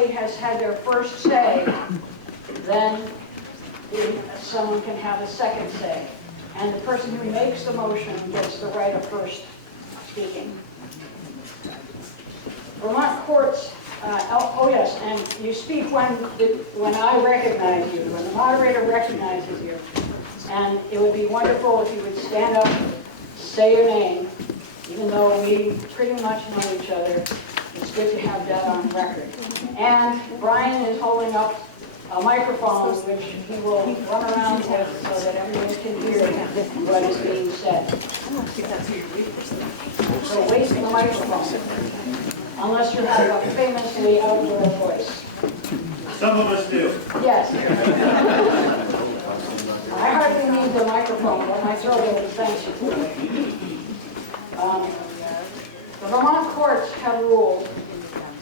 everybody has had their first say, then someone can have a second say. And the person who makes the motion gets the right of first speaking. Vermont courts, oh yes, and you speak when I recognize you, when the moderator recognizes you. And it would be wonderful if you would stand up, say your name, even though we pretty much know each other. It's good to have that on record. And Brian is holding up a microphone, which he will run around with so that everyone can hear what is being said. So wait for the microphone, unless you have a famously outdoor voice. Some of us do. Yes. I hardly need the microphone, but my throat will thank you for it. The Vermont courts have ruled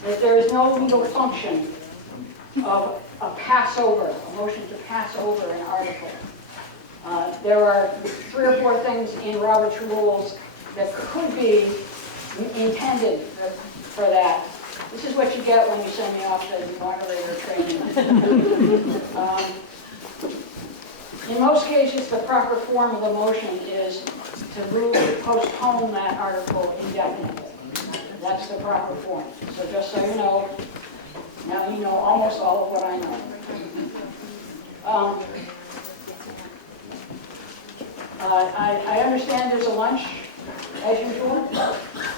that there is no legal function of a passover, a motion to pass over an article. There are 3 or 4 things in Robert's rules that could be intended for that. This is what you get when you send me off to moderator training. In most cases, the proper form of the motion is to move to postpone that article indefinitely. That's the proper form. So just so you know, now you know almost all of what I know. I understand there's a lunch, as usual.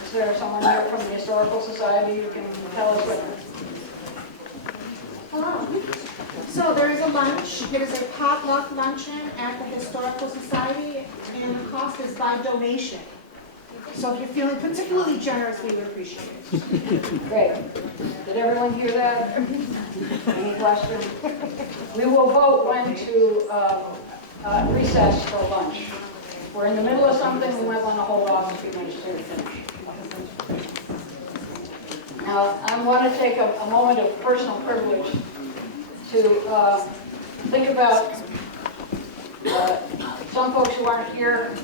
Is there someone here from the Historical Society who can tell us what? Hello. So there is a lunch. It is a potluck luncheon at the Historical Society, and the cost is by donation. So if you're feeling particularly generous, we would appreciate it. Great. Did everyone hear that? Any questions? We will vote when to recess for lunch. If we're in the middle of something, we might want to hold off a few minutes to finish. Now, I want to take a moment of personal privilege to think about some folks who aren't here,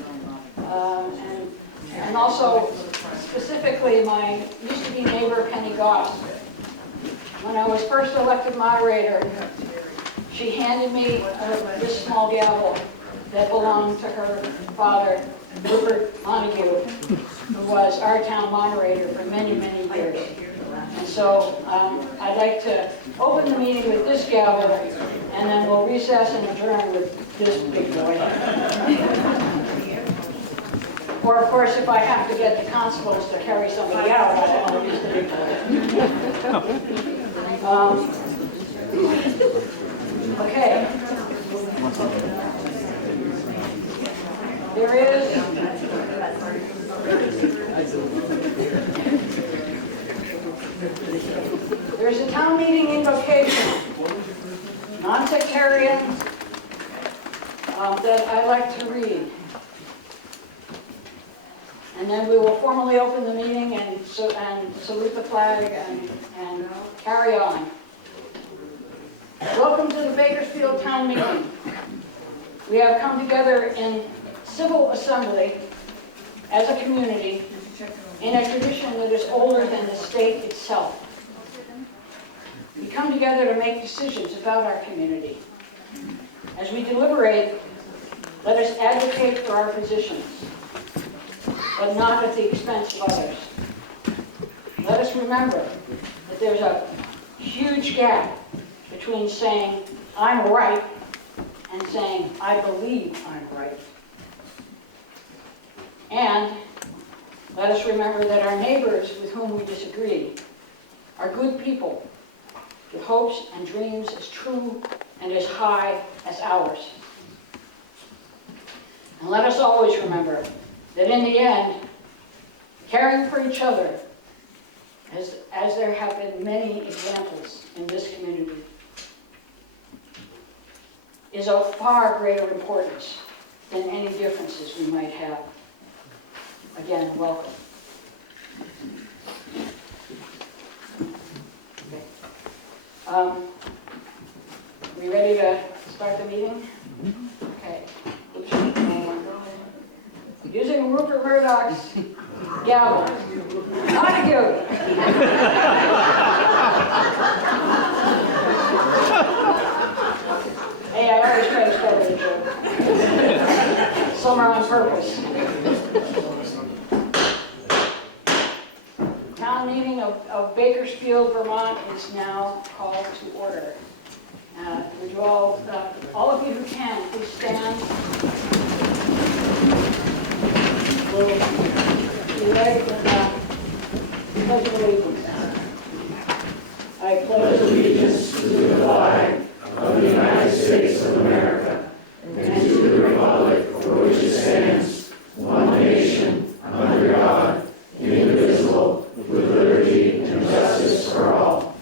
and also specifically my used-to-be neighbor, Penny Goss. When I was first elected moderator, she handed me this small gavel that belonged to her father, Rupert Montague, who was our town moderator for many, many years. And so I'd like to open the meeting with this gavel, and then we'll recess and adjourn with this big boy. Or, of course, if I have to get the constables to carry somebody out, I'll use the big boy. Okay. There's a town meeting invocation, non-sectarian, that I'd like to read. And then we will formally open the meeting and salute the flag and carry on. Welcome to the Bakersfield Town Meeting. We have come together in civil assembly as a community in a tradition that is older than the state itself. We come together to make decisions about our community. As we deliberate, let us advocate for our positions, but not at the expense of others. Let us remember that there's a huge gap between saying, I'm right, and saying, I believe I'm right. And let us remember that our neighbors with whom we disagree are good people with hopes and dreams as true and as high as ours. And let us always remember that in the end, caring for each other, as there have been many examples in this community, is of far greater importance than any differences we might have. Again, welcome. Okay. We ready to start the meeting? Okay. Oops. Using Rupert Murdoch's gavel. Montague! on purpose. Town meeting of Bakersfield, Vermont is now called to order. Would you all of you who can, please stand. We'll be ready for the Pledge of Allegiance. I pledge allegiance to the flag of the United States of America and to the republic for which it stands, one nation, under God, indivisible, with liberty and justice for all.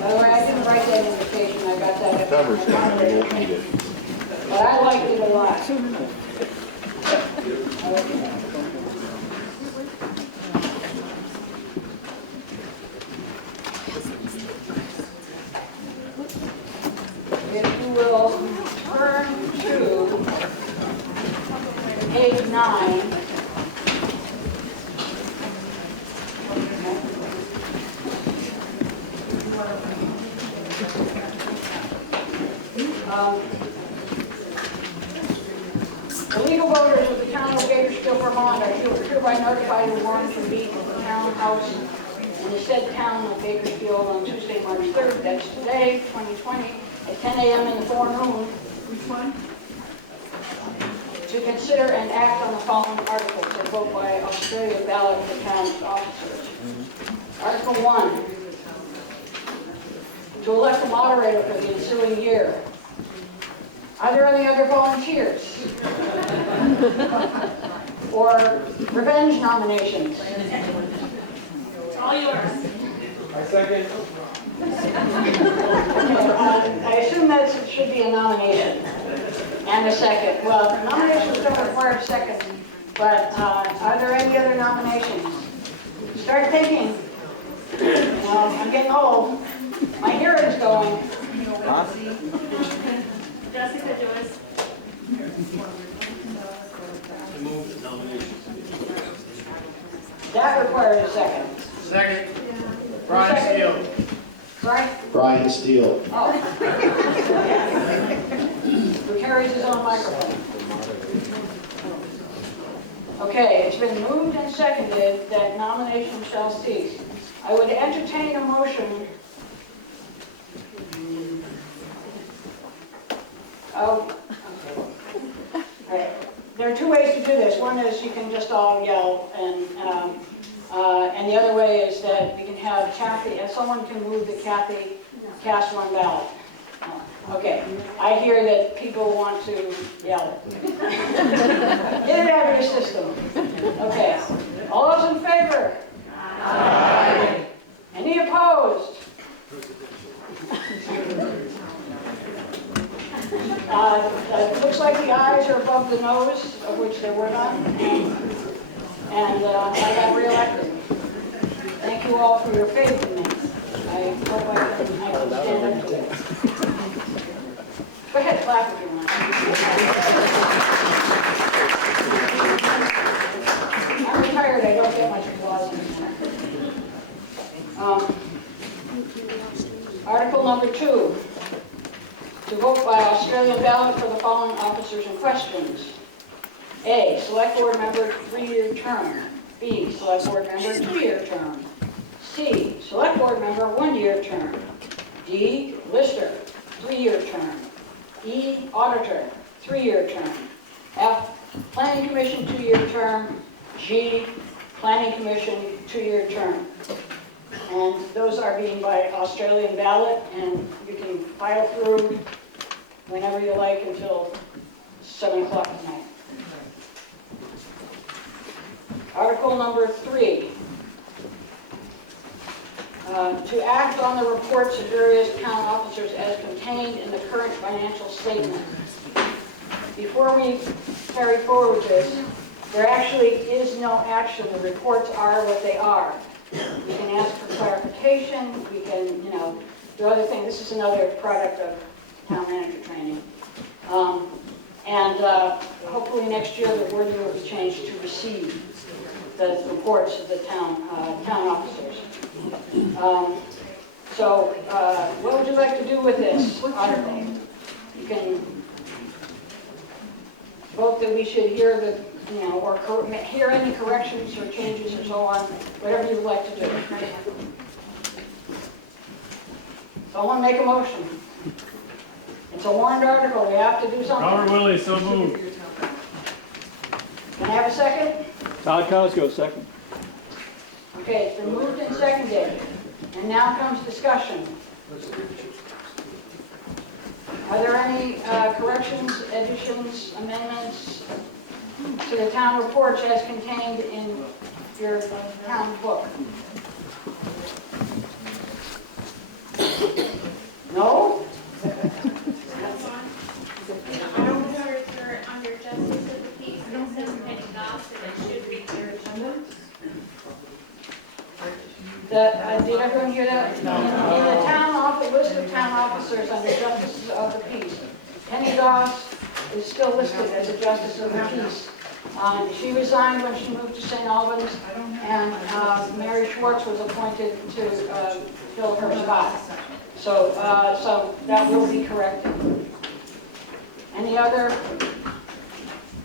By the way, I didn't write that invitation, I got that at the but I liked it a lot. If you will turn to page 9. The legal voters of the town of Bakersfield, Vermont are hereby notified and warned to meet at the townhouse in the said town of Bakersfield on Tuesday, March 3rd, that's today, 2020, at 10 a.m. in the forenoon. Which one? To consider and act on the following articles that vote by Australia ballot for town's officers. Article 1, to elect a moderator for the ensuing year. Are there any other volunteers? Or revenge nominations? It's all yours. I second. I assume that should be a nomination and a second. Well, nominations don't require a second, but are there any other nominations? Start thinking. You know, I'm getting old. My hearing's going. Jessica Joyce. That requires a second. Second. Brian Steele. Sorry? Brian Steele. Oh. Who carries his own microphone. Okay, it's been moved and seconded that nomination shall cease. I would entertain a motion. Oh. Okay. There are two ways to do this. One is you can just all yell, and the other way is that we can have Kathy, and someone can move that Kathy cast one ballot. Okay, I hear that people want to yell. Get it out of your system. Okay, all those in favor? Aye. Any opposed? It looks like the ayes are above the noes, of which there were none, and I got reelected. Thank you all for your faith in me. I hope I can stand up to it. Go ahead, clap if you want. I'm retired, I don't get much applause anymore. Article number 2. To vote by Australian ballot for the following officers and questions. A, select board member 3-year term. B, select board member 2-year term. C, select board member 1-year term. D, lister, 3-year term. E, auditor, 3-year term. F, planning commission 2-year term. G, planning commission 2-year term. And those are being by Australian ballot, and you can file through whenever you like until 7 o'clock tonight. Article number 3. To act on the reports of various town officers as contained in the current financial statement. Before we carry forward this, there actually is no action. The reports are what they are. We can ask for clarification. We can, do other things. This is another product of town manager training. And hopefully next year the wording will be changed to receive. the reports of the town officers. So, what would you like to do with this article? You can vote that we should hear the, or hear any corrections or changes or so on, whatever you'd like to do. Someone make a motion. It's a warrant article, we have to do something. Robert Willie, so moved. Can I have a second? Todd Cosgrove, second. Okay, it's been moved and seconded. And now comes discussion. Are there any corrections, additions, amendments to the town reports as contained in your town book? No? I don't know if you're under justice of the peace, it says Penny Goff, and it should read your agenda. Did everyone hear that? In the town office, list of town officers under justices of the peace, Penny Goss is still listed as a justice of the peace. She resigned when she moved to St. Albans, and Mary Schwartz was appointed to fill her spot. So that will be corrected. Any other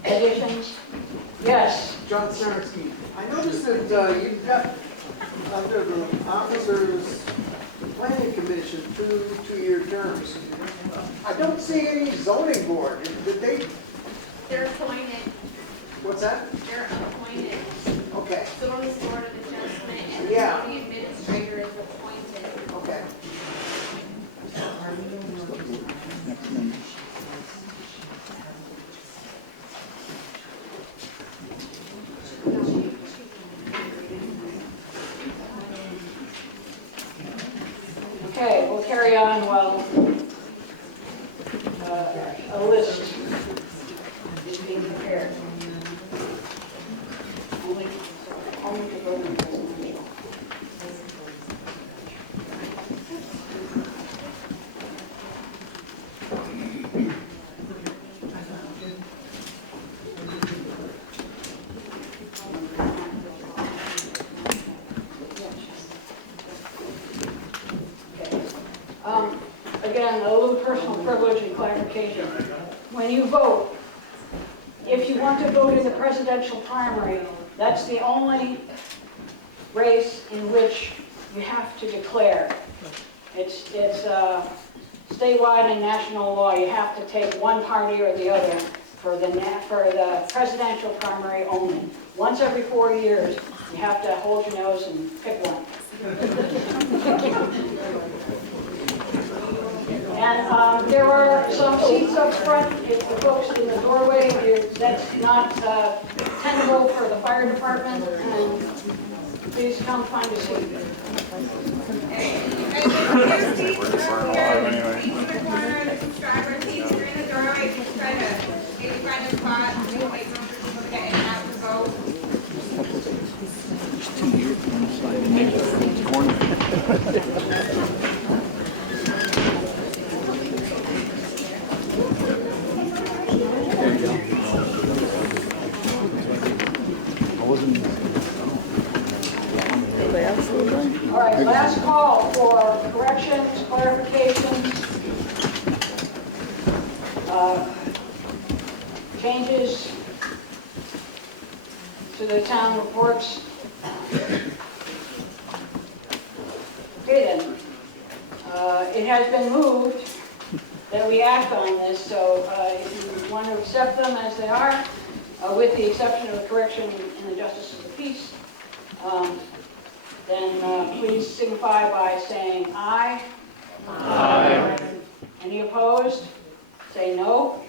additions? Yes. John Sarnski. I noticed that you've got under the officers planning commission two-year terms. I don't see any zoning board. Did they? They're appointed, What's that? they're appointed. Okay. Zoning board of adjustment and the Yeah. zoning administrator is appointed. Okay. Okay, we'll carry on while a list is being prepared. Only to vote on presidential. Again, a little personal privilege and clarification. When you vote, if you want to vote in the presidential primary, that's the only race in which you have to declare. It's statewide and national law. You have to take one party or the other for the presidential primary only. Once every 4 years, you have to hold your nose and pick one. And there are some seats up front. If the folks in the doorway, that's not tenable for the fire department, and please come find a seat. All right, last call for corrections, clarifications, changes to the town reports. Okay then, it has been moved that we act on this, so if you want to accept them as they are, with the exception of the correction in the Justice of the Peace, then please signify by saying aye. Aye. Any opposed? Say no.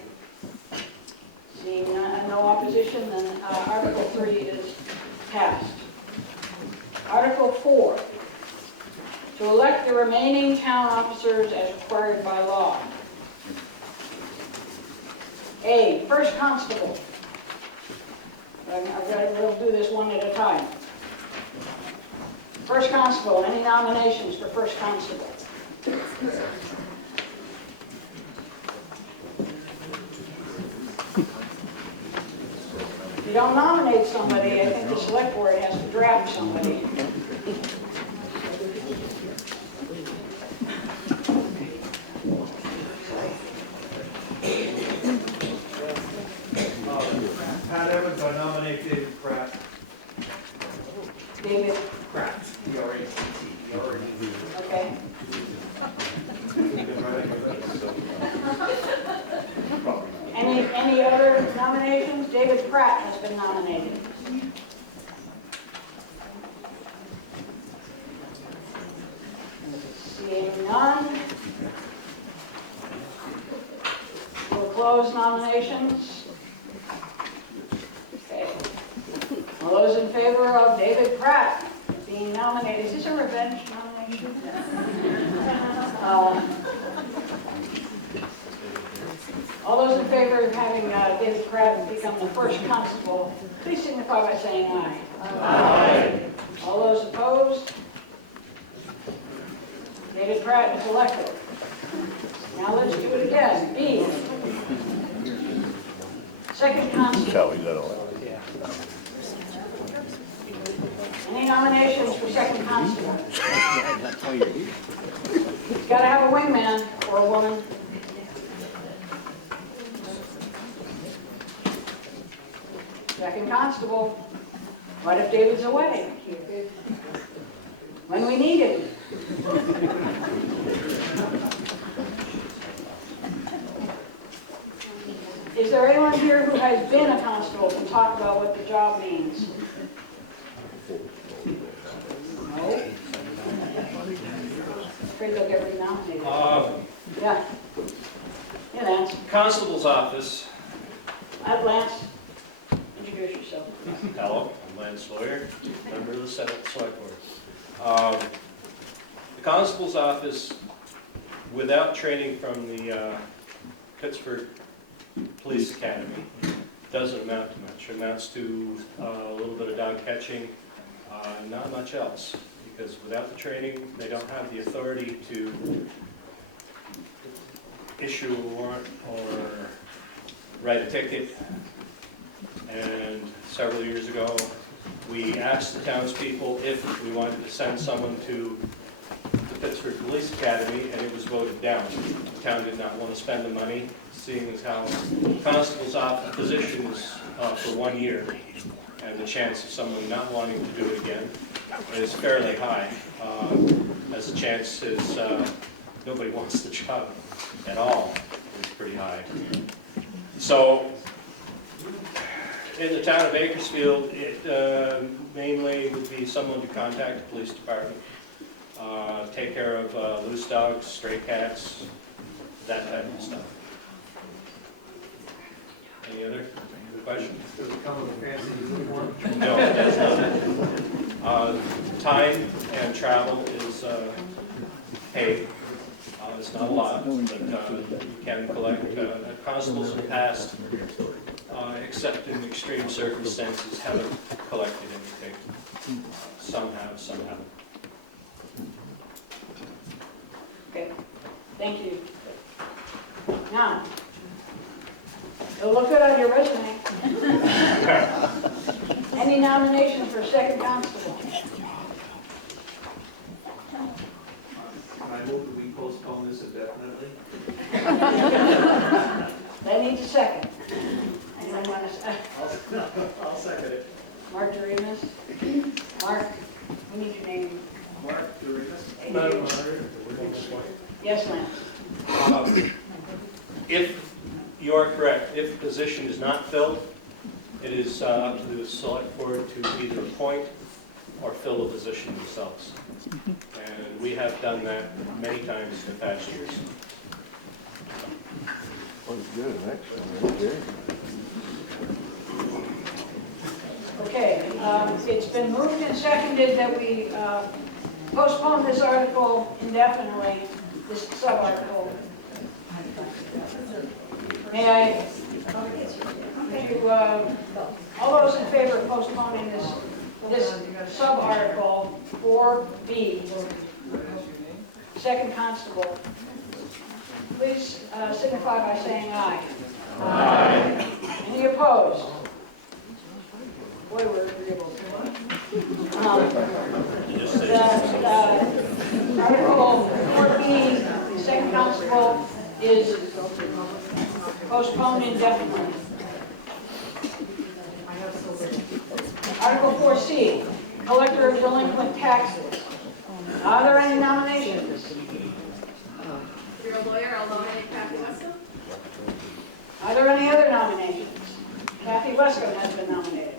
Seeing no opposition, then Article 3 is passed. Article 4, to elect the remaining town officers as required by law. A, first constable. We'll do this one at a time. First constable, any nominations for first constable? If you don't nominate somebody, I think the select board has to draft somebody. Pat Evans, I nominate David Pratt. David, Pratt, P-R-A-T-T, okay. Any other nominations? David Pratt has been nominated. Seeing none. We'll close nominations. Okay. All those in favor of David Pratt being nominated, is this a revenge nomination? All those in favor of having David Pratt become the first constable, please signify by saying aye. Aye. All those opposed? David Pratt is elected. Now let's do it again. B. Second constable. Kelly, that'll. Any nominations for second constable? You've got to have a wingman or a woman. Second constable. What if David's away? When we need him. Is there anyone here who has been a constable and talk about what the job means? No? Afraid they'll get renominated. Yeah. Yeah, Lance. Constable's office. Lance, introduce yourself. Hello, I'm Lance Lawyer, member of the Senate Select Board. The constable's office, without training from the Pittsburgh Police Academy, doesn't amount to much. It amounts to a little bit of dog catching, not much else. Because without the training, they don't have the authority to issue a warrant or write a ticket. And several years ago, we asked the townspeople if we wanted to send someone to the Pittsburgh Police Academy, and it was voted down. The town did not want to spend the money, seeing as how constable's office position is for 1 year, and the chance of someone not wanting to do it again is fairly high. As the chance is nobody wants the job at all, is pretty high. So, in the town of Bakersfield, it mainly would be someone to contact the police department, take care of loose dogs, stray cats, that type of stuff. Any other questions? Does it come with a fancy uniform? No, it does not. Time and travel is paid. It's not a lot, but you can collect. Constables in the past, except in extreme circumstances, haven't collected anything. Some have, some haven't. Okay, thank you. Now, it'll look good on your resume. Any nominations for second constable? I move that we postpone this indefinitely. That needs a second. Anyone want to, I'll second it. Mark Doremus? Mark, we need your name. Mark, do you read this? Madam Moderator, Yes, Lance. if you are correct, if the position is not filled, it is up to the select board to either appoint or fill the position themselves. And we have done that many times in the past years. Was good, actually. Okay, it's been moved and seconded that we postpone this article indefinitely, this sub-article. May I, would you, all those in favor of postponing this sub-article 4B, second constable, please signify by saying aye. Aye. Any opposed? Boy, we're agreeable. You just say. Article 4B, the second constable, is postponed indefinitely. Article 4C, collector of delinquent taxes. Are there any nominations? You're a lawyer, I'll nominate Kathy Weston. Are there any other nominations? Kathy Wescott has been nominated.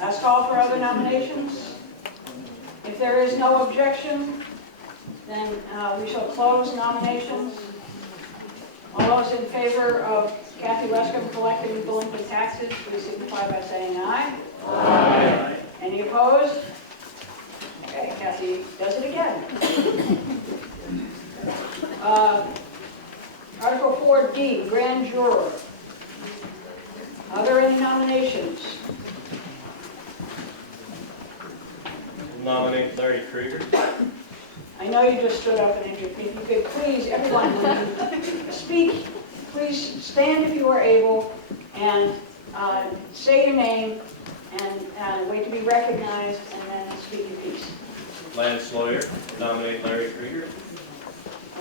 Last call for other nominations. If there is no objection, then we shall close nominations. All those in favor of Kathy Wescott collecting delinquent taxes, please signify by saying aye. Aye. Any opposed? Okay, Kathy does it again. Article 4D, grand juror. Are there any nominations? Nominate Larry Krieger. I know you just stood up and if you could please, everyone, when you speak, please stand if you are able and say your name and wait to be recognized and then speak in peace. Lance Lawyer, nominate Larry Krieger.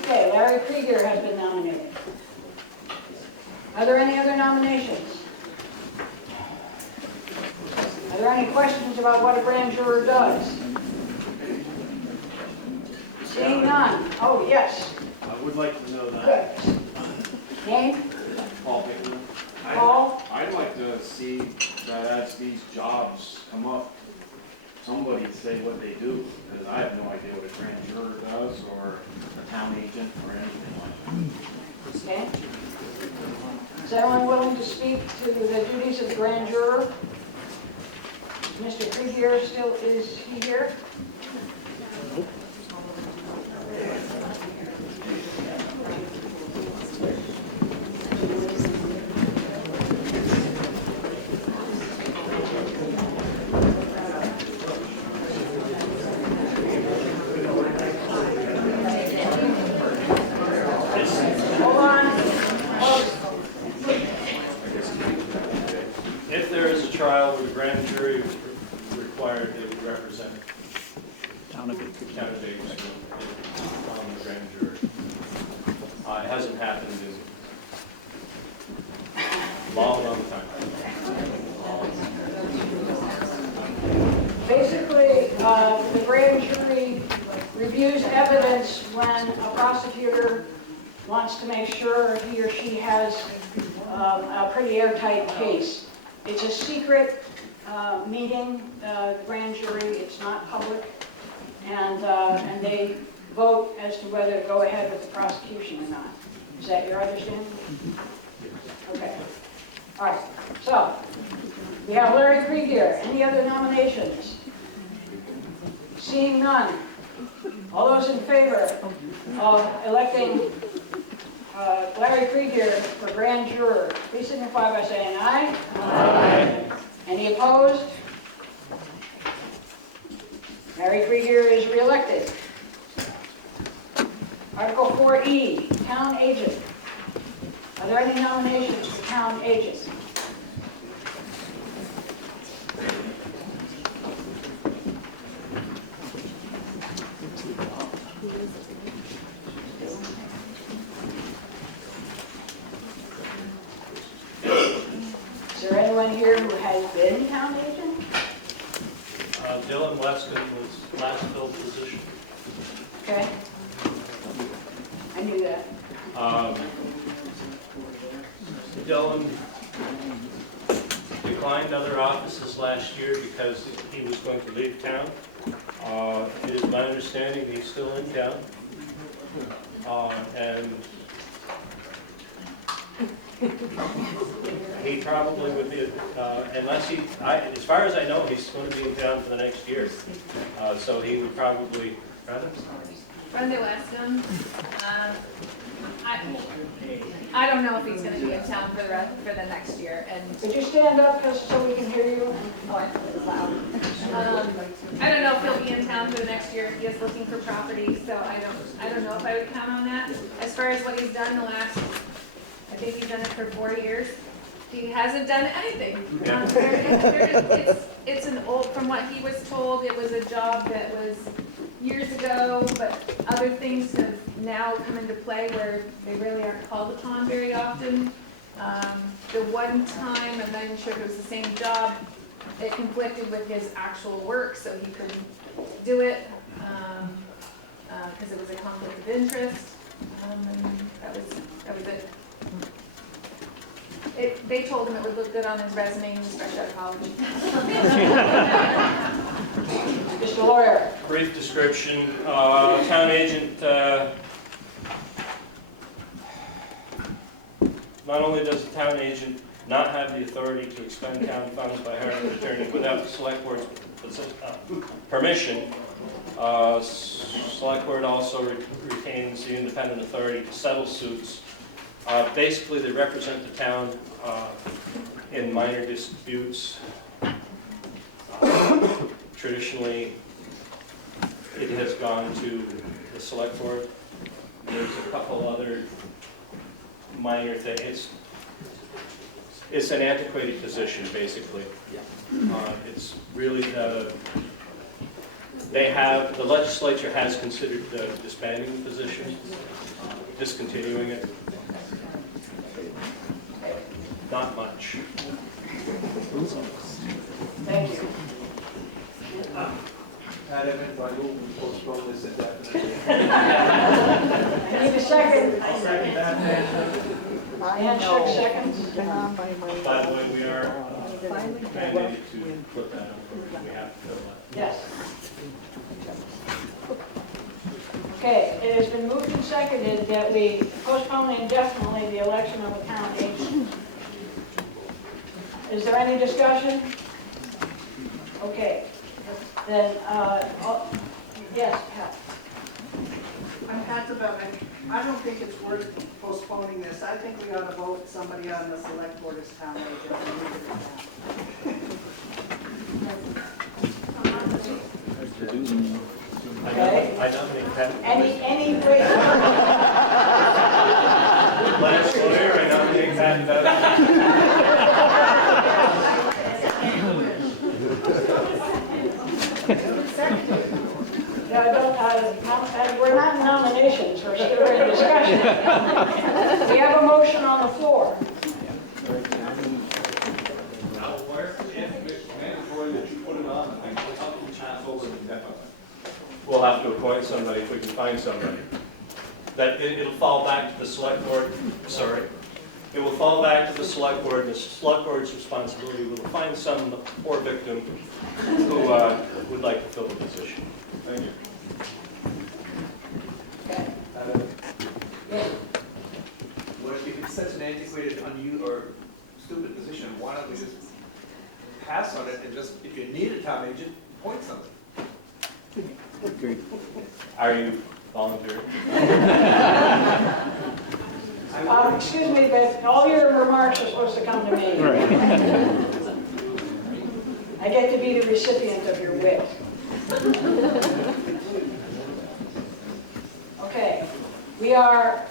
Okay, Larry Krieger has been nominated. Are there any other nominations? Are there any questions about what a grand juror does? Seeing none. Oh, yes. I would like to know that. Good. Name? Paul Pickman. Paul? I'd like to see that as these jobs come up, somebody say what they do, because I have no idea what a grand juror does, or a town agent, or anything like that. Okay. Is anyone willing to speak to the duties of grand juror? Mr. Krieger still, is he here? Hold on. If there is a trial where the grand jury is required, they would represent Town of Bakersfield on the grand jury. It hasn't happened in a long, long time. Basically, the grand jury reviews evidence when a prosecutor wants to make sure he or she has a pretty airtight case. It's a secret meeting, the grand jury, it's not public, and they vote as to whether to go ahead with the prosecution or not. Is that your understanding? Okay. All right, so we have Larry Krieger. Any other nominations? Seeing none. All those in favor of electing Larry Krieger for grand juror, please signify by saying aye. Aye. Any opposed? Larry Krieger is reelected. Article 4E, town agent. Are there any nominations for town agent? Is there anyone here who has been town agent? Dylan Weston was last filled position. Okay. I knew that. Dylan declined other offices last year because he was going to leave town. It is my understanding he's still in town. And he probably would be, unless he, as far as I know, he's going to be in town for the next year. So he would probably, rather? Brenda Weston, I don't know if he's gonna be in town for the next year, and, Could you stand up just so we can hear you? oh, I thought it was loud. I don't know if he'll be in town for the next year, he is looking for property, so I don't know if I would count on that. As far as what he's done the last, I think he's done it for 4 years. He hasn't done anything. Yeah. It's an old, from what he was told, it was a job that was years ago, but other things have now come into play where they really aren't called upon very often. The one time, I'm not even sure if it was the same job, it conflicted with his actual work, so he couldn't do it, because it was a conflict of interest. And that was it. They told him it would look good on his resume, he was fresh out of college. Mr. Lawyer. Brief description, town agent, not only does the town agent not have the authority to expend town funds by hiring an attorney without the select board's permission, select board also retains the independent authority to settle suits. Basically, they represent the town in minor disputes. Traditionally, it has gone to the select board. There's a couple other minor things. It's an antiquated position, basically. It's really, the legislature has considered disbanding the position, discontinuing it. Not much. Thank you. Pat Evans, I move we postpone this indefinitely. I need a second. I'll second that. And 6 seconds. By the way, we are mandated to put that on, we have to. Yes. Okay, it has been moved and seconded that we postpone indefinitely the election of a town agent. Is there any discussion? Okay, then, yes, Pat. I'm Pat Bevan. I don't think it's worth postponing this. I think we ought to vote somebody on the select board as town agent. Okay. I don't think that. Any way? Last lawyer, I nominate Pat Bevan. We're not in nominations, we're still in discussion. We have a motion on the floor. We'll have to appoint somebody if we can find somebody. It'll fall back to the select board, sorry. It will fall back to the select board, and the select board's responsibility will find some poor victim who would like to fill the position. Thank you. Well, if it's such an antiquated, or stupid position, why don't we just pass on it and just, if you need a town agent, appoint somebody? Are you volunteering? Excuse me, but all your remarks are supposed to come to me. I get to be the recipient of your wit. Okay, we are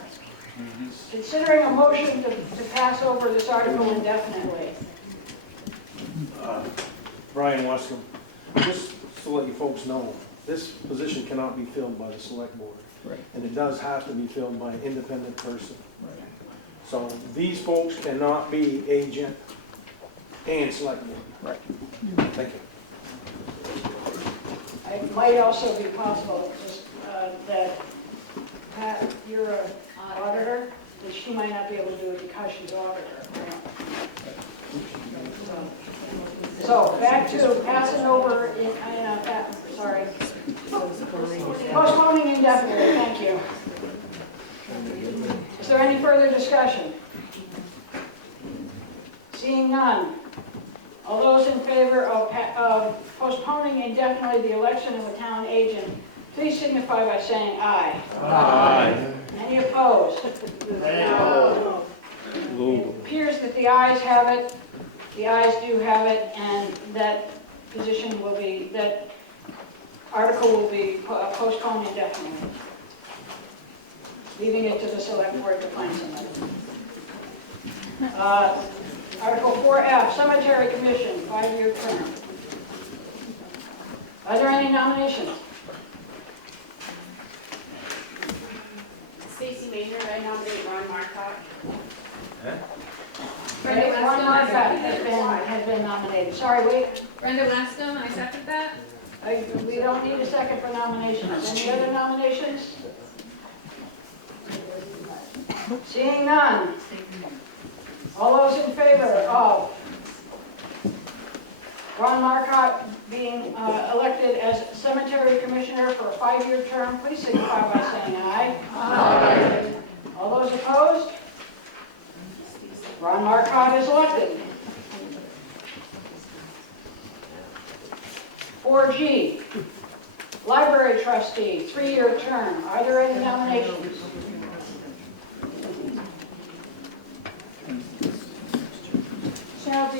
considering a motion to pass over this article indefinitely. Brian Westcomb, just to let you folks know, this position cannot be filled by the select board. Right. And it does have to be filled by an independent person. Right. So these folks cannot be agent and select board. Right. Thank you. It might also be possible just, that, Pat, you're an auditor, that she might not be able to do it because she's auditor. So back to passing over, sorry. Postponing indefinitely, thank you. Is there any further discussion? Seeing none. All those in favor of postponing indefinitely the election of a town agent, please signify by saying aye. Aye. Any opposed? No. It appears that the ayes have it. The ayes do have it, and that position will be, that article will be postponed indefinitely, leaving it to the select board to find somebody. Article 4F, Cemetery Commission, 5-year term. Are there any nominations? Stacy Maynard, I nominate Ron Marcotte. Brenda Okay, Ron Marcotte Weston. has been nominated. Sorry, wait. Brenda Weston, I second that. We don't need a second for nominations. Any other nominations? Seeing none. All those in favor of Ron Marcotte being elected as Cemetery Commissioner for a 5-year term, please signify by saying aye. Aye. All those opposed? Ron Marcotte is elected. 4G, Library Trustee, 3-year term. Are there any nominations? Cheryl D.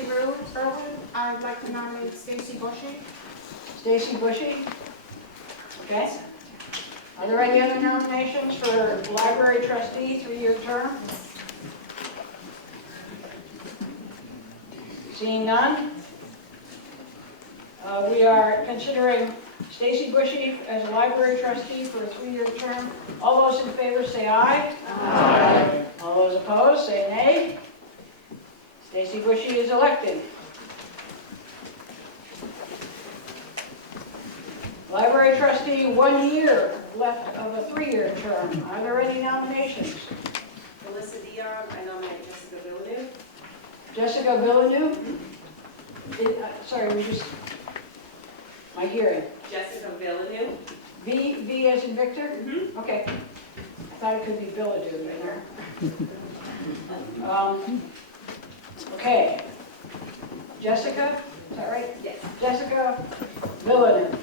Irwin, I'd like to nominate Stacy Bushy. Stacy Bushy? Okay. Are there any other nominations for Library Trustee, 3-year term? Seeing none? We are considering Stacy Bushy as a Library Trustee for a 3-year term. All those in favor say aye. Aye. All those opposed say nay. Stacy Bushy is elected. Library Trustee, 1 year left of a 3-year term. Are there any nominations? Melissa Dion, I nominate Jessica Villeneuve. Jessica Villeneuve? Sorry, we just, my hearing. Jessica Villeneuve. V as in Victor? Okay. I thought it could be Villeneuve in there. Okay. Jessica, is that right? Yes. Jessica Villeneuve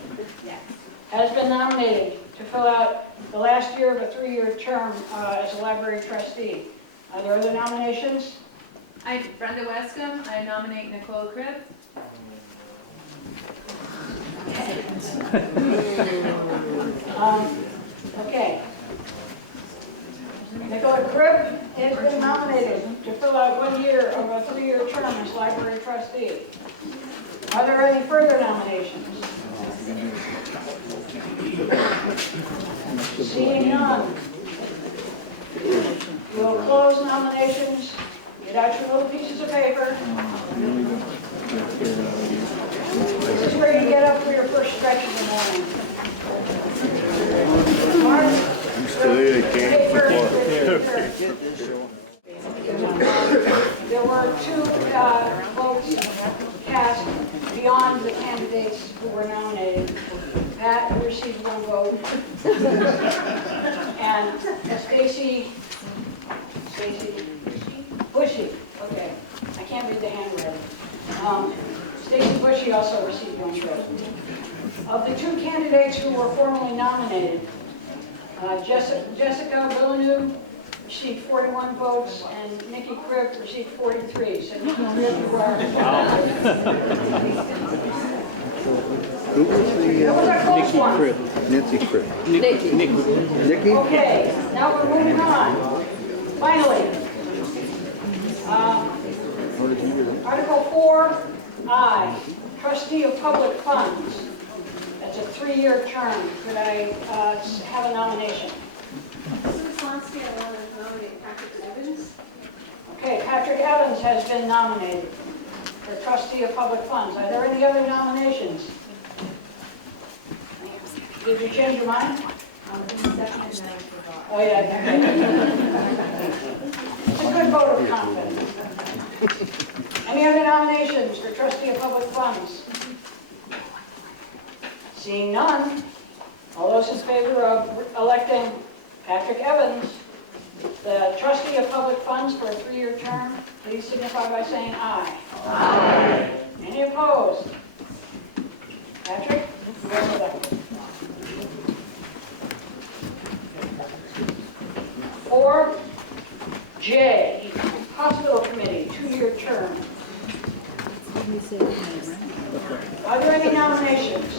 Yes. has been nominated to fill out the last year of a 3-year term as a library trustee. Are there other nominations? Brenda Weston, I nominate Nicole Cribb. Okay. Nicola Cribb has been nominated to fill out 1 year of a 3-year term as library trustee. Are there any further nominations? Seeing none. We'll close nominations. Get out your little pieces of paper. This is where you get up for your first stretch in the morning. Mark, there were 2 votes cast beyond the candidates who were nominated. Pat received 1 vote. And Stacy Bushy, okay, I can't read the handwriting. Stacy Bushy also received 1 vote. Of the 2 candidates who were formally nominated, Jessica Villeneuve received 41 votes, and Nikki Cribb received 43. So Nikki Cribb, you are. Who was That was a close one. Nancy Cribb. Nikki? Okay, now we're moving on. Finally, How did you do that? Article 4I, Trustee of Public Funds. That's a 3-year term. Could I have a nomination? Susan Sonsky, I want to nominate Patrick Evans. Okay, Patrick Evans has been nominated for Trustee of Public Funds. Are there any other nominations? Did you change your mind? Oh, yeah. It's a good vote of confidence. Any other nominations for Trustee of Public Funds? Seeing none, all those in favor of electing Patrick Evans, the Trustee of Public Funds for a 3-year term, please signify by saying aye. Aye. Any opposed? Patrick, you are elected. 4J, Hospital Committee, 2-year term. Are there any nominations?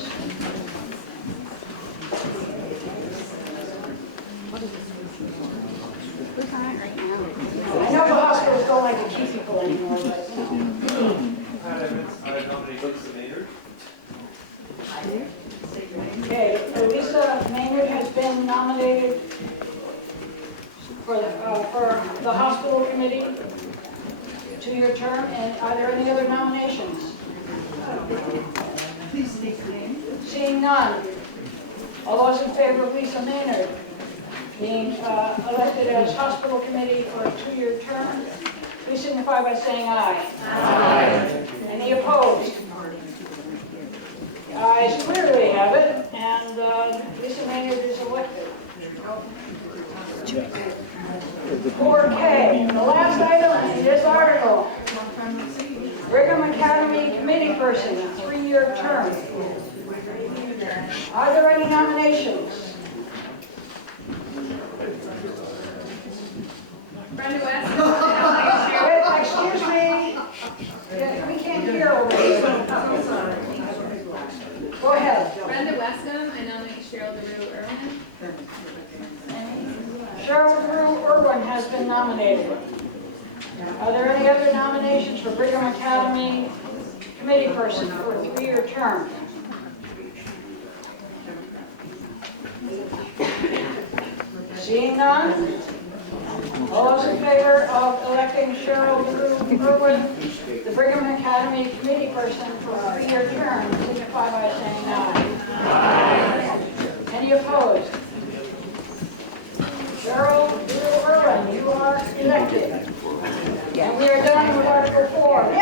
I know the hospitals don't like to keep Hospital Committee, 2-year term, and are there any other nominations? Seeing none. All those in favor of Lisa Maynard being elected as Hospital Committee for a 2-year term, please signify by saying aye. Aye. Any opposed? The ayes clearly have it, and Lisa Maynard is elected. 4K, the last item in this article. Brigham Academy Committee person, a 3-year term. Are there any nominations? Brenda West. Wait, excuse me. Yeah, we can't hear over here. Go ahead. Brenda Westham, I nominate Cheryl DeRue Irwin. Cheryl DeRue Irwin has been nominated. Are there any other nominations for Brigham Academy Committee person for a 3-year term? Seeing none, all those in favor of electing Cheryl DeRue Irwin, the Brigham Academy Committee person for a 3-year term, signify by saying aye. Aye. Any opposed? Cheryl DeRue Irwin, you are elected. And we are done with Article 4. Yay!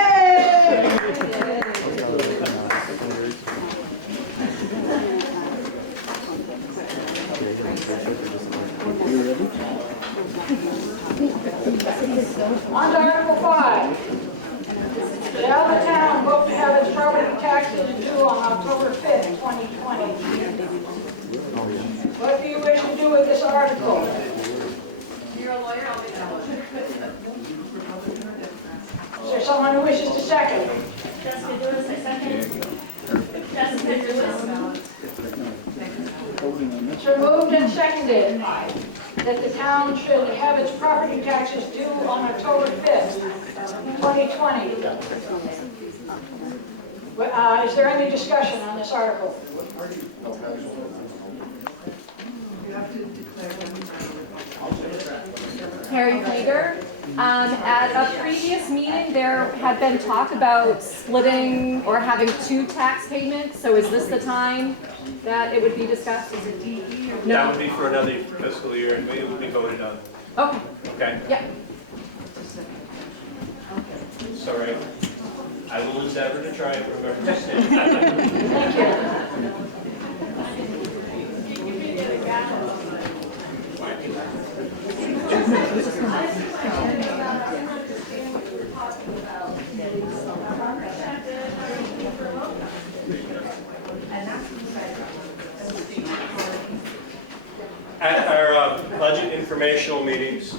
On to Article 5. Shall the town vote to have its property taxes due on October 5th, 2020? What do you wish to do with this article? You're a lawyer, I'll make that motion. Is there someone who wishes to second? Jessica Lewis, I second. Jessica Lewis. It's been moved and seconded that the town should have its property taxes due on October 5th, 2020. Is there any discussion on this article? Harry Fleeger. At a previous meeting, there had been talk about splitting or having 2 tax payments. So is this the time that it would be discussed? Is it DE or That no? would be for another fiscal year, and it would be voted on. Okay. Okay? Yeah. Sorry. I will endeavor to try and remember to say. Thank you. At our budget informational meetings,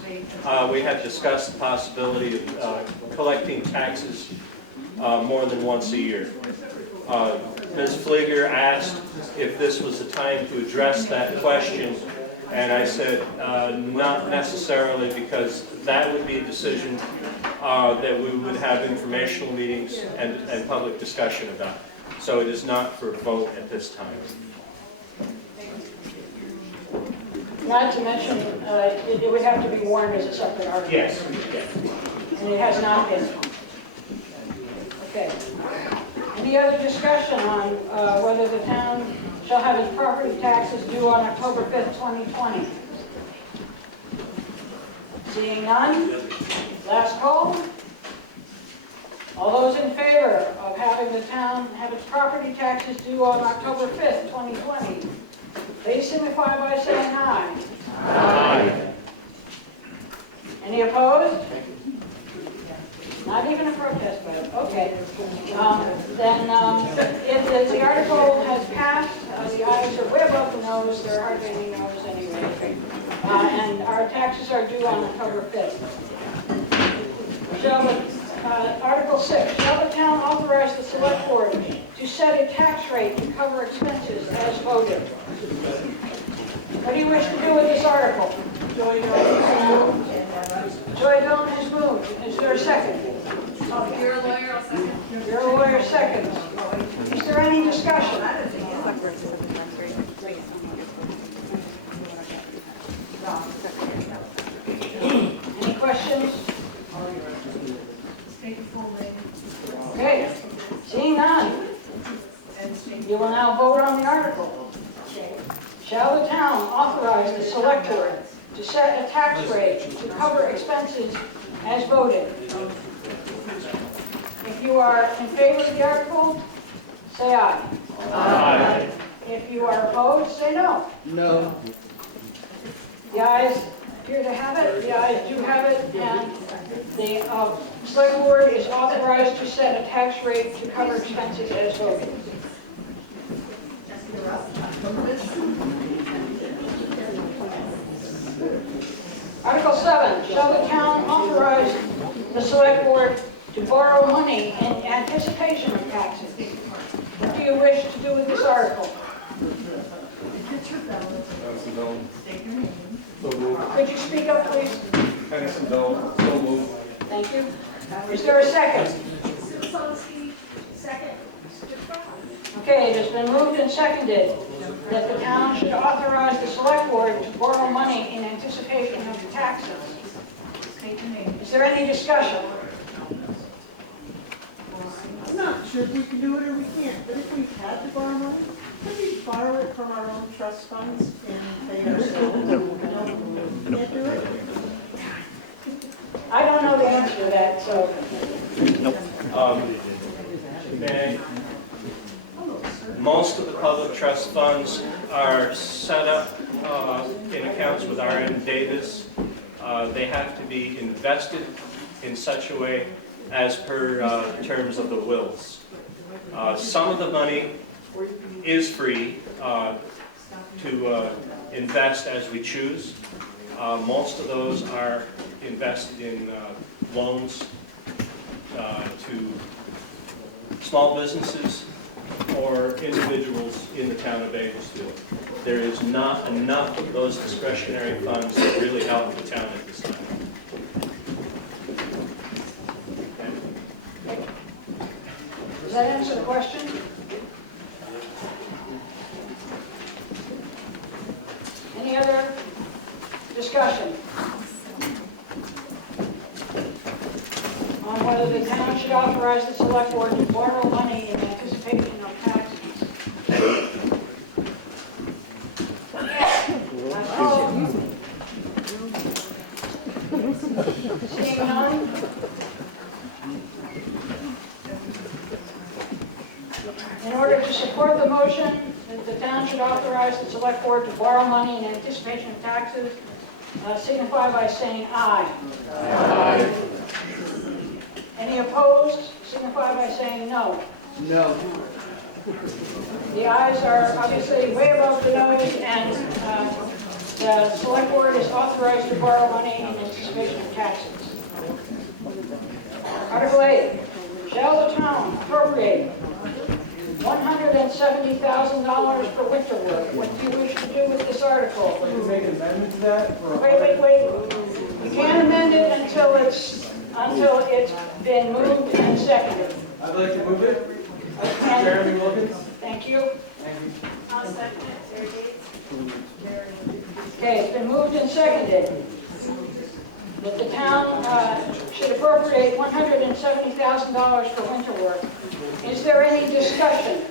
we had discussed the possibility of collecting taxes more than once a year. Ms. Fleeger asked if this was the time to address that question, and I said not necessarily, because that would be a decision that we would have informational meetings and public discussion about. So it is not for vote at this time. Not to mention, it would have to be warned as a separate article. Yes. And it has not been. Okay. Any other discussion on whether the town shall have its property taxes due on October 5th, 2020? Seeing none? Last call. All those in favor of having the town have its property taxes due on October 5th, 2020, please signify by saying aye. Aye. Any opposed? Not even a protest vote. Okay. If the article has passed, the ayes are way above the noes. There are hardly any noes anyway. And our taxes are due on October 5th. Article 6, shall the town authorize the select board to set a tax rate to cover expenses as voted? What do you wish to do with this article? Joy Dillon has moved. Is there a second? You're a lawyer, I'll second. Your lawyer seconds. Is there any discussion? Any questions? You will now vote on the article. Shall the town authorize the select board to set a tax rate to cover expenses as voted? If you are in favor of the article, say aye. Aye. If you are opposed, say no. No. The ayes appear to have it, the ayes do have it, and the select board is authorized to set a tax rate to cover expenses as voted. Article 7, shall the town authorize the select board to borrow money in anticipation of taxes? What do you wish to do with this article? Could you speak up, please? Thank you. Is there a second? Second. Okay, it has been moved and seconded that the town should authorize the select board to borrow money in anticipation of taxes. Is there any discussion? I'm not sure if we can do it or we can't, but if we had to borrow money, could we borrow it from our own trust funds and pay ourselves? No, can't do it? I don't know the answer to that, so. Most of the public trust funds are set up in accounts with R.M. Davis. They have to be invested in such a way as per the terms of the wills. Some of the money is free to invest as we choose. Most of those are invested in loans to small businesses or individuals in the town of Bakersfield. There is not enough of those discretionary funds to really help the town at this time. Does that answer the question? Any other discussion on whether the town should authorize the select board to borrow money in anticipation of taxes? Seeing none? In order to support the motion that the town should authorize the select board to borrow money in anticipation of taxes, signify by saying aye. Aye. Any opposed, signify by saying no. No. The ayes are obviously way above the noes, and the select board is authorized to borrow money in anticipation of taxes. Article 8, shall the town appropriate $170,000 for winter work? What do you wish to do with this article? Can you make an amendment to that? Wait. You can't amend it until it's been moved and seconded. I'd like to move it. And- Jeremy Wilkins. Thank you. Thank you. I'll second it. Sarah Gates. Okay, it's been moved and seconded that the town should appropriate $170,000 for winter work. Is there any discussion?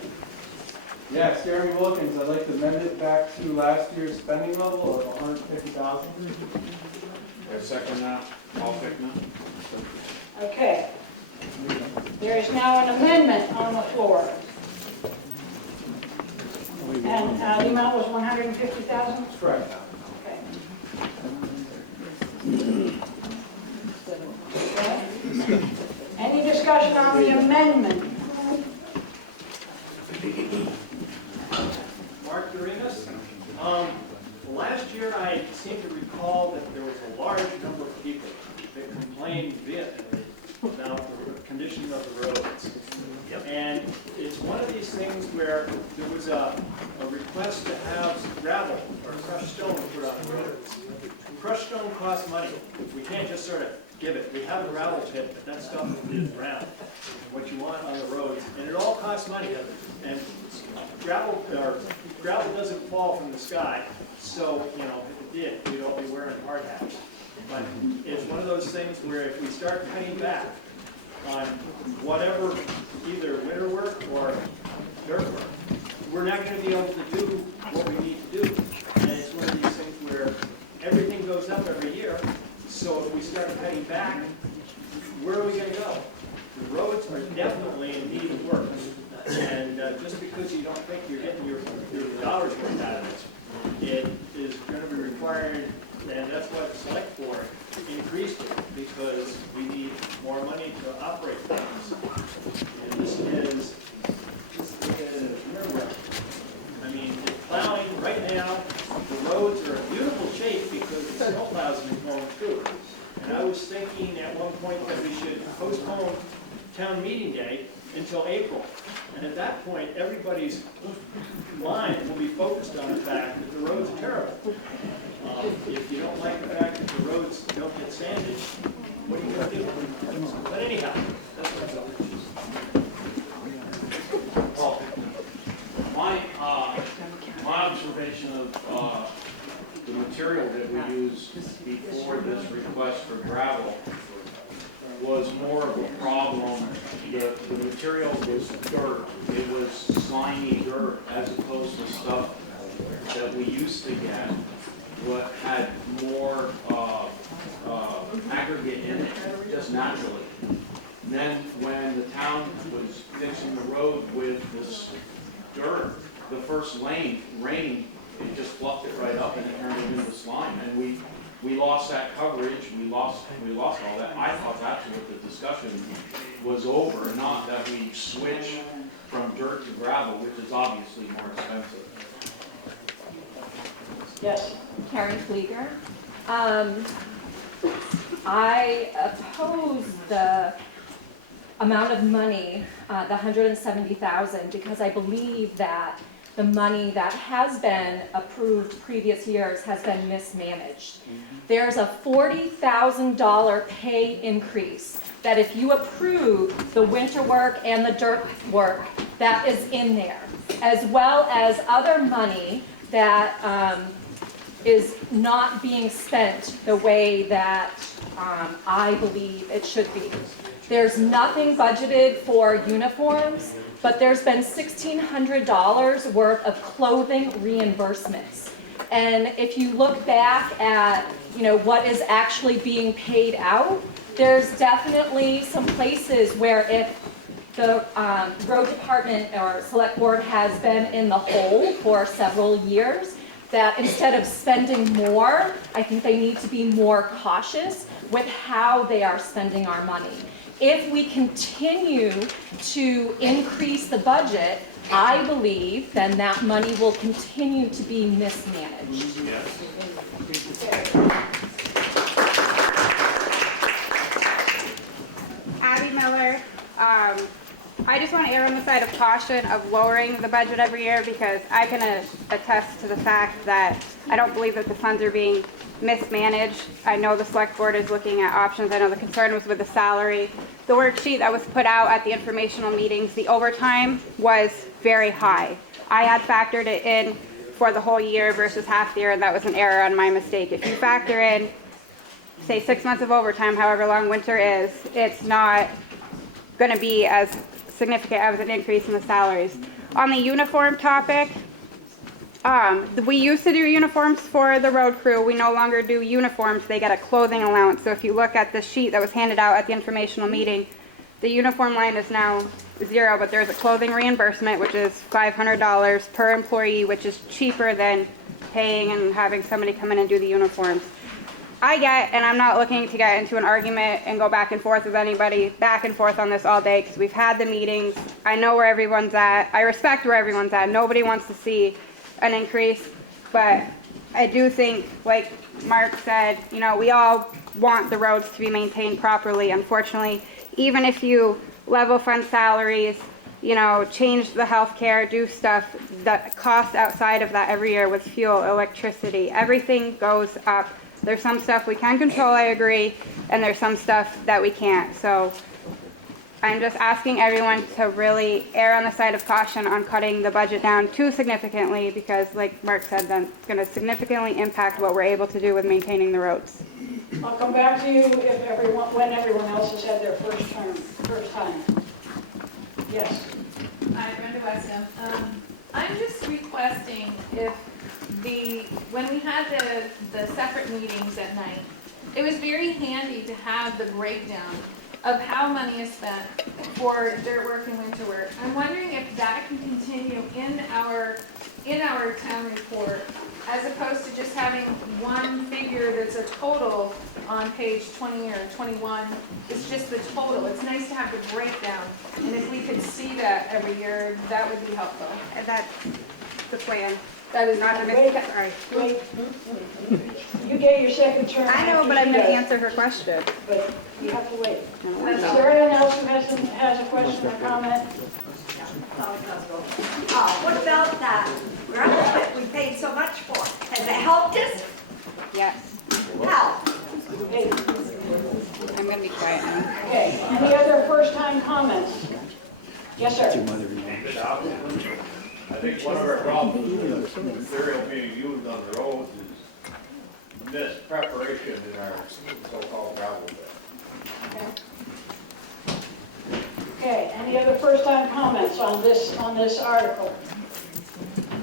Yes, Jeremy Wilkins, I'd like to amend it back to last year's spending level of $150,000. I second that. I'll second that. Okay. There is now an amendment on the floor. And the amount was $150,000? Correct. Okay. Okay. Any discussion on the amendment? Mark Dorinas. Last year, I seem to recall that there was a large number of people that complained vehemently about the condition of the roads. And it's one of these things where there was a request to have gravel or crushed stone put on the roads. Crushed stone costs money. We can't just sort of give it. We have a gravel pit, but that stuff is round, what you want on the roads, and it all costs money. And gravel doesn't fall from the sky, so, you know, if it did, we'd all be wearing hard hats. But it's one of those things where if we start cutting back on whatever, either winter work or dirt work, we're not gonna be able to do what we need to do. And it's one of these things where everything goes up every year, so if we start cutting back, where are we gonna go? The roads are definitely in need of work. And just because you don't think you're getting your dollars worth out of it, it is gonna be required, and that's why the select board increased it, because we need more money to operate things. And this is, where we're at. I mean, the plowing, right now, the roads are in beautiful shape because the snow plows have been going through. And I was thinking at one point that we should postpone town meeting day until April. And at that point, everybody's mind will be focused on the fact that the roads are terrible. If you don't like the fact that the roads don't get sanded, what are you going to do? But anyhow, that's what's up. Well, my observation of the material that we used before this request for gravel was more of a problem. The material was dirt. It was slimy dirt as opposed to stuff that we used to get, what had more aggregate in it, just naturally. And then when the town was fixing the road with this dirt, the first rain, it just fluffed it right up and it turned it into slime. And we lost that coverage, we lost all that. I thought that's what the discussion was over, not that we switch from dirt to gravel, which is obviously more expensive. Yes. Karen Flieger. I oppose the amount of money, the $170,000, because I believe that the money that has been approved previous years has been mismanaged. There's a $40,000 pay increase that if you approve the winter work and the dirt work, that is in there, as well as other money that is not being spent the way that I believe it should be. There's nothing budgeted for uniforms, but there's been $1,600 worth of clothing reimbursements. And if you look back at, what is actually being paid out, there's definitely some places where if the road department or select board has been in the hole for several years, that instead of spending more, I think they need to be more cautious with how they are spending our money. If we continue to increase the budget, I believe then that money will continue to be mismanaged. Abby Miller. I just want to err on the side of caution of lowering the budget every year, because I can attest to the fact that I don't believe that the funds are being mismanaged. I know the select board is looking at options. I know the concern was with the salary. The worksheet that was put out at the informational meetings, the overtime was very high. I had factored it in for the whole year versus half the year, and that was an error on my mistake. If you factor in, say, 6 months of overtime, however long winter is, it's not going to be as significant as an increase in the salaries. On the uniform topic, we used to do uniforms for the road crew. We no longer do uniforms. They get a clothing allowance. So if you look at the sheet that was handed out at the informational meeting, the uniform line is now $0, but there's a clothing reimbursement, which is $500 per employee, which is cheaper than paying and having somebody come in and do the uniforms. I get, and I'm not looking to get into an argument and go back and forth with anybody, back and forth on this all day, because we've had the meetings. I know where everyone's at. I respect where everyone's at. Nobody wants to see an increase, but I do think, like Mark said, we all want the roads to be maintained properly. Unfortunately, even if you level fund salaries, change the healthcare, do stuff that costs outside of that every year with fuel, electricity, everything goes up. There's some stuff we can control, I agree, and there's some stuff that we can't. So I'm just asking everyone to really err on the side of caution on cutting the budget down too significantly, because like Mark said, then it's going to significantly impact what we're able to do with maintaining the roads. I'll come back to you when everyone else has had their first time. Yes. Hi, Brenda Westham. I'm just had the separate meetings at night, it was very handy to have the breakdown of how money is spent for dirt work and winter work. I'm wondering if that can continue in our town report, as opposed to just having one figure that's a total on page 20 or 21. It's just the total. It's nice to have the breakdown, and if we could see that every year, that would be helpful. And that's the plan. That is Not to Wait. miss, sorry. Wait. You get your second turn. I know, but I'm gonna answer her question. But you have to wait. That's Is all. there anyone else who has a question or comment? What about that gravel pit we paid so much for? Has it helped us? Yes, How? Hey, I'm gonna be quiet now. okay, any other first-time comments? Yes, sir. I think one of our problems with the material being used on the roads is mispreparation in our so-called gravel bed. Okay, any other first-time comments on this article?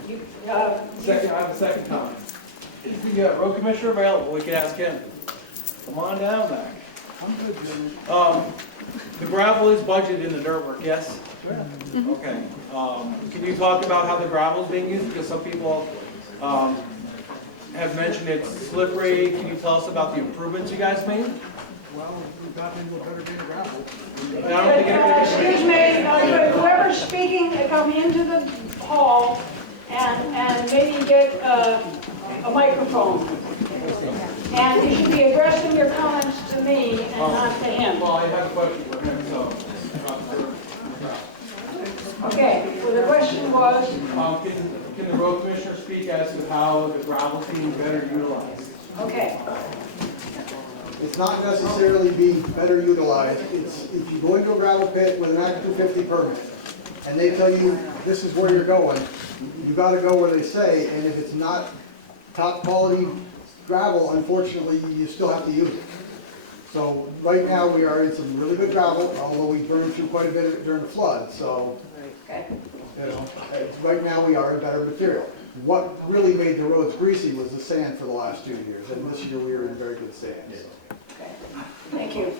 You, Second, I have a second comment. If we got road commissioner available, we can ask him. Come on down back. The gravel is budgeted in the dirt work, yes? Okay. Can you talk about how the gravel is being used? Because some people have mentioned it's slippery. Can you tell us about the improvements you guys made? Well, we've gotten into a better day of gravel. I don't think anybody- excuse me, whoever's speaking, come into the hall and maybe get a microphone. And you should be addressing your comments to me and not to him. Well, I have a question for him, so. Okay, well, the question was, Can the road commissioner speak as to how the gravel's being better utilized? okay, It's not necessarily being better utilized. It's, if you go into a gravel pit with an Act 250 permit, and they tell you this is where you're going, you gotta go where they say, and if it's not top quality gravel, unfortunately, you still have to use it. So right now, we are in some really good gravel, although we burned through quite a bit during the flood, so, okay. you know, right now we are a better material. What really made the roads greasy was the sand for the last 2 years, and this year we were in very good sand. So. Okay, thank you.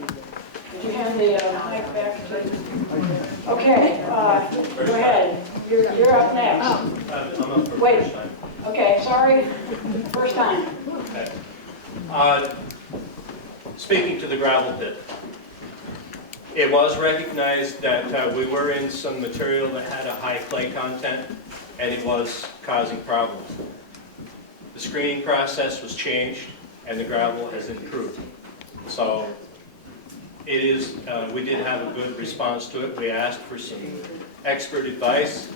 Did you hand the mic back to? Okay, go ahead. You're up next. I'm up for the Wait. first time. Okay, sorry, first time. Okay. Speaking to the gravel pit, it was recognized that we were in some material that had a high clay content, and it was causing problems. The screening process was changed, and the gravel has improved. So it is, we did have a good response to it. We asked for some expert advice.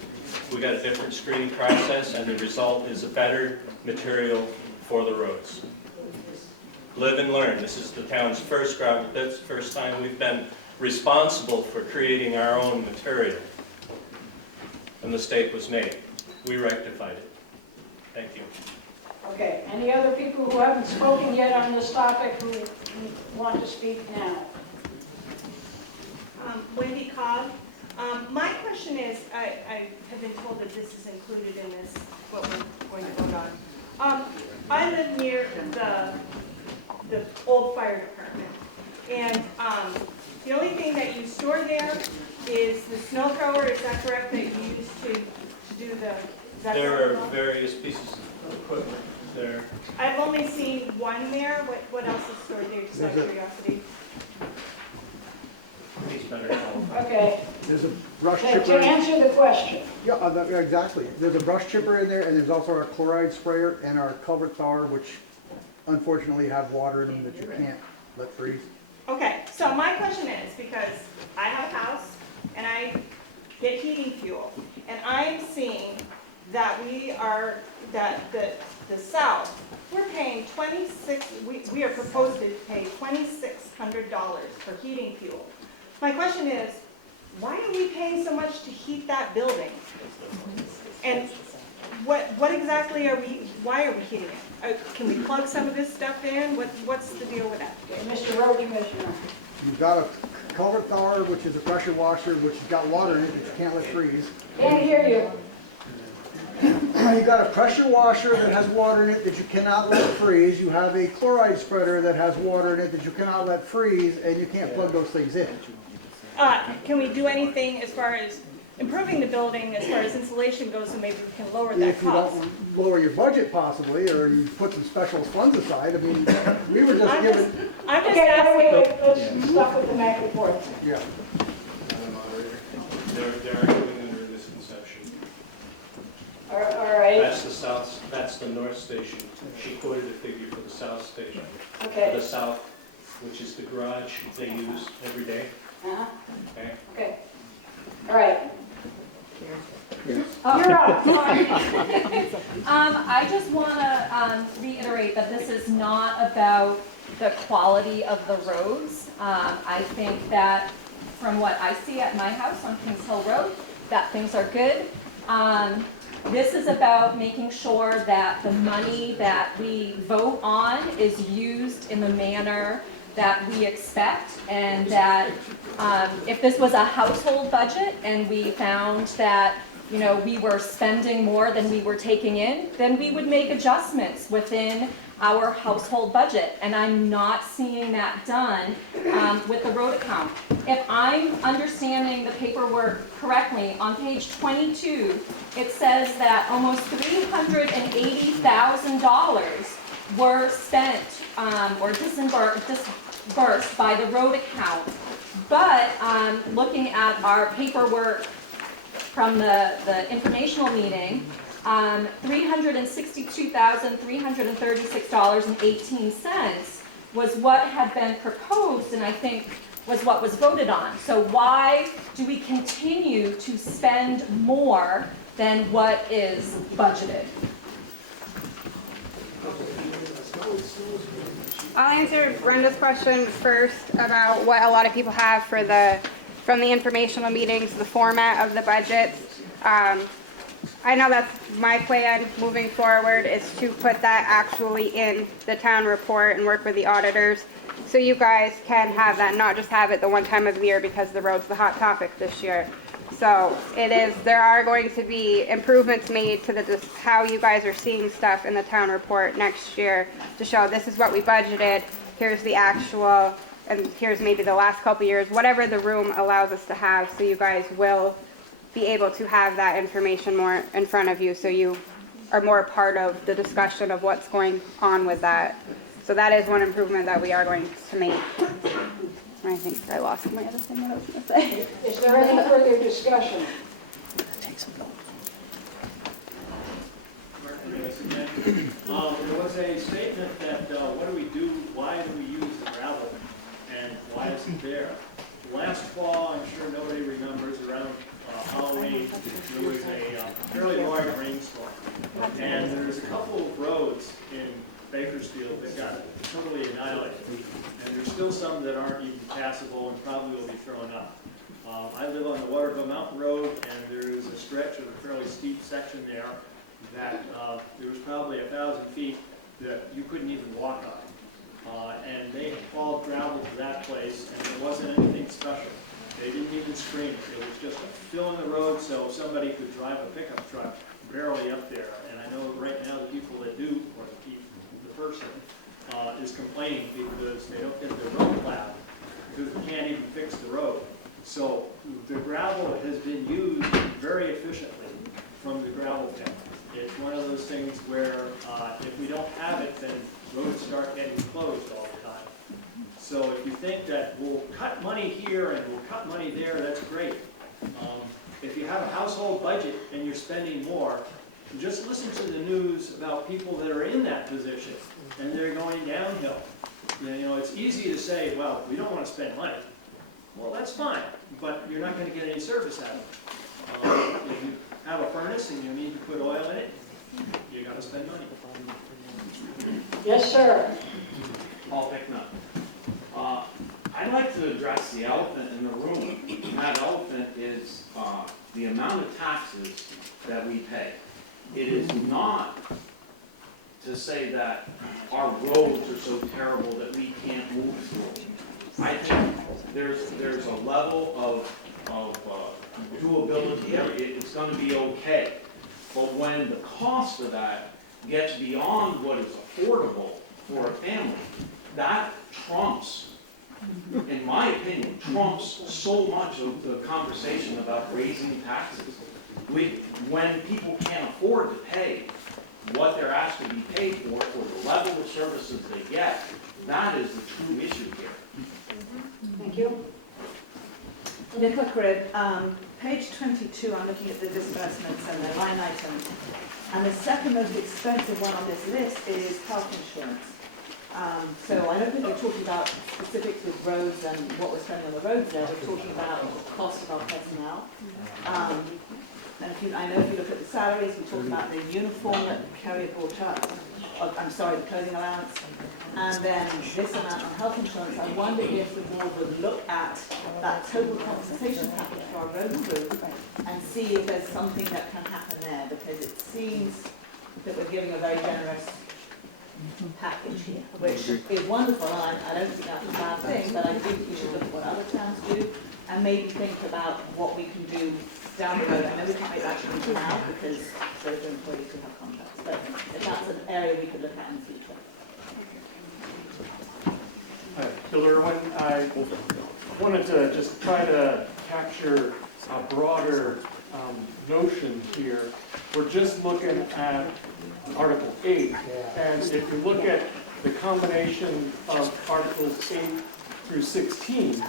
We got a different screening process, and the result is a better material for the roads. Live and learn. This is the town's first gravel pit. It's the first time we've been responsible for creating our own material. A mistake was made. We rectified it. Thank you. Okay, any other people who haven't spoken yet on this topic who want to speak now? Wendy Cobb. My question is, I have been told that this is included in this, what we're going to vote on. I live near the old fire department, and the only thing that you store there is the snow thrower. Is that correct, that you use to do the? There are various pieces of equipment there. I've only seen one there. What else is stored there, just out of curiosity? He's better qualified. Okay, There's a brush to chipper. answer the question. Yeah, exactly. There's a brush chipper in there, and there's also our chloride sprayer and our culvert thawer, which unfortunately have water in them that you can't let freeze. Okay, so my question is, because I have a house and I get heating fuel, and I'm seeing that the South, we're paying we are proposed to pay $2,600 for heating fuel. My question is, why are we paying so much to heat that building? And what exactly why are we heating it? Can we plug some of this stuff in? What's the deal with that? Okay, Mr. Road Commissioner. You've got a culvert thawer, which is a pressure washer, which has got water in it that you can't let freeze. Can't hear you. You got a pressure washer that has water in it that you cannot let freeze. You have a chloride spreader that has water in it that you cannot let freeze, and you can't plug those things in. Can we do anything as far as improving the building, as far as insulation goes, so maybe we can lower that If you cost? don't lower your budget possibly, or you put some special funds aside, I mean, we were just given, I'm just Okay, asking. wait, let's stop with the back and forth. yeah. Madam Moderator, they're arguing under misconception. All right, That's the south, that's the north station. She quoted a figure for the south station. For okay. the south, which is the garage they use every day, Uh-huh. okay? Okay. All right. You're up. I just want to reiterate that this is not about the quality of the roads. I think that from what I see at my house on Kings Hill Road, that things are good. This is about making sure that the money that we vote on is used in the manner that we expect, and that if this was a household budget and we found that we were spending more than we were taking in, then we would make adjustments within our household budget. And I'm not seeing that done with the road account. If I'm understanding the paperwork correctly, on page 22, it says that almost $380,000 were spent or disbursed by the road account. But looking at our paperwork from the informational meeting, $362,336.18 was what had been proposed, and I think was what was voted on. So why do we continue to spend more than what is budgeted? I'll answer Brenda's question first about what a lot of people have from the informational meetings, the format of the budgets. I know that's my plan moving forward, is to put that actually in the town report and work with the auditors, so you guys can have that, not just have it the one time of the year because the road's the hot topic this year. So there are going to be improvements made to how you guys are seeing stuff in the town report next year to show this is what we budgeted, here's the actual, and here's maybe the last couple years, whatever the room allows us to have, so you guys will be able to have that information more in front of you, so you are more part of the discussion of what's going on with that. So that is one improvement that we are going to make. I think I lost my other thing that I was going to say. Is there any further discussion? There was a statement that, what do we do, why do we use the gravel, and why is it there? Last fall, I'm sure nobody remembers, around Halloween, there was a fairly large rainstorm. And there's a couple of roads in Bakersfield that got totally annihilated. And there's still some that aren't even passable and probably will be thrown up. I live on the Waterville Mountain Road, and there's a stretch of a fairly steep section there that there was probably 1,000 feet that you couldn't even walk on. And they hauled gravel to that place, and there wasn't anything special. They didn't even screen it. It was just filling the road so somebody could drive a pickup truck barely up there. And I know right now the people that do, or the person, is complaining because they don't get their road plowed, because they can't even fix the road. So the gravel has been used very efficiently from the gravel pit. It's one of those things where if we don't have it, then roads start getting closed all the time. So if you think that we'll cut money here and we'll cut money there, that's great. If you have a household budget and you're spending more, just listen to the news about people that are in that position and they're going downhill. It's easy to say, well, we don't want to spend money. Well, that's fine, but you're not going to get any service out of it. If you have a furnace and you need to put oil in it, you got to spend money. Yes, sir. Paul Picknut. I'd like to address the elephant in the room. And that elephant is the amount of taxes that we pay. It is not to say that our roads are so terrible that we can't move through. I think there's a level of doability. It's going to be okay. But when the cost of that gets beyond what is affordable for a family, that trumps, in my opinion, trumps so much of the conversation about raising taxes. When people can't afford to pay what they're asked to be paid for the level of services they get, that is the true issue here. Thank you. Nicola Cribb, page 22, I'm looking at the disbursements and the line items. And the second most expensive one on this list is health insurance. So I don't think we're talking about specifics with roads and what we're spending on the roads there. We're talking about the cost of our personnel. And I know if you look at the salaries, we talk about the uniform that Kerry brought up. I'm sorry, the clothing allowance. And then this amount on health insurance. I wonder if the board would look at that total compensation package for our road crew and see if there's something that can happen there, because it seems that we're giving a very generous package here, which is wonderful, and I don't think that's a bad thing, but I think we should look at what other towns do and maybe think about what we can do down the road. I know we can't make that change now because those are employees who have contracts, but if that's an area we could look at in the future. Hi, Bill Irwin. I wanted to just try to capture a broader notion here. We're just looking at Article 8, and if you look at the combination of Articles 8 through 16,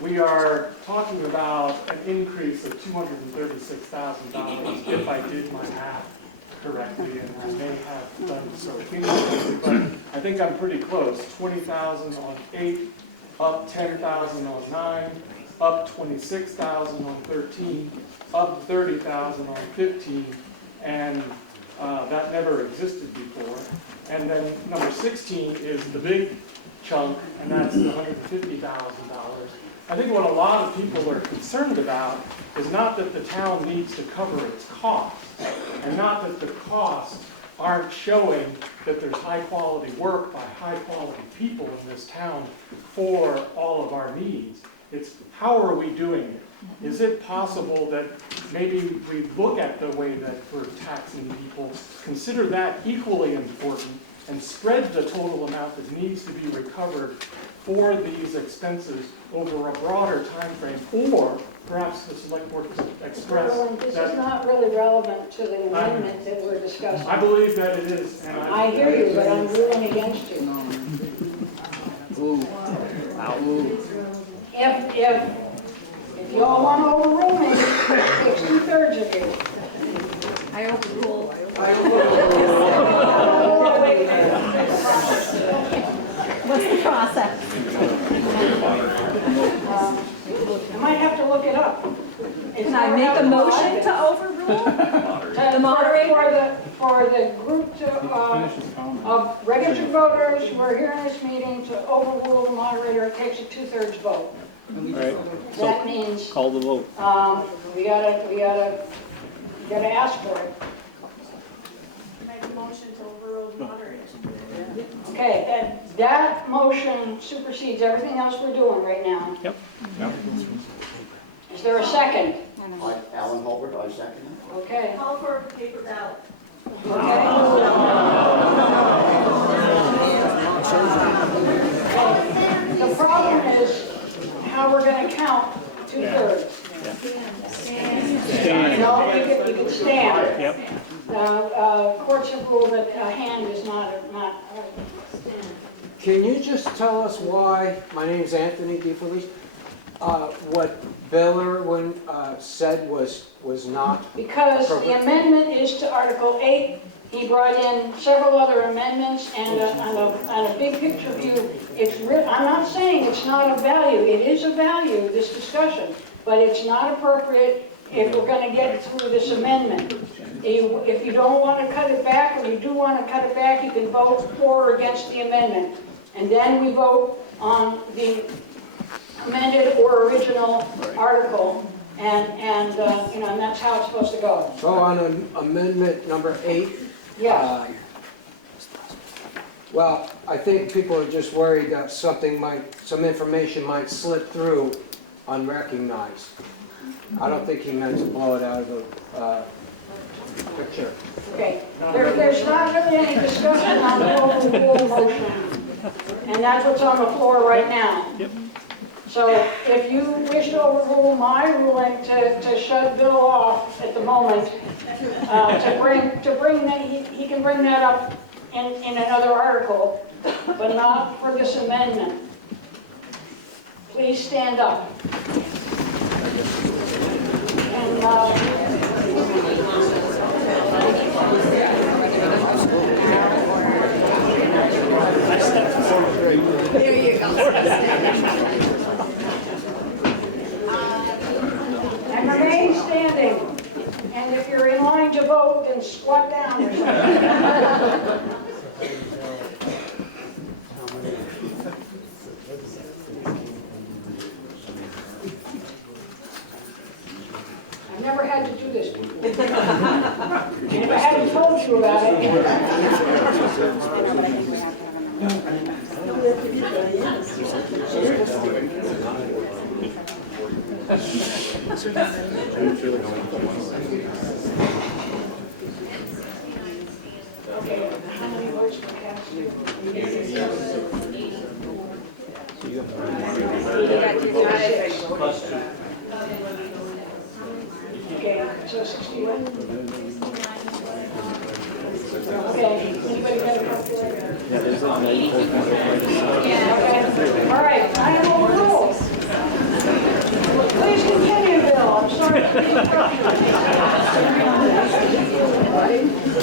we are talking about an increase of $236,000 if I did my math correctly, and I may have done so incorrectly, but I think I'm pretty close. 20,000 on 8, up 10,000 on 9, up 26,000 on 13, up 30,000 on 15, and that never existed before. And then number 16 is the big chunk, and that's the $150,000. I think what a lot of people are concerned about is not that the town needs to cover its costs, and not that the costs aren't showing that there's high-quality work by high-quality people in this town for all of our needs. It's how are we doing it? Is it possible that maybe we look at the way that we're taxing people, consider that equally important, and spread the total amount that needs to be recovered for these expenses over a broader time frame, or perhaps the select board could express This that. is not really relevant to the amendment that we're discussing. I believe that it is. And I hear you, but I'm ruling against you. If you all want to overrule me, it takes 2/3 of you. I overrule. What's the process? I might have to look it up. Can I make a motion to overrule the moderator? For the group of registered voters who are here in this meeting to overrule the moderator, it takes a 2/3 vote. That means, Call the vote. we gotta ask for it. Make a motion to overrule the moderator. Okay, that motion supersedes everything else we're doing right now. Yep. Is there a second? Alan Holbert, I second it. Okay. Call for a paper ballot. The problem is how we're going to count 2/3. Stand. No, you can stand. Yep. Courts have ruled that a hand is not. Can you just tell us why, my name's Anthony DeFelice, what Bill Irwin said was not? Because the amendment is to Article 8. He brought in several other amendments and a big picture view. I'm not saying it's not a value. It is a value, this discussion, but it's not appropriate if we're going to get through this amendment. If you don't want to cut it back, or you do want to cut it back, you can vote for or against the amendment. And then we vote on the amended or original article, and that's how it's supposed to go. So on amendment number 8? Yeah. Well, I think people are just worried that some information might slip through unrecognized. I don't think he meant to blow it out of the Okay, there's not really any discussion on the overrule motion, and that's what's on the floor right now. So if you wish to overrule my ruling to shut Bill off at the moment, to bring that, he can bring that up in another article, but not for this amendment. Please stand up. And, There you go. and remain standing. And if you're in line to vote, then squat down or something. I've never had to do this before. And if I hadn't told you about Okay, how many votes for cast? Plus 2. Okay, so 61. Okay, anybody got a calculator? Yeah, there's a Okay, all right, I am overruled. Please continue, Bill, I'm sorry.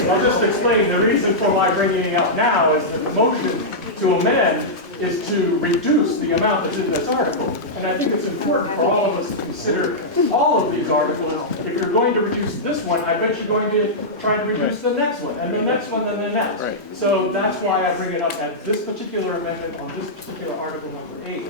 I'll just explain the reason for why bringing it up now is that the motion to amend is to reduce the amount that's in this article. And I think it's important for all of us to consider all of these articles. If you're going to reduce this one, I bet you're going to try to reduce the next one, and the next one, and the next. Right. So that's why I bring it up at this particular amendment on this particular article number 8.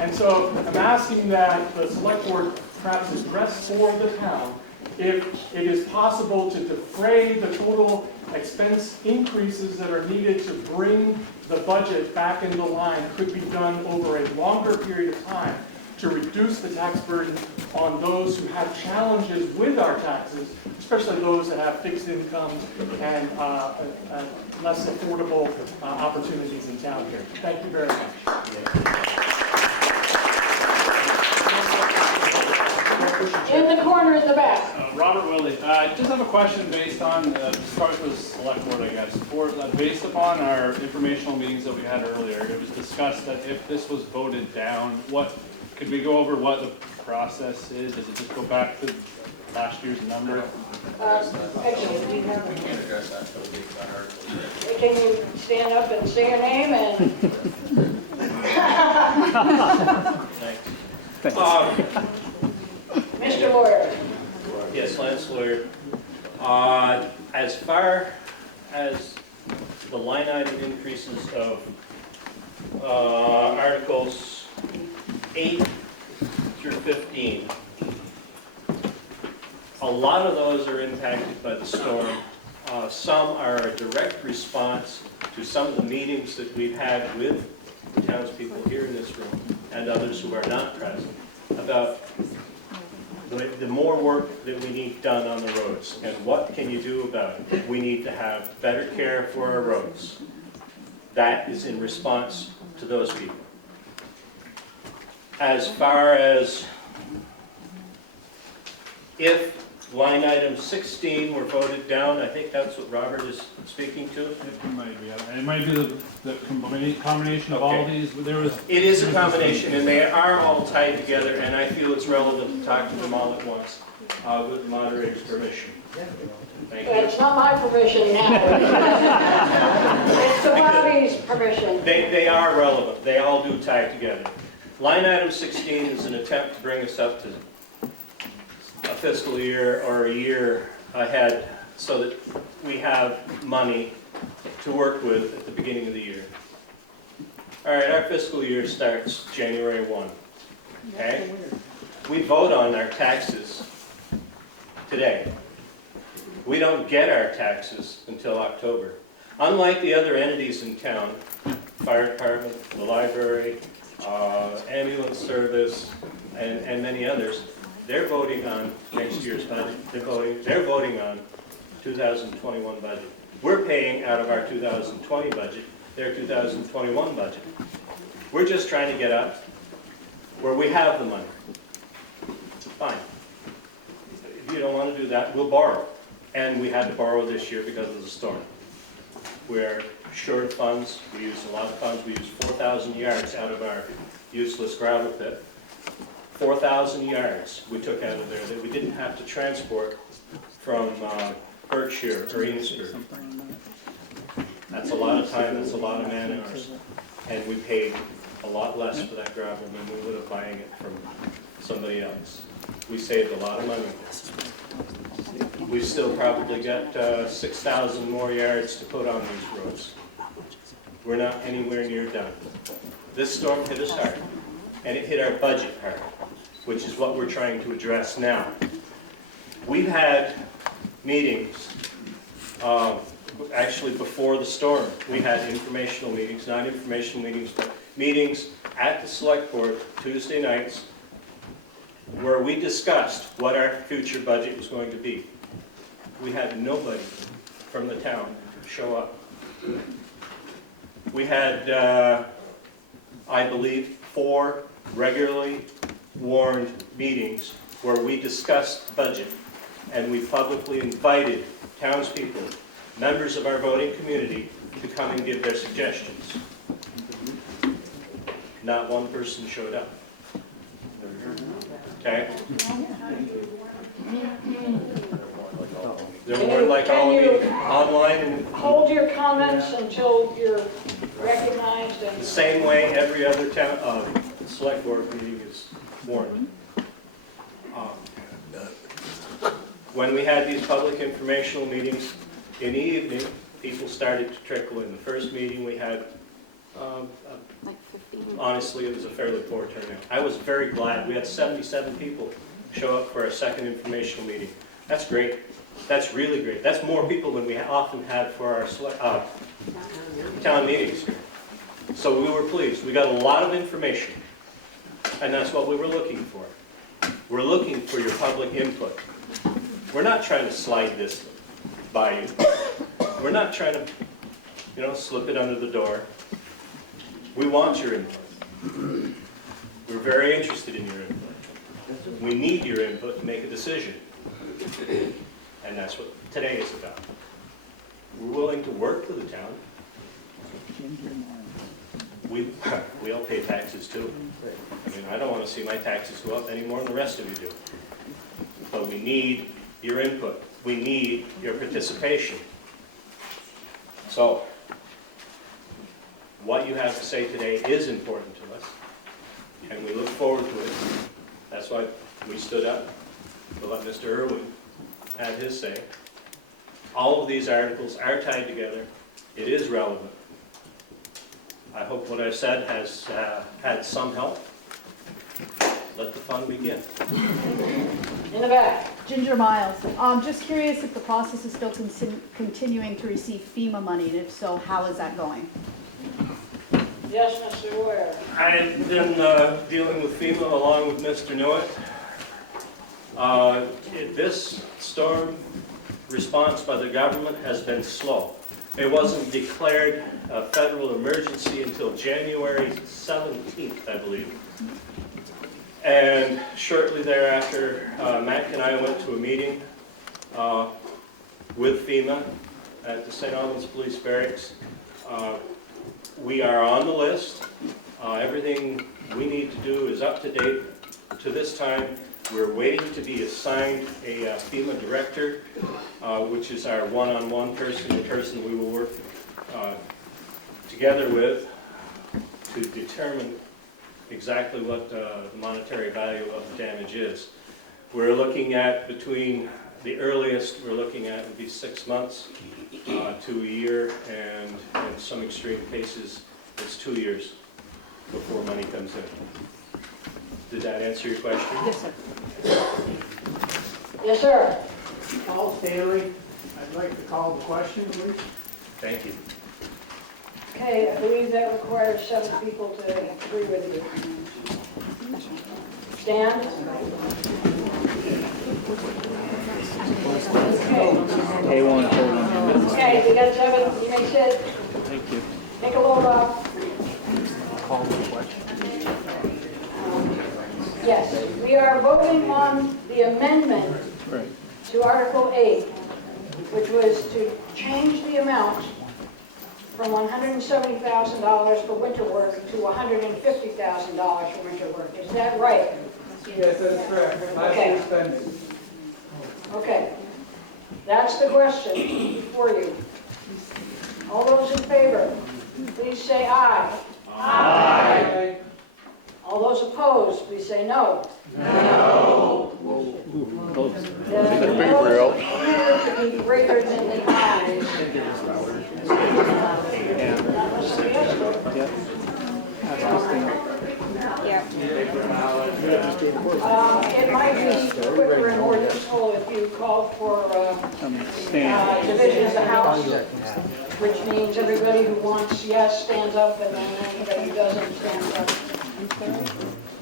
And so I'm asking that the select board perhaps address for the town if it is possible to defray the total expense increases that are needed to bring the budget back into line could be done over a longer period of time to reduce the tax burden on those who have challenges with our taxes, especially those that have fixed incomes and less affordable opportunities in town here. Thank you very much. In the corner in the back. Robert Willie, I just have a question based on, start with select board, I guess. Based upon our informational meetings that we had earlier, it was discussed that if this was voted down, could we go over what the process is? Does it just go back to last year's number? Actually, do you have Can you stand up and say your name and? Thanks. Mr. Lawyer. Yes, Lance Lawyer. As far as the line item increases of Articles 8 through 15, a lot of those are impacted by the storm. Some are a direct response to some of the meetings that we've had with the townspeople here in this room and others who are not present about the more work that we need done on the roads, and what can you do about it? We need to have better care for our roads. That is in response to those people. As far as if line item 16 were voted down, I think that's what Robert is speaking to. It might be. It might be the combination of all these. It is a combination, and they are all tied together, and I feel it's relevant to talk to them all at once, with the moderator's permission. Thank you. It's not my permission now. It's the body's permission. They are relevant. They all do tie together. Line item 16 is an attempt to bring us up to a fiscal year or a year ahead so that we have money to work with at the beginning of the year. All right, our fiscal year starts January 1, okay? We vote on our taxes today. We don't get our taxes until October. Unlike the other entities in town, fire department, the library, ambulance service, and many others, they're voting on next year's budget. They're voting on 2021 budget. We're paying out of our 2020 budget, their 2021 budget. We're just trying to get up where we have the money. Fine. If you don't want to do that, we'll borrow. And we had to borrow this year because of the storm. We're short of funds. We used a lot of funds. We used 4,000 yards out of our useless gravel pit. 4,000 yards we took out of there that we didn't have to transport from Berkshire or Eansburg. That's a lot of time, that's a lot of man hours. And we paid a lot less for that gravel than we would have buying it from somebody else. We saved a lot of money. We still probably got 6,000 more yards to put on these roads. We're not anywhere near done. This storm hit us hard, and it hit our budget hard, which is what we're trying to address now. We've had meetings, actually before the storm, we had informational meetings, not informational meetings, but meetings at the select board Tuesday nights where we discussed what our future budget was going to be. We had nobody from the town show up. We had, I believe, 4 regularly warned meetings where we discussed budget, and we publicly invited townspeople, members of our voting community, to come and give their suggestions. Not one person showed up. Okay? There weren't like all meetings online and Hold your comments until you're recognized and... the same way every other town, select board meeting is warned. When we had these public informational meetings in the evening, people started to trickle in. The first meeting we had, honestly, it was a fairly poor turnout. I was very glad. We had 77 people show up for our second informational meeting. That's great. That's really great. That's more people than we often have for our town meetings here. So we were pleased. We got a lot of information, and that's what we were looking for. We're looking for your public input. We're not trying to slide this by you. We're not trying to, slip it under the door. We want your input. We're very interested in your input. We need your input to make a decision. And that's what today is about. We're willing to work with the town. We all pay taxes too. I don't want to see my taxes go up any more than the rest of you do. But we need your input. We need your participation. So, what you have to say today is important to us, and we look forward to it. That's why we stood up to let Mr. Irwin have his say. All of these articles are tied together. It is relevant. I hope what I've said has had some help. Let the fun begin. In the back. Ginger Miles. Just curious if the process is still continuing to receive FEMA money, and if so, how is that going? Yes, Mr. Ware. I've been dealing with FEMA along with Mr. Newitt. This storm response by the government has been slow. It wasn't declared a federal emergency until January 17th, I believe. And shortly thereafter, Mac and I went to a meeting with FEMA at the St. Albans Police Barracks. We are on the list. Everything we need to do is up to date to this time. We're waiting to be assigned a FEMA director, which is our one-on-one person, the person we will work together with to determine exactly what the monetary value of the damage is. We're looking at between the earliest we're looking at would be 6 months to a year, and in some extreme cases, it's 2 years before money comes in. Did that answer your question? Yes, sir. Yes, sir. Paul Stanley, I'd like to call the question, please. Thank you. Okay, I believe that requires 7 people to agree with you. Stand. Okay. A1. Okay, we got 7, you may sit. Thank you. Take a load off. Call the question. Yes, we are voting on the amendment Right. to Article 8, which was to change the amount from $170,000 for winter work to $150,000 for winter work. Is that right? Yes, that is correct. Last year's spending. Okay. That's the question for you. All those in favor, please say aye. Aye. All those opposed, please say no. Whoa, close. The noes appear to be greater than the ayes. It might be quicker and more useful if you call for division of the House, which means everybody who wants yes stands up and then anybody who doesn't stands up.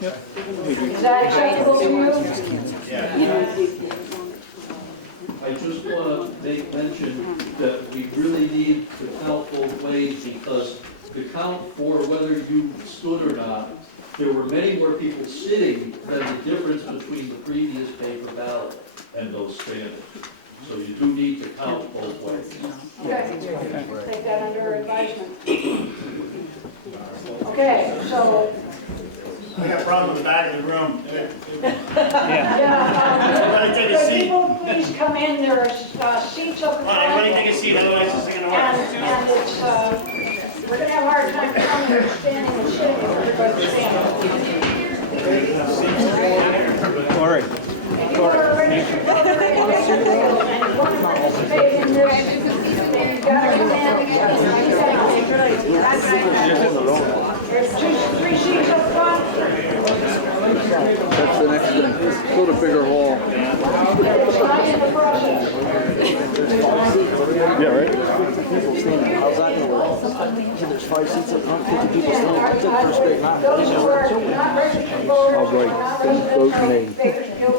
Is that acceptable to you? I just want to make mention that we really need to count both ways, because to count for whether you stood or not, there were many more people sitting than the difference between the previous paper ballot and those standing. So you do need to count both ways. Okay, take that under advisement. Okay, so. I got a problem with the back of the room. Yeah. Take a seat. People, please come in. There are seats up front. Everybody take a seat, otherwise this is going to work. And it's, we're going to have a hard time coming and standing and sitting if everybody's standing. All right. If you are a registered voter and you want to participate in this, then you've got to come in. There's 3 seats up front. That's the next thing. Go to bigger hall. It's not in the process. Yeah, right? How's that gonna work? There's 5 seats up front, 50 people standing. That's the first grade map. Those who are not registered voters, All right, not then vote nay. residents of Bakersfield,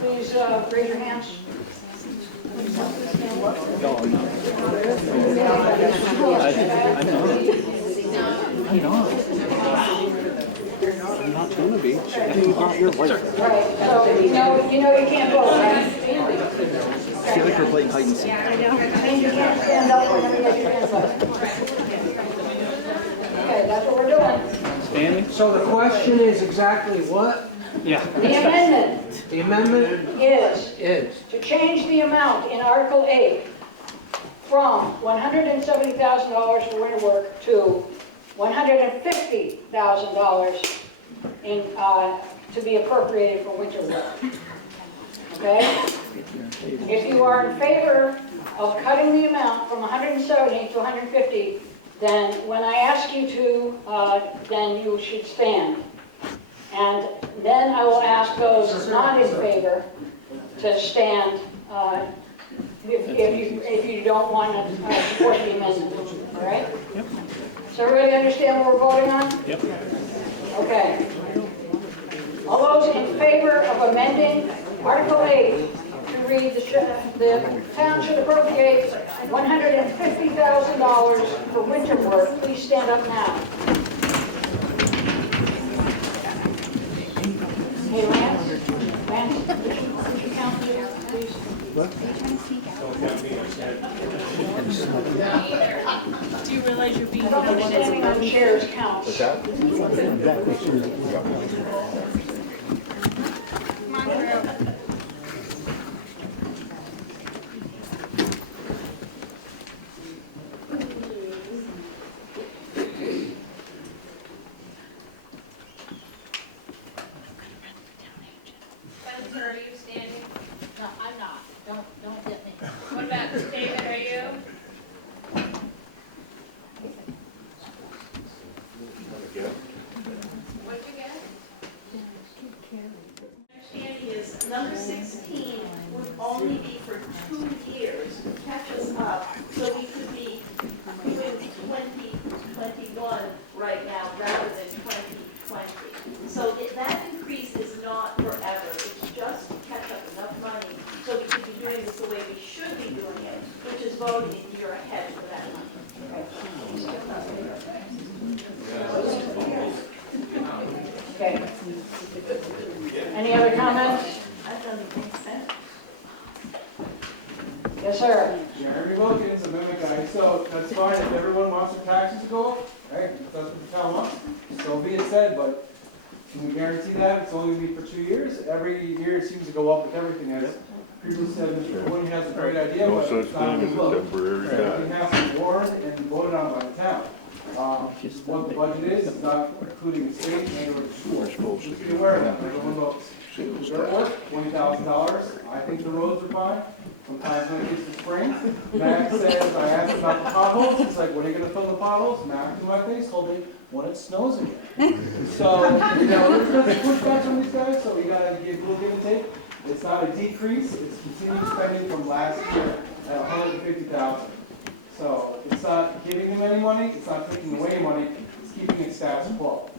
please raise your hands. I know. I'm not gonna be. You're white. Right, so you know you can't vote, right? I feel like we're playing hide and seek. I know. And you can't stand up when you raise your hands up. Okay, that's what we're doing. Standing? So the question is exactly what? Yeah. The amendment The amendment is to change the amount in Article 8 from $170,000 for winter work to $150,000 in, to be appropriated for winter work. Okay? If you are in favor of cutting the amount from 170 to 150, then when I ask you to, then you should stand. And then I will ask those not in favor to stand if you don't want to support the amendment. All right? Yep. So everybody understand what we're voting on? Yep. Okay. All those in favor of amending Article 8 to read the town should appropriate $150,000 for winter work, please stand up now. Hey, Lance, would you count please? Don't count me, I said. Do you realize you're being I don't think standing on chairs counts. What's that? Come on, Drew. Spencer, are you standing? No, I'm not. Don't get me. What about David, are you? What'd you get? Understanding is number 16 would only be for 2 years to catch us up, so we could be doing 2021 right now rather than 2020. So that increase is not forever, it's just to catch up enough money so we could be doing this the way we should be doing it, which is voting it year doesn't make sense. Yes, sir. Jeremy Wilkins, amendment guy, so that's fine, if everyone wants their taxes to go up, right, if that's what the town wants, so be it said, but can we guarantee that it's only gonna be for 2 years? Every year it seems to go up with everything, as people said, Mr. Wood has a great idea, No but such it's not thing as a look. temporary Everything tax. has to be warned and voted on by the town. What the budget is, it's not including the state, and We're supposed to just be get aware of that, everyone votes. Dirt work, $20,000, I think the roads are fine. Sometimes when it gets to spring, Max says, I asked about the potholes, it's like, when are you gonna fill the potholes? Max in my face told me, when it snows again. So, there's pushback from these guys, so we gotta give a little give and take. It's not a decrease, it's continued spending from last year at $150,000. So, it's not giving them any money, it's not taking away money, it's keeping it status quo.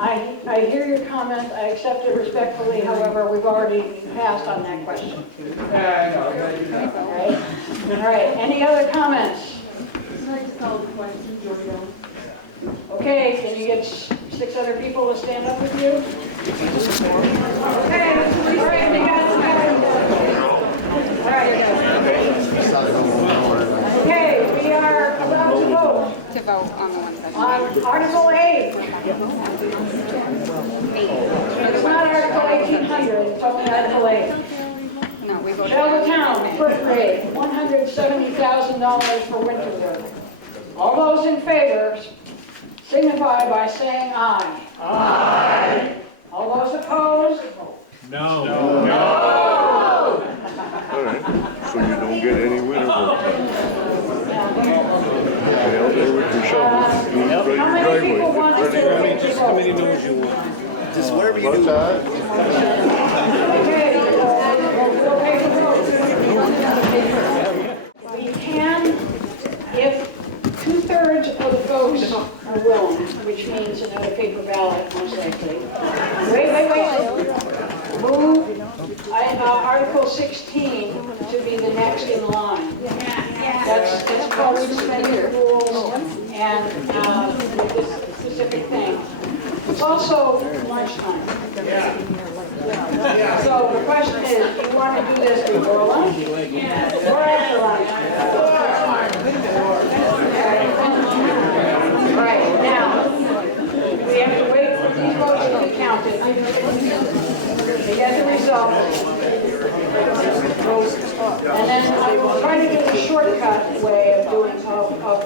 I hear your comment, I accept it respectfully, however, we've already passed on that question. Yeah, I know. All right, all right, any other comments? I'd like to call the question, Giorgio. Okay, can you get 6 other people to stand up with you? Okay, all right, we got some. All right. Okay, we are about to vote. To vote on the one that. On Article 8. It's not Article 1800, it's only Article 8. No, we voted. Shall the town appropriate $170,000 for winter work? All those in favor signify by saying aye. Aye. All those opposed? No. No. All right, so you don't get any winter work. Stay out there with your shovel, do it right in your How many people driveway. want to do it? How many knows you want? Just whatever you do. Okay, we'll pay the vote. We can, if 2/3 of the votes are willing, which means another paper ballot most likely. Wait. Move Article 16 to be the next in line. That's called suspended rules and this specific thing. It's also lunchtime. So the question is, do you want to do this before lunch or after lunch? All right, now, we have to wait for these votes to be counted. We get the results. And then I will try to do the shortcut way of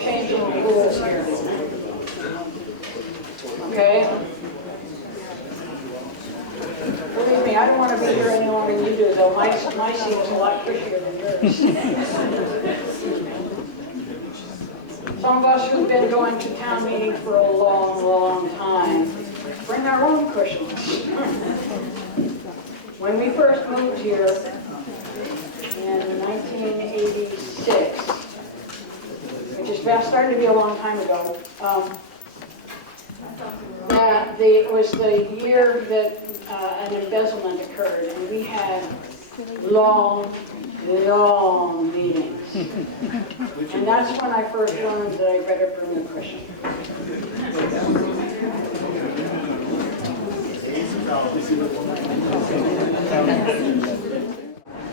changing the rules here. Okay? Believe me, I don't want to be here any longer than you do, though. My seat is a lot cushier than yours. Some of us who've been going to town meetings for a long, long time bring our own cushions. When we first moved here in 1986, which is starting to be a long time ago, it was the year that an embezzlement occurred, and we had long meetings. And that's when I first learned that I better bring a cushion.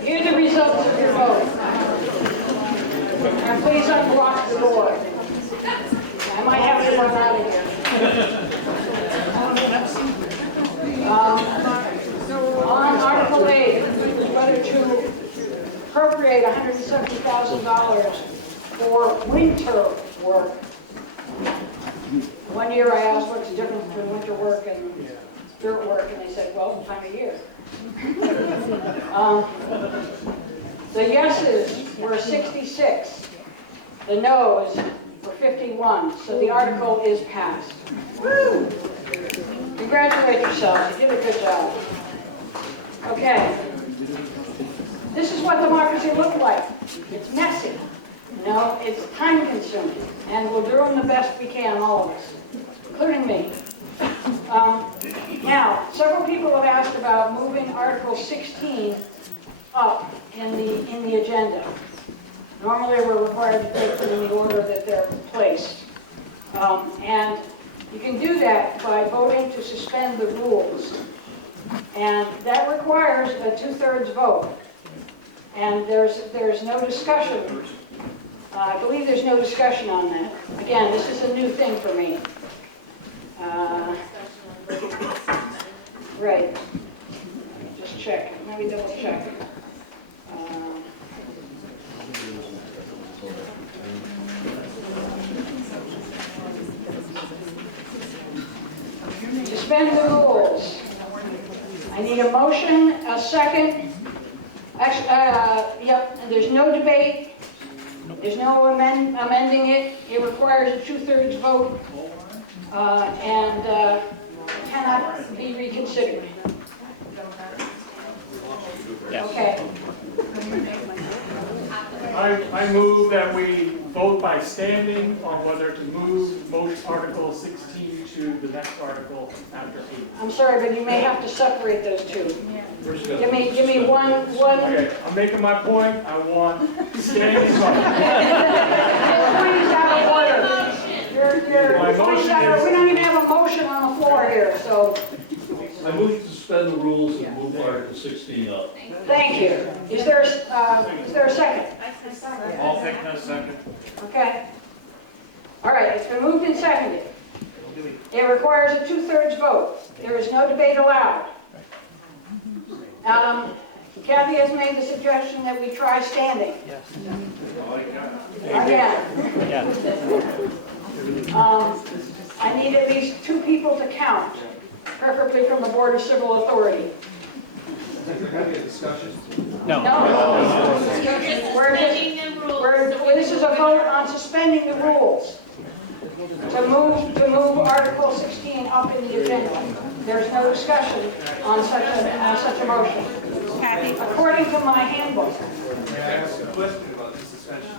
Here are the results of your vote. And please unblock the door. I might have to run out of here. On Article 8, whether to appropriate $170,000 for winter work. One year I asked what's the difference between winter work and dirt work, and they said, well, time of year. The yeses were 66. The noes were 51. So the article is passed. Woo! Congratulate yourselves. You did a good job. Okay. This is what democracy looked like. It's messy. You know, it's time consuming. And we're doing the best we can, all of us, including me. Now, several people have asked about moving Article 16 up in the agenda. Normally, we're required to take them in the order that they're placed. And You can do that by voting to suspend the rules. And that requires a 2/3 vote. And there's no discussion. I believe there's no discussion on that. Again, this is a new thing for me. Right. Just check. Let me double check. Suspend the rules. I need a motion, a second. Actually, yep, there's no debate. There's no amending it. It requires a 2/3 vote and cannot be reconsidered. Okay. I move that we vote by standing on whether to move Article 16 to the next article after 8. I'm sorry, but you may have to separate those two. Give me one. Okay, I'm making my point. I want standing vote. Please have a order. My motion is- We don't even have a motion on the floor here, so I move to suspend the rules and move Article 16 up. thank you. Is there a second? I'll take that second. Okay. All right, it's been moved and seconded. It requires a 2/3 vote. There is no debate allowed. Kathy has made the suggestion that we try standing. Again. I need at least 2 people to count, preferably from the Board of Civil Authority. No. This is a vote on suspending the rules to move Article 16 up in the agenda. There's no discussion on such a motion. According to my handbook. May I ask a question about the suspension?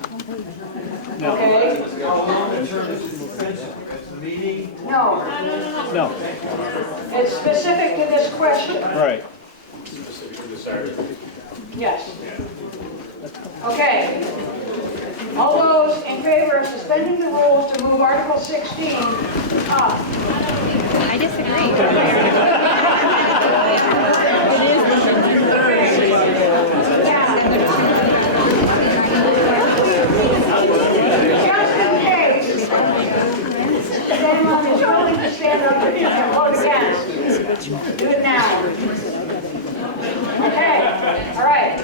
Okay? How long in terms of suspension? That's the meeting? No. No. It's specific to this question. Right. Yes. Okay. All those in favor of suspending the rules to move Article 16 up? I disagree. Just in case, if anyone is willing to stand up and vote against, do it now. Okay, all right.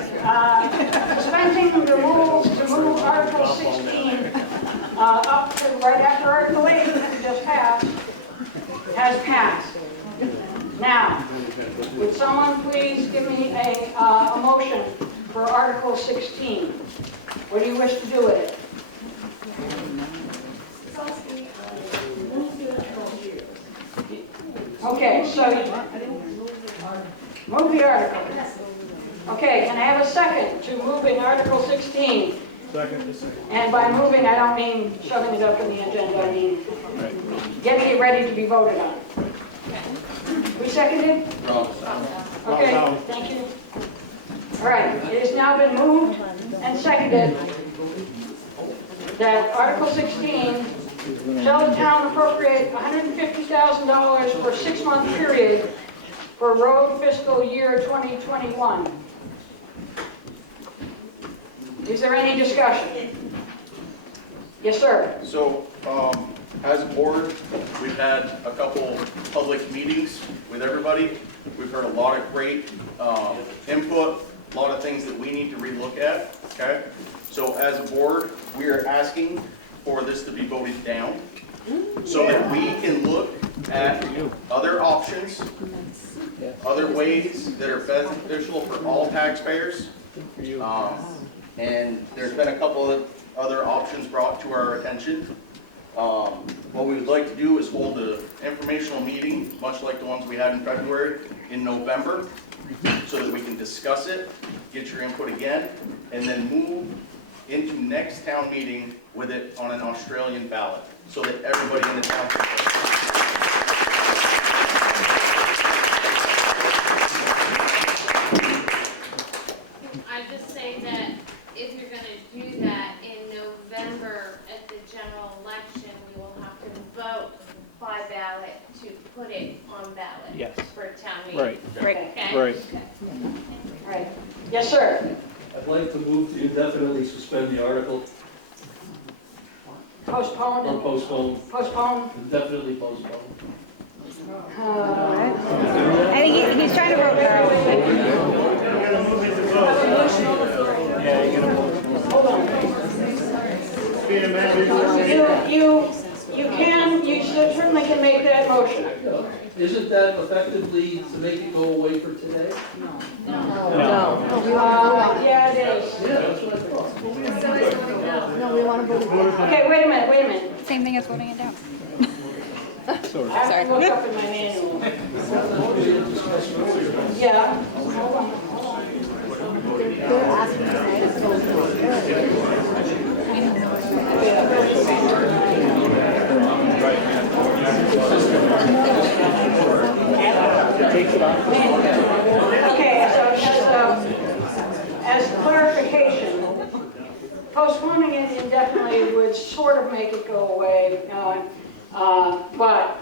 Suspending the rules to move Article 16 up to right after Article 8 that we just passed, has passed. Now, would someone please give me a motion for Article 16? What do you wish to do with it? Okay, so move the article. Okay, can I have a second to moving Article 16? Second. And by moving, I don't mean shoving it up in the agenda, I mean getting it ready to be voted on. We seconded? Okay, thank you. All right, it has now been moved and seconded that Article 16, shall the town appropriate $150,000 for a 6-month period for road fiscal year 2021. Is there any discussion? Yes, sir. So, as a board, we've had a couple public meetings with everybody. We've heard a lot of great input, a lot of things that we need to relook at, okay? So as a board, we are asking for this to be voted down so that we can look at other options, other ways that are beneficial for all taxpayers. And there's been a couple of other options brought to our attention. What we would like to do is hold an informational meeting, much like the ones we had in February, in November, so that we can discuss it, get your input again, and then move into next town meeting with it on an Australian ballot, so that everybody in the town can vote. I just say that if you're going to do that in November at the general election, we will have to vote by ballot for town meeting. Right. Okay? Right. All right. Yes, sir. I'd like to move to indefinitely suspend the article, Postpone or and postpone, postpone. indefinitely postpone. I think he's trying to vote no. Hold on. You certainly can make that motion. Isn't that effectively to make it go away for today? Yeah, it is. Yeah, that's what I thought. No, we want to vote. Okay, wait a minute. Same thing as voting it down. I have to look up in my manual. Yeah, hold on. They're asking us to vote Okay, so as clarification, postponing it indefinitely would sort of make it go away, but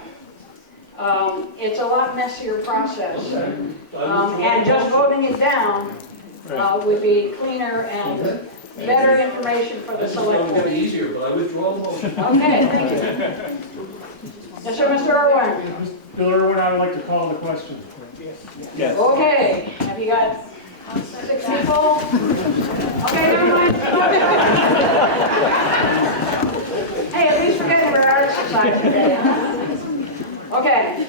it's a lot messier process. And just voting it down would be cleaner and better information for the select It's going to board. be easier, but I withdraw the motion. Okay, thank you. Yes, sir, Mr. Irwin. Bill Irwin, I would like to call the question. Yes. Okay, have you got 6 people? Okay, never mind. Hey, at least we're getting our art society today. Okay.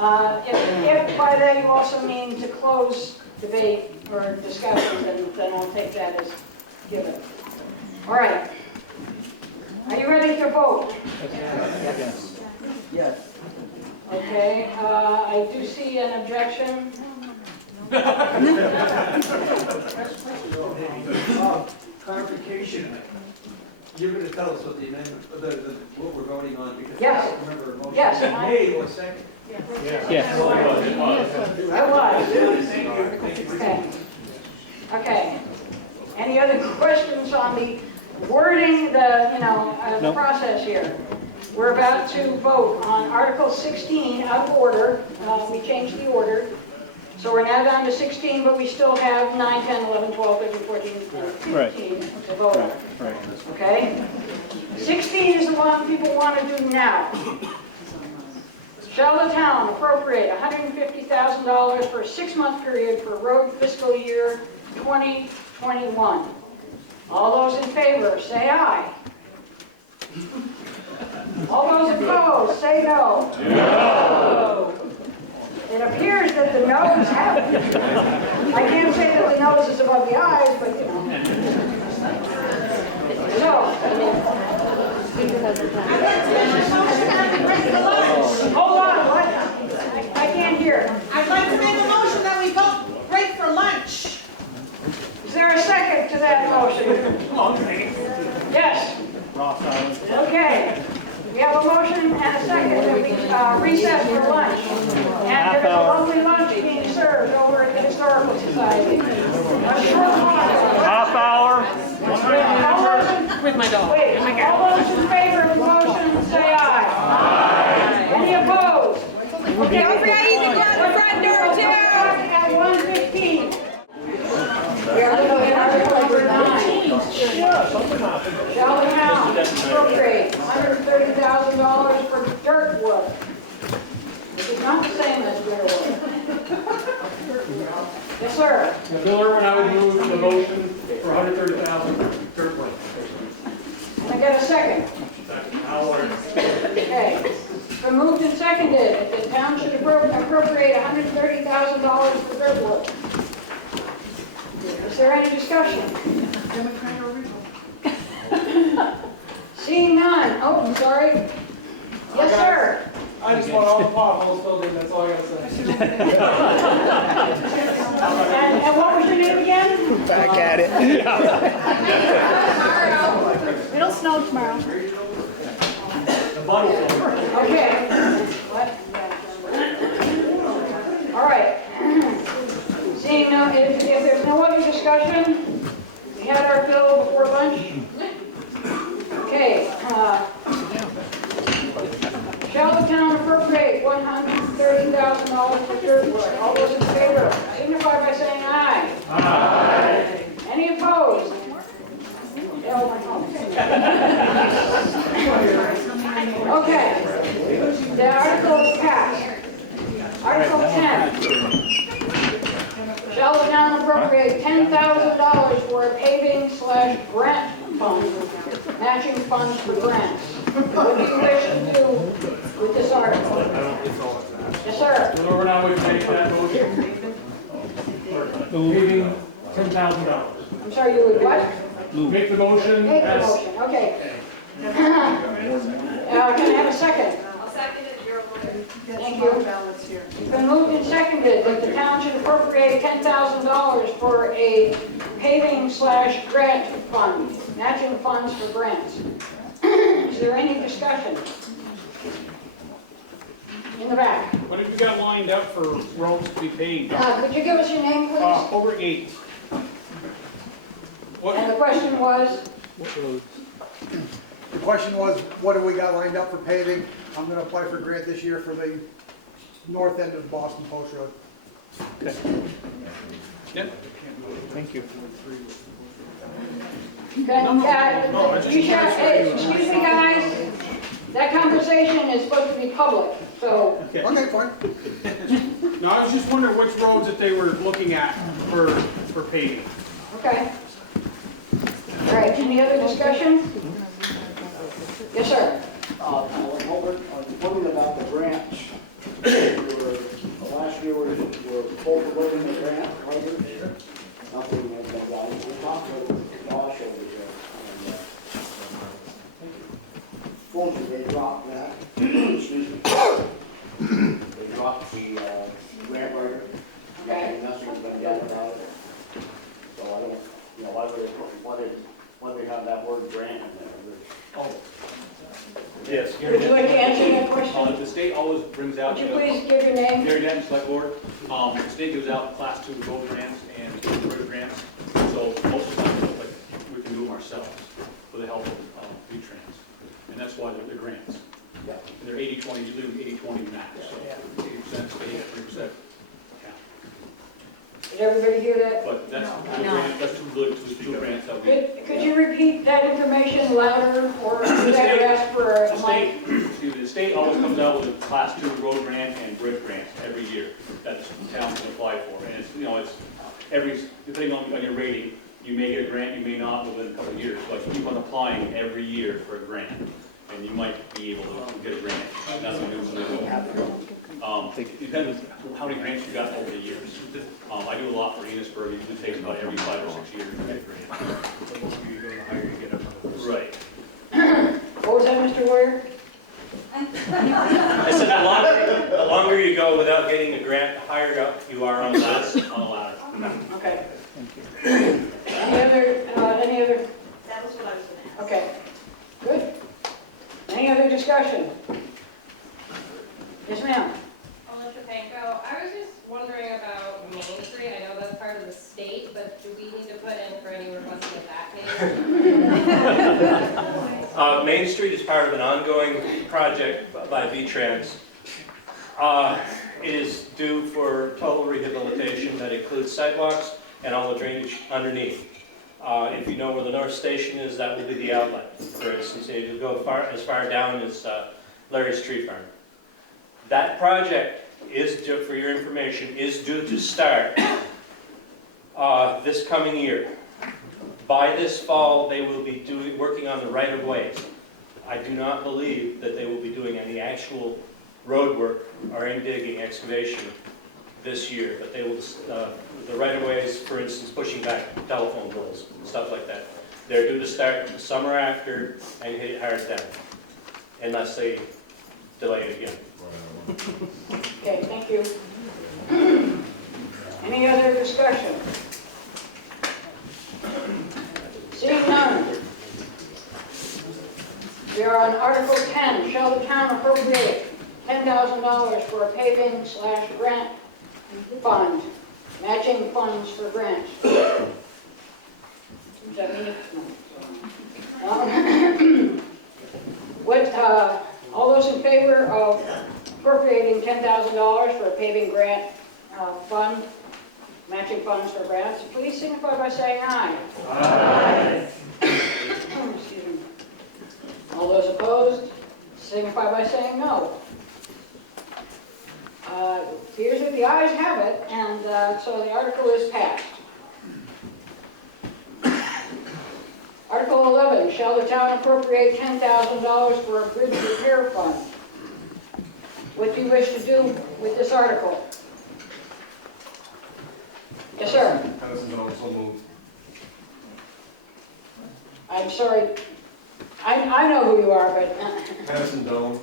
If by that you also mean to close debate or discussion, then I'll take that as given. All right. Are you ready to vote? Yes. Yes. Okay, I do see an objection. Clarification. You're going to tell us what the amendment, what we're voting on, because Yes. I don't remember a motion. Yes, Was it I- made or second? Yes. It was. Okay. Okay. Any other questions on the wording, the Nope. process here? We're about to vote on Article 16 out of order. We changed the order. So we're now down to 16, but we still have 9, 10, 11, 12, 13, 14, and Right. 15 to vote on. Right. Okay? 16 is the one people want to do now. Shall the town appropriate $150,000 for a 6-month period for road fiscal year 2021? All those in favor, say aye. All those opposed, say no. No. It appears that the noes have it. I can't say that the nose is above the eyes, but you know. So, hold on, what? I can't hear. I'd like to make a motion that we vote break for lunch. Is there a second to that motion? Yes. Okay. We have a motion and a second that we recess for lunch. And there's a lovely lunch being served over at the Historical Society. A short lunch. Half hour. With my dog. Wait, all those in favor of the motion, say aye. Aye. Any opposed? Okay. Don't forget you can go out the front door too. At 1:15. We are looking at Article number 9. Shall the town appropriate $130,000 for dirt wood? Which is not the same as real wood. Yes, sir. Bill Irwin, I would move the motion for 130,000 dirt work. Can I get a second? Okay. Been moved and seconded that the town should appropriate $130,000 for dirt wood. Is there any discussion? Seeing none. Oh, I'm sorry. Yes, sir. I just want all the potholes filled in, that's all I gotta say. And what was your name again? Back at it. It'll snow tomorrow. Okay. What? All right. Seeing no, if there's no other discussion, we had our fill before lunch. Okay. Shall the town appropriate $130,000 $2,000 for dirt work. All those in favor, signify by saying aye. Aye. Any opposed? Hell, my phone. Okay, the article is passed. Article 10. Shall the town appropriate $10,000 for a paving/grant fund, matching funds for grants? What do you wish to do with this article? Yes, sir. So now we make that motion. Paving $10,000. I'm sorry, you would what? Make the motion Make the as. motion, okay. Can I have a second? I'll second it, Gerald. Thank you. It's been moved and seconded that the town should appropriate $10,000 for a paving/grant fund, matching funds for grants. Is there any discussion? In the back. What have you got lined up for roads to be paved? Could you give us your name, please? Over 8. And the question was? The question was, what have we got lined up for paving? I'm gonna apply for a grant this year for the north end of Boston Post Road. Okay. Yep. Thank you. Excuse me, guys. That conversation is supposed to be public, so. Okay, fine. No, I was just wondering which roads that they were looking at for paving. Okay. All right, any other discussion? Yes, sir. Wondering about the grants. Last year we were overloading the grant, nothing has been done. We talked to Josh over there. Fortunately, they dropped that. Excuse me. They dropped the grant writer. Okay. Nothing's been done about it. So I don't, why they have that word grant in there? Yes. Would you like to answer that question? The state always brings out. Would you please give your name? Gary Denton, Select Board. The state gives out Class 2 road grants and road grants. So most of the time, like, we can do them ourselves with the help of V-Trans. And that's why they're grants. Yeah. And they're 80-20, usually 80-20 max. So 80% state, 3%. Did everybody hear that? But that's two grants that we. Could you repeat that information louder, or did I ask for a mic? The state always comes out with a Class 2 road grant and bridge grants every year that the town can apply for. And it's, it's every, depending on your rating, you may get a grant, you may not within a couple of years. But keep on applying every year for a grant, and you might be able to get a grant. That's what it depends on how many grants you got over the years. I do a lot for Enosburg. It usually takes about every 5 or 6 years to get a grant. The more you go, the higher you get up. Right. What was that, Mr. Warrior? I said the longer you go without getting a grant, the higher up you are on the ladder. Okay. Any other? That was what I was gonna ask. Okay. Good. Any other discussion? Yes, ma'am. Alicia Panko, I was just wondering about Main Street. I know that's part of the state, but do we need to put in for any request to get that paid? Main Street is part of an ongoing project by V-Trans. It is due for total rehabilitation that includes sidewalks and all the drainage underneath. If you know where the North Station is, that will be the outlet. For instance, if you go as far down as Larry's Tree Farm. That project is, for your information, is due to start this coming year. By this fall, they will be working on the right-of-ways. I do not believe that they will be doing any actual road work or any digging, excavation this year, but they will, the right-of-ways, for instance, pushing back telephone poles, stuff like that. They're due to start the summer after and hit it hard then, unless they delay it again. Okay, thank you. Any other discussion? Seeing none. We are on Article 10. Shall the town appropriate $10,000 for a paving/grant fund, matching funds for grants? Does that mean it? All those in favor of appropriating $10,000 for a paving grant fund, matching funds for grants, please signify by saying aye. Aye. Excuse me. All those opposed, signify by saying no. Appears that the ayes have it, and so the article is passed. Article 11, shall the town appropriate $10,000 for a bridge repair fund? What do you wish to do with this article? Yes, sir. Patterson also moved. I'm sorry. I know who you are, but, Patterson Dome,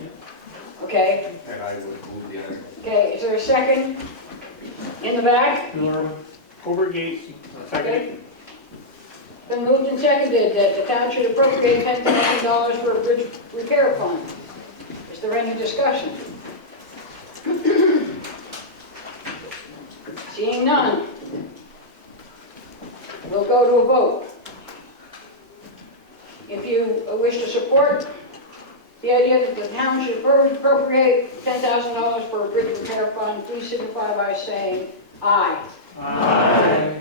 okay. and I would move the article. Okay, is there a second? In the back? Colbert Gates, second. Been moved and seconded that the town should appropriate $10,000 for a bridge repair fund. Is there any discussion? Seeing none, we'll go to a vote. If you wish to support the idea that the town should appropriate $10,000 for a bridge repair fund, please signify by saying aye. Aye.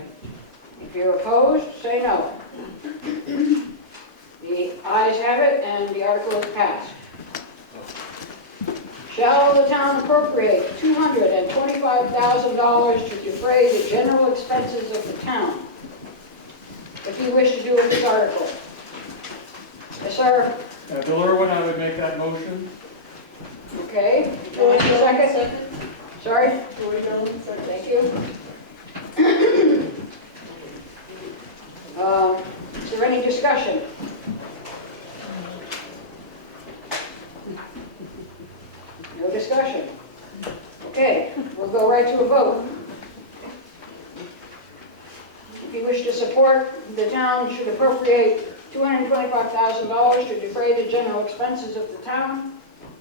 If you're opposed, say no. The ayes have it, and the article is passed. Shall the town appropriate $225,000 to defray the general expenses of the town? What do you wish to do with this article? Yes, sir. Bill Irwin, I would make that motion. Okay. Second? Sorry? Thank you. Is there any discussion? No discussion. Okay, we'll go right to a vote. If you wish to support, the town should appropriate $225,000 to defray the general expenses of the town.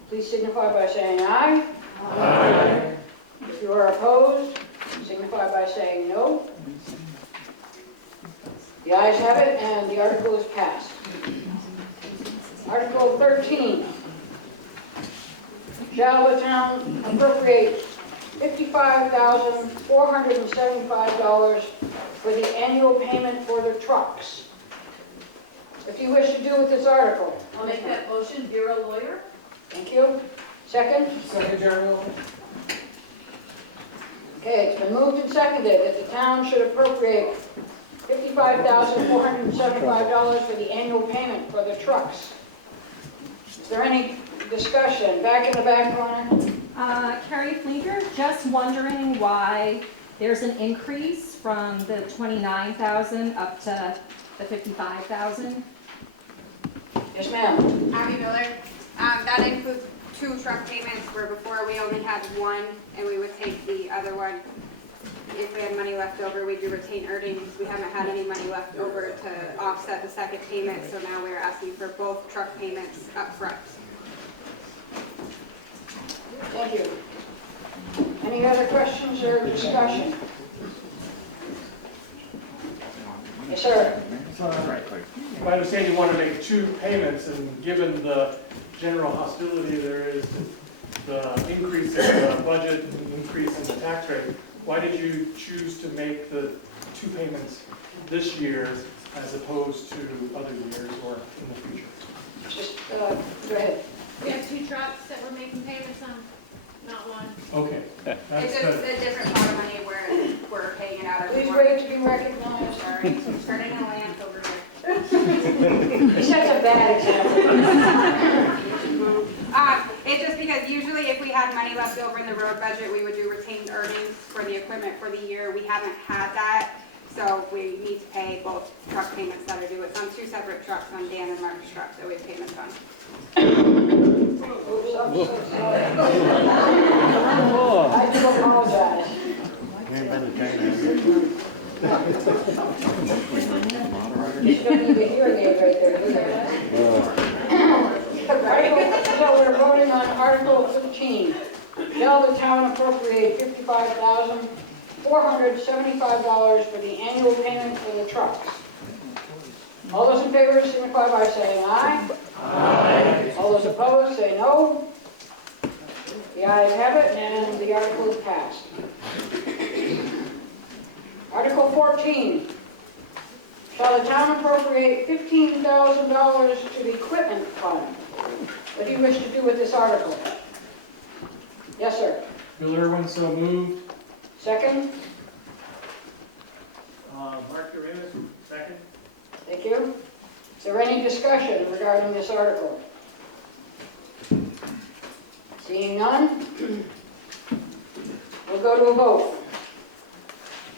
Please signify by saying aye. Aye. If you are opposed, signify by saying no. The ayes have it, and the article is passed. Article 13. Shall the town appropriate $55,475 for the annual payment for the trucks? If you wish to do with this article. I'll make that motion. Bureau lawyer. Thank you. Second? Second, Jeremy. Okay, it's been moved and seconded that the town should appropriate $55,475 for the annual payment for the trucks. Is there any discussion? Back in the back corner? Carrie Fleeger, just wondering why there's an increase from the 29,000 up to the 55,000. Yes, ma'am. Abby Miller. That includes 2 truck payments where before we only had one and we would take the other one. If we had money left over, we do retain earnings. We haven't had any money left over to offset the second payment, so now we're asking for both truck payments up front. Thank you. Any other questions or discussion? Yes, sir. I understand you want to make 2 payments, and given the general hostility there is to the increase in the budget and increase in the tax rate, why did you choose to make the 2 payments this year as opposed to other years or in the future? Just, go ahead. We have 2 trucks that we're making payments on, not one. Okay, It's that's just good. a different pot of money where we're paying it out every Please month. wait to be recognized. Sorry, it's turning a lamp over here. He sets a bad example. It's just because usually if we had money left over in the road budget, we would do retained earnings for the equipment for the year. We haven't had that, so we need to pay both truck payments that are due. It's on 2 separate trucks, on Dan and Mark's truck that we have payments on. Oops, I'm so sorry. I do apologize. You don't need a hearing aid right there, do you? So we're voting on Article 15. Shall the town appropriate $55,475 for the annual payment for the trucks? All those in favor signify by saying aye. Aye. All those opposed say no. The ayes have it, and the article is passed. Article 14. Shall the town appropriate $15,000 to the equipment fund? What do you wish to do with this article? Yes, sir. Bill Irwin, so moved. Second? Mark Doremus, second. Thank you. Is there any discussion regarding this article? Seeing none, we'll go to a vote.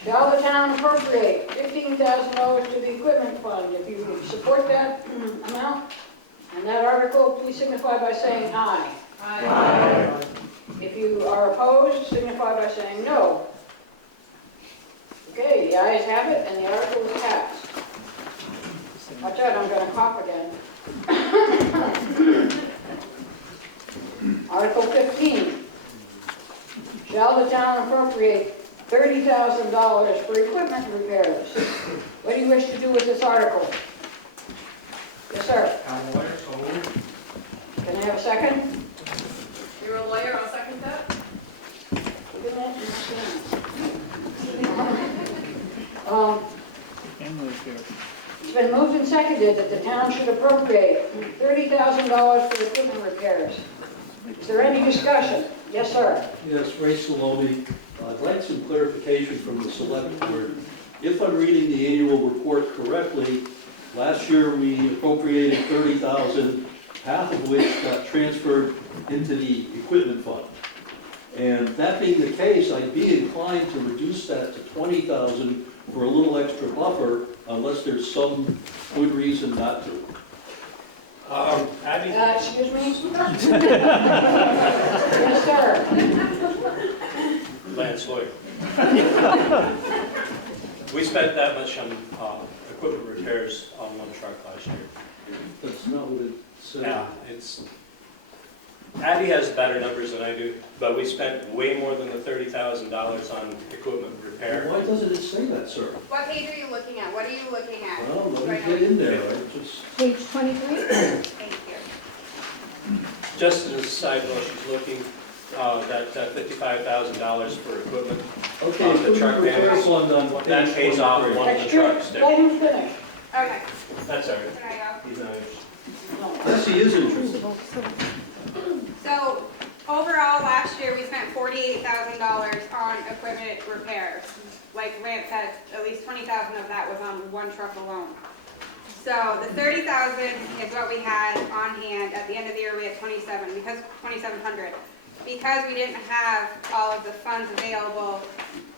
Shall the town appropriate $15,000 to the equipment fund? If you would support that amount and that article, please signify by saying aye. Aye. If you are opposed, signify by saying no. Okay, the ayes have it, and the article is passed. Watch out, I'm going to cough again. Article 15. Shall the town appropriate $30,000 for equipment repairs? What do you wish to do with this article? Yes, sir. I'm a lawyer, so moved. Can I have a second? You're a lawyer, I'll second that. Give me that in your hands. It's been moved and seconded that the town should appropriate $30,000 for equipment repairs. Is there any discussion? Yes, sir. Yes, Ray Salome. I'd like some clarification from the select board. If I'm reading the annual report correctly, last year we appropriated $30,000, half of which got transferred into the equipment fund. And that being the case, I'd be inclined to reduce that to $20,000 for a little extra buffer, unless there's some good reason not to. Abby? Excuse me? Yes, sir. Lance Lloyd. We spent that much on equipment repairs on one truck last year. That's not what it said. Yeah, Abby has better numbers than I do, but we spent way more than the $30,000 on equipment repair. Why doesn't it say that, sir? What page are you looking at? What are you looking at? Well, let me get in there. I just... Page 23? Thank you. Just as a side note, she's looking, that $55,000 for equipment. Okay, The truck repair fund on that page pays off 23. one of the trucks there. Let him finish. Okay. That's all right. Can I go? He's not interested. Yes, he is interested. So overall, last year, we spent $48,000 on equipment repairs. Like Lance said, at least $20,000 of that was on one truck alone. So the $30,000 is what we had on hand. At the end of the year, we had $2,700. Because we didn't have all of the funds available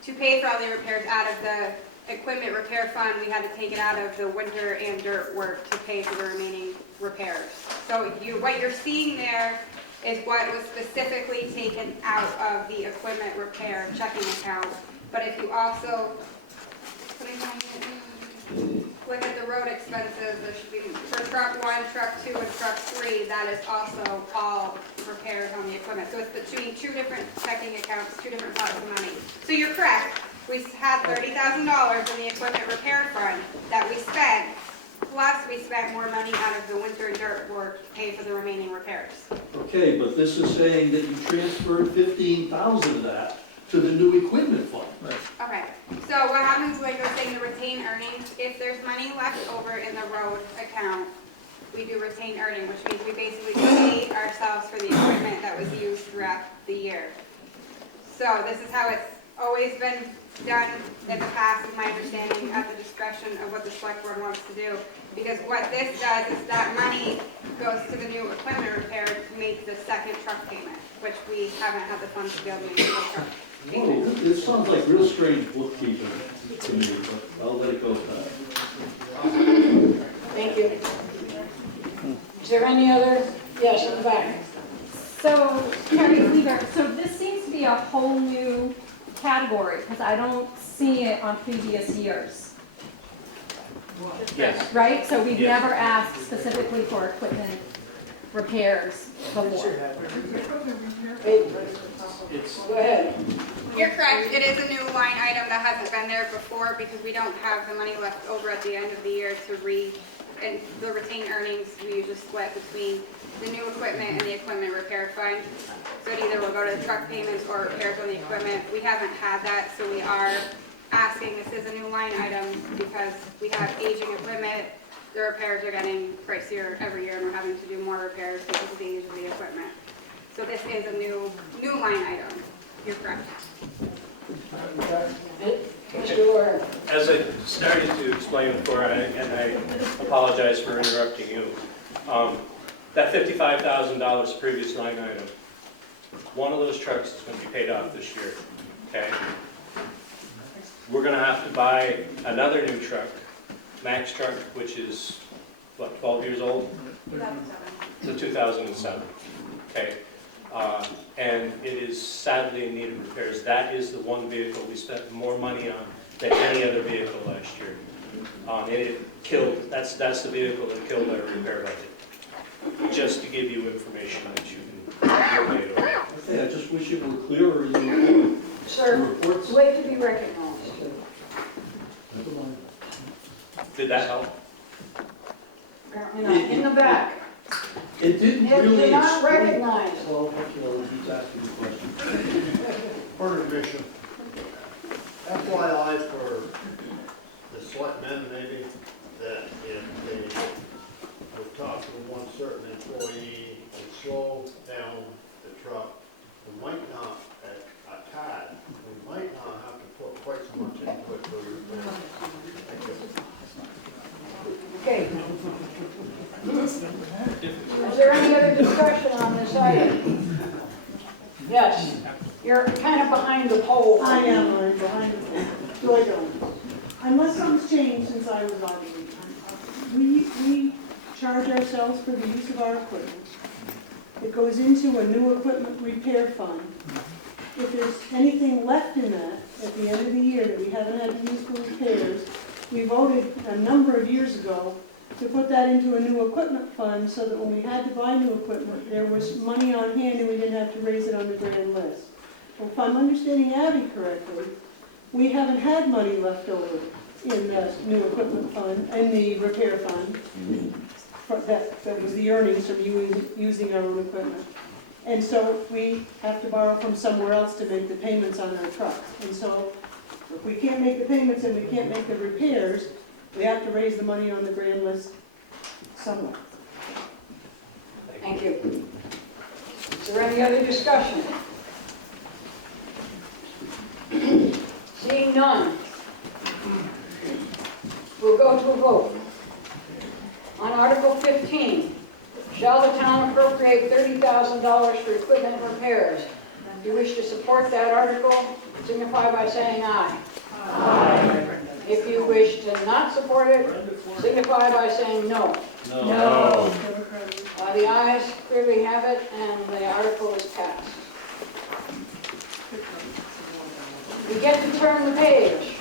to pay for all the repairs out of the equipment repair fund, we had to take it out of the winter and dirt work to pay for the remaining repairs. So what you're seeing there is what was specifically taken out of the equipment repair checking account. But if you also look at the road expenses, there should be, for truck 1, truck 2, and truck 3, that is also all repairs on the equipment. So it's between two different checking accounts, two different pots of money. So you're correct, we had $30,000 in the equipment repair fund that we spent, plus we spent more money out of the winter and dirt work to pay for the remaining repairs. Okay, but this is saying that you transferred $15,000 of that to the new equipment fund. Okay, so what happens, like I was saying, the retained earnings, if there's money left over in the road account, we do retained earning, which means we basically pay ourselves for the equipment that was used throughout the year. So this is how it's always been done in the past, is my understanding, at the discretion of what the select board wants to do. Because what this does is that money goes to the new equipment repair to make the second truck payment, which we haven't had the funds to be able to make the truck payment. Whoa, this sounds like real strange bookkeeping to me, but I'll let it go with that. Thank you. Is there any other? Yes, in the back. So, Carrie Weaver, so this seems to be a whole new category, because I don't see it on previous years, Yes. right? So we've Yes. never asked specifically for equipment repairs before. Go ahead. You're correct, it is a new line item that hasn't been there before because we don't have the money left over at the end of the year to and the retained earnings, we usually split between the new equipment and the equipment repair fund. So it either will go to the truck payments or repairs on the equipment. We haven't had that, so we are asking, this is a new line item because we have aging equipment. The repairs are getting pricier every year and we're having to do more repairs because of the age of the equipment. So this is a new line item. You're correct. Mr. Lawyer. As I started to explain before, and I apologize for interrupting you, that $55,000 previous line item, one of those trucks is going to be paid off this year, okay? We're going to have to buy another new truck, Max truck, which is, what, 12 years old? 2007. The 2007, okay? And it is sadly in need of repairs. That is the one vehicle we spent more money on than any other vehicle last year. And it killed, that's the vehicle that killed our repair budget. Just to give you information that you can relate over. Okay, I just wish it were clearer in the report. Sir, reports. wait to be recognized. Did that help? Apparently not. In the back. It didn't If really you're not explain. recognized. Well, okay, he's asking the question. Order of mission. FYI for the selectmen maybe, that if they would talk to one certain employee and slow down the truck, we might not, at a tad, we might not have to put quite so much input for repair. Okay. Is there any other discussion on this item? Yes. You're kind of behind the pole. I am, I'm behind the pole. So I don't. Unless something's changed since I was auditing. We charge ourselves for the use of our equipment. It goes into a new equipment repair fund. If there's anything left in that at the end of the year that we haven't had to use for repairs, we voted a number of years ago to put that into a new equipment fund so that when we had to buy new equipment, there was money on hand and we didn't have to raise it on the grand list. Well, if I'm understanding Abby correctly, we haven't had money left over in the new equipment fund, in the repair fund. That was the earnings from using our own equipment. And so we have to borrow from somewhere else to make the payments on our trucks. And so if we can't make the payments and we can't make the repairs, we have to raise the money on the grand list somewhere. Thank you. Is there any other discussion? Seeing none, we'll go to a vote. On Article 15, shall the town appropriate $30,000 for equipment repairs? If you wish to support that article, signify by saying aye. Aye. If you wish to not support it, signify by saying no. No. The ayes clearly have it, and the article is passed. We get to turn the page.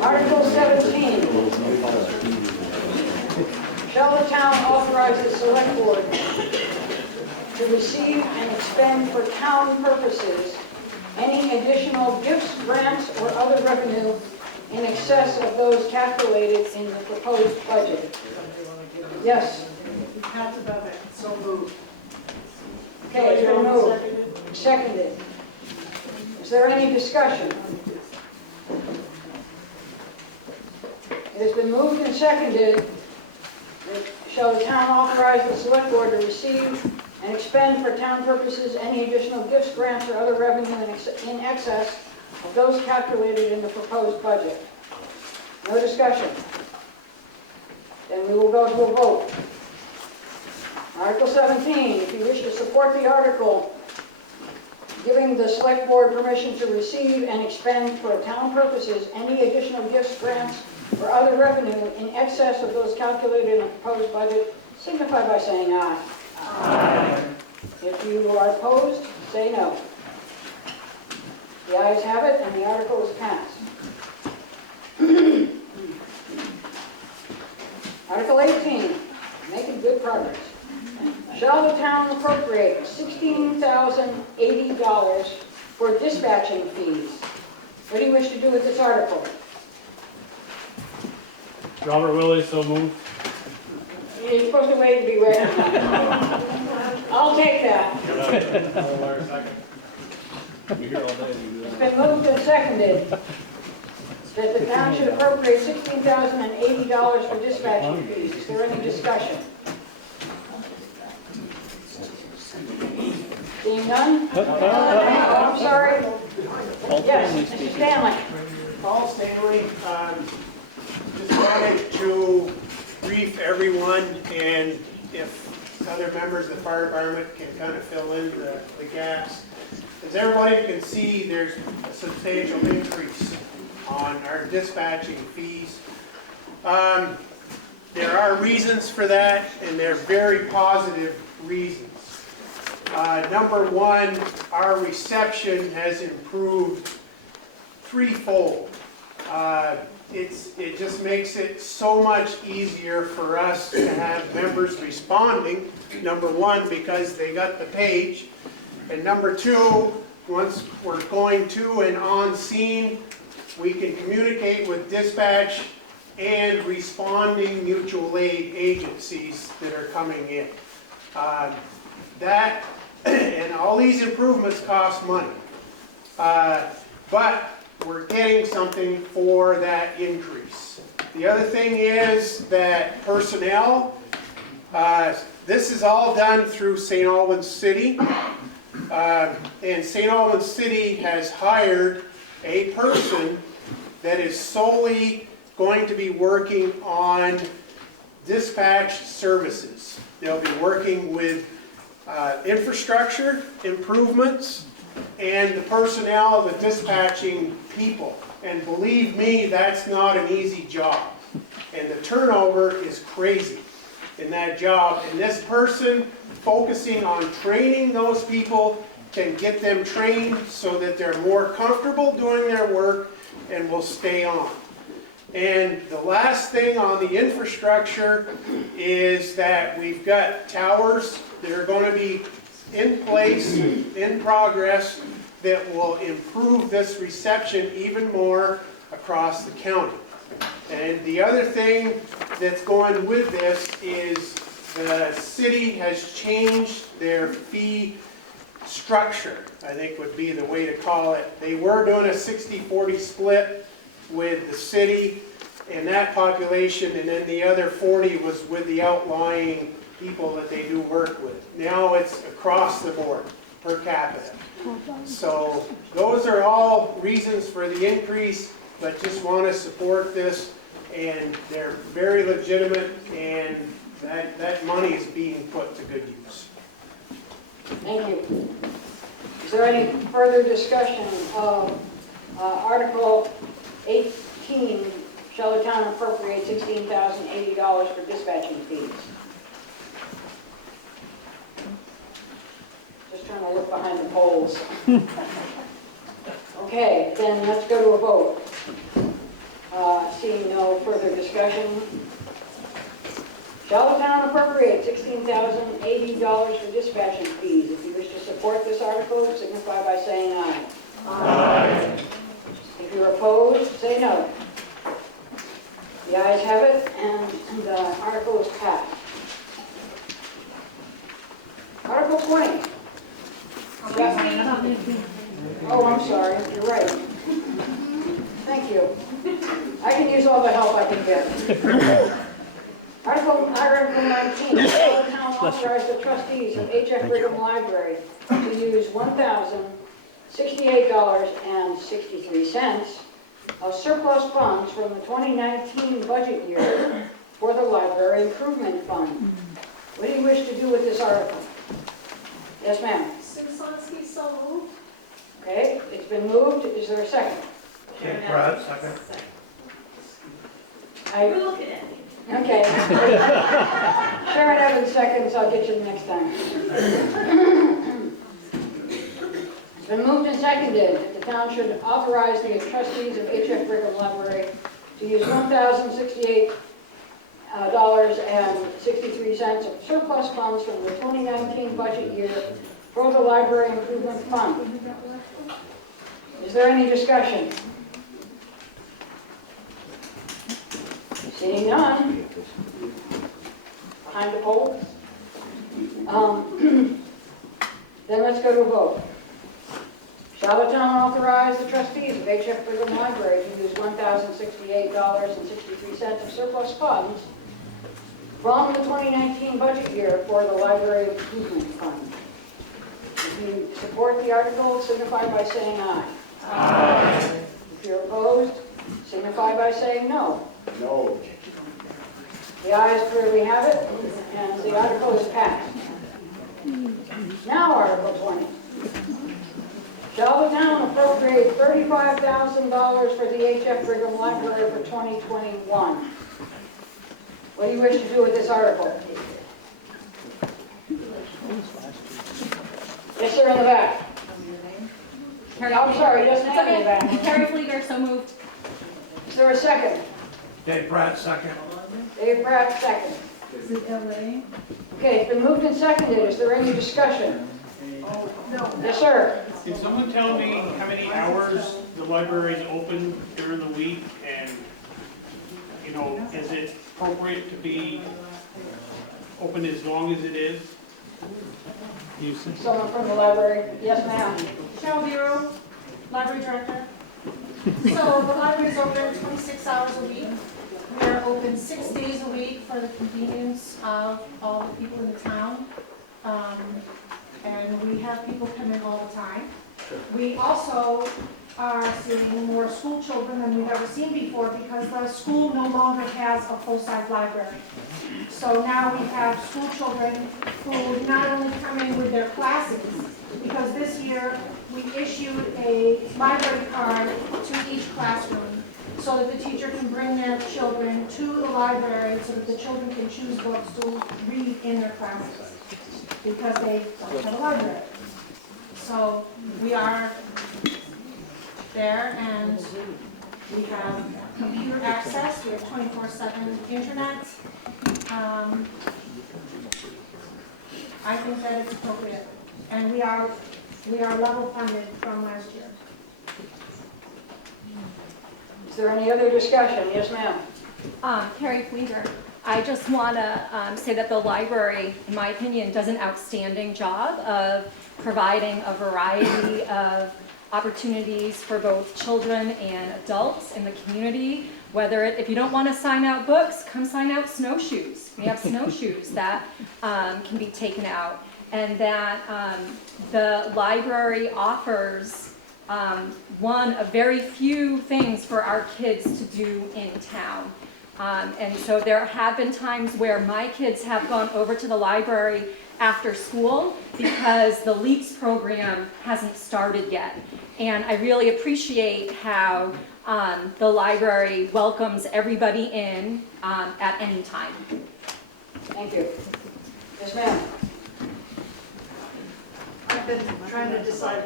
Article 17. Shall the town authorize the select board to receive and expend for town purposes any additional gifts, grants, or other revenue in excess of those calculated in the proposed budget? Yes. That's above it. So moved. Okay, it's been moved. Seconded. Is there any discussion? It has been moved and seconded. Shall the town authorize the select board to receive and expend for town purposes any additional gifts, grants, or other revenue in excess of those calculated in the proposed budget? No discussion. Then we will go to a vote. Article 17, if you wish to support the article giving the select board permission to receive and expend for town purposes any additional gifts, grants, or other revenue in excess of those calculated in the proposed budget, signify by saying aye. Aye. If you are opposed, say no. The ayes have it, and the article is passed. Article 18, making good progress. Shall the town appropriate $16,080 for dispatching fees. What do you wish to do with this article? Robert Willie, so moved. You're supposed to wait and be ready. I'll take that. You're here all day, you do It's that. been moved and seconded that the town should appropriate $16,080 for dispatching fees. Is there any discussion? Seeing none? Oh, I'm sorry. Yes, Mr. Stanley. Paul Stanley, just wanted to brief everyone, and if other members of the fire department can kind of fill in the gaps. As everybody can see, there's a substantial increase on our dispatching fees. There are reasons for that, and they're very positive reasons. Number one, our reception has improved threefold. It just makes it so much easier for us to have members responding, number one, because they got the page, and number two, once we're going to and on scene, we can communicate with dispatch and responding mutual aid agencies that are coming in. That and all these improvements cost money, but we're getting something for that increase. The other thing is that personnel, this is all done through St. Albans City, and St. Albans City has hired a person that is solely going to be working on dispatch services. They'll be working with infrastructure improvements and the personnel, the dispatching people. And believe me, that's not an easy job. And the turnover is crazy in that job. And this person focusing on training those people can get them trained so that they're more comfortable doing their work and will stay on. And the last thing on the infrastructure is that we've got towers that are going to be in place, in progress, that will improve this reception even more across the county. And the other thing that's going with this is the city has changed their fee structure, I think would be the way to call it. They were doing a 60-40 split with the city and that population, and then the other 40 was with the outlying people that they do work with. Now it's across the board, per capita. So those are all reasons for the increase, but just want to support this, and they're very legitimate, and that money is being put to good use. Thank you. Is there any further discussion of Article 18, shall the town appropriate $16,080 for dispatching fees? Just trying to look behind the polls. Okay, then let's go to a vote. Seeing no further discussion, shall the town appropriate $16,080 for dispatching fees? If you wish to support this article, signify by saying aye. Aye. If you're opposed, say no. The ayes have it, and the article is passed. Article 20. Oh, I'm sorry, you're right. Thank you. I can use all the help I can get. Article 19, shall the town authorize the trustees of H.F. Brigham Library to use $1,068.63 of surplus funds from the 2019 budget year for the Library Improvement Fund. What do you wish to do with this article? Yes, ma'am. Susanski, so moved. Okay, it's been moved. Is there a second? Brad, second. You're looking at me. Okay. Sharon Evans seconds. I'll get you the next time. It's been moved and seconded that the town should authorize the trustees of H.F. Brigham Library to use $1,068.63 of surplus funds from the 2019 budget year for the Library Improvement Fund. Is there any discussion? Seeing none. Time to poll. Then let's go to a vote. Shall the town authorize the trustees of H.F. Brigham Library to use $1,068.63 of surplus funds from the 2019 budget year for the Library Improvement Fund? If you support the article, signify by saying aye. Aye. If you're opposed, signify by saying no. No. The ayes clearly have it, and the article is passed. Now Article 20. Shall the town appropriate $35,000 for the H.F. Brigham Library for 2021? What do you wish to do with this article? Yes, sir, in the back. I'm sorry, yes, ma'am, in the back. Carrie Fleeger, so moved. Is there a second? Dave Pratt, second. Dave Pratt, second. Is it LA? Okay, it's been moved and seconded. Is there any discussion? No. Yes, sir. Can someone tell me how many hours the library is open during the week, and, you know, is it appropriate to be open as long as it is? Someone from the library? Yes, ma'am. Cheryl Bureau, Library Director. So the library is open 26 hours a week. We are open 6 days a week for the convenience of all the people in the town. And we have people come in all the time. We also are seeing more school children than we've ever seen before because the school no longer has a full-size library. So now we have school children who not only come in with their classes, because this year we issued a library card to each classroom so that the teacher can bring their children to the library so that the children can choose books to read in their classes because they don't have a library. So we are there and we have computer access, we have 24/7 internet. I think that it's appropriate. And we are level funded from last year. Is there any other discussion? Yes, ma'am. Carrie Fleeger, I just want to say that the library, in my opinion, does an outstanding job of providing a variety of opportunities for both children and adults in the community. Whether if you don't want to sign out books, come sign out snowshoes. We have snowshoes that can be taken out, and that the library offers one of very few things for our kids to do in town. And so there have been times where my kids have gone over to the library after school because the LEAPS program hasn't started yet. And I really appreciate how the library welcomes everybody in at any time. Thank you. Yes, ma'am. I've been trying to decide,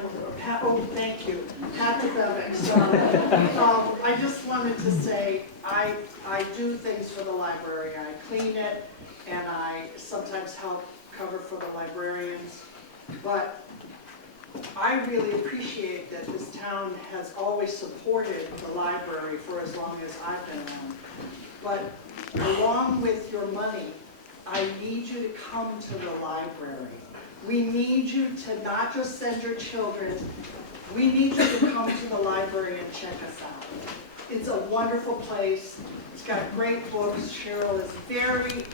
thank you, academics. I just wanted to say, I do things for the library. I clean it, and I sometimes help cover for the librarians. But I really appreciate that this town has always supported the library for as long as I've been around. But along with your money, I need you to come to the library. We need you to not just send your children, we need you to come to the library and check us out. It's a wonderful place. It's got great books. Cheryl is very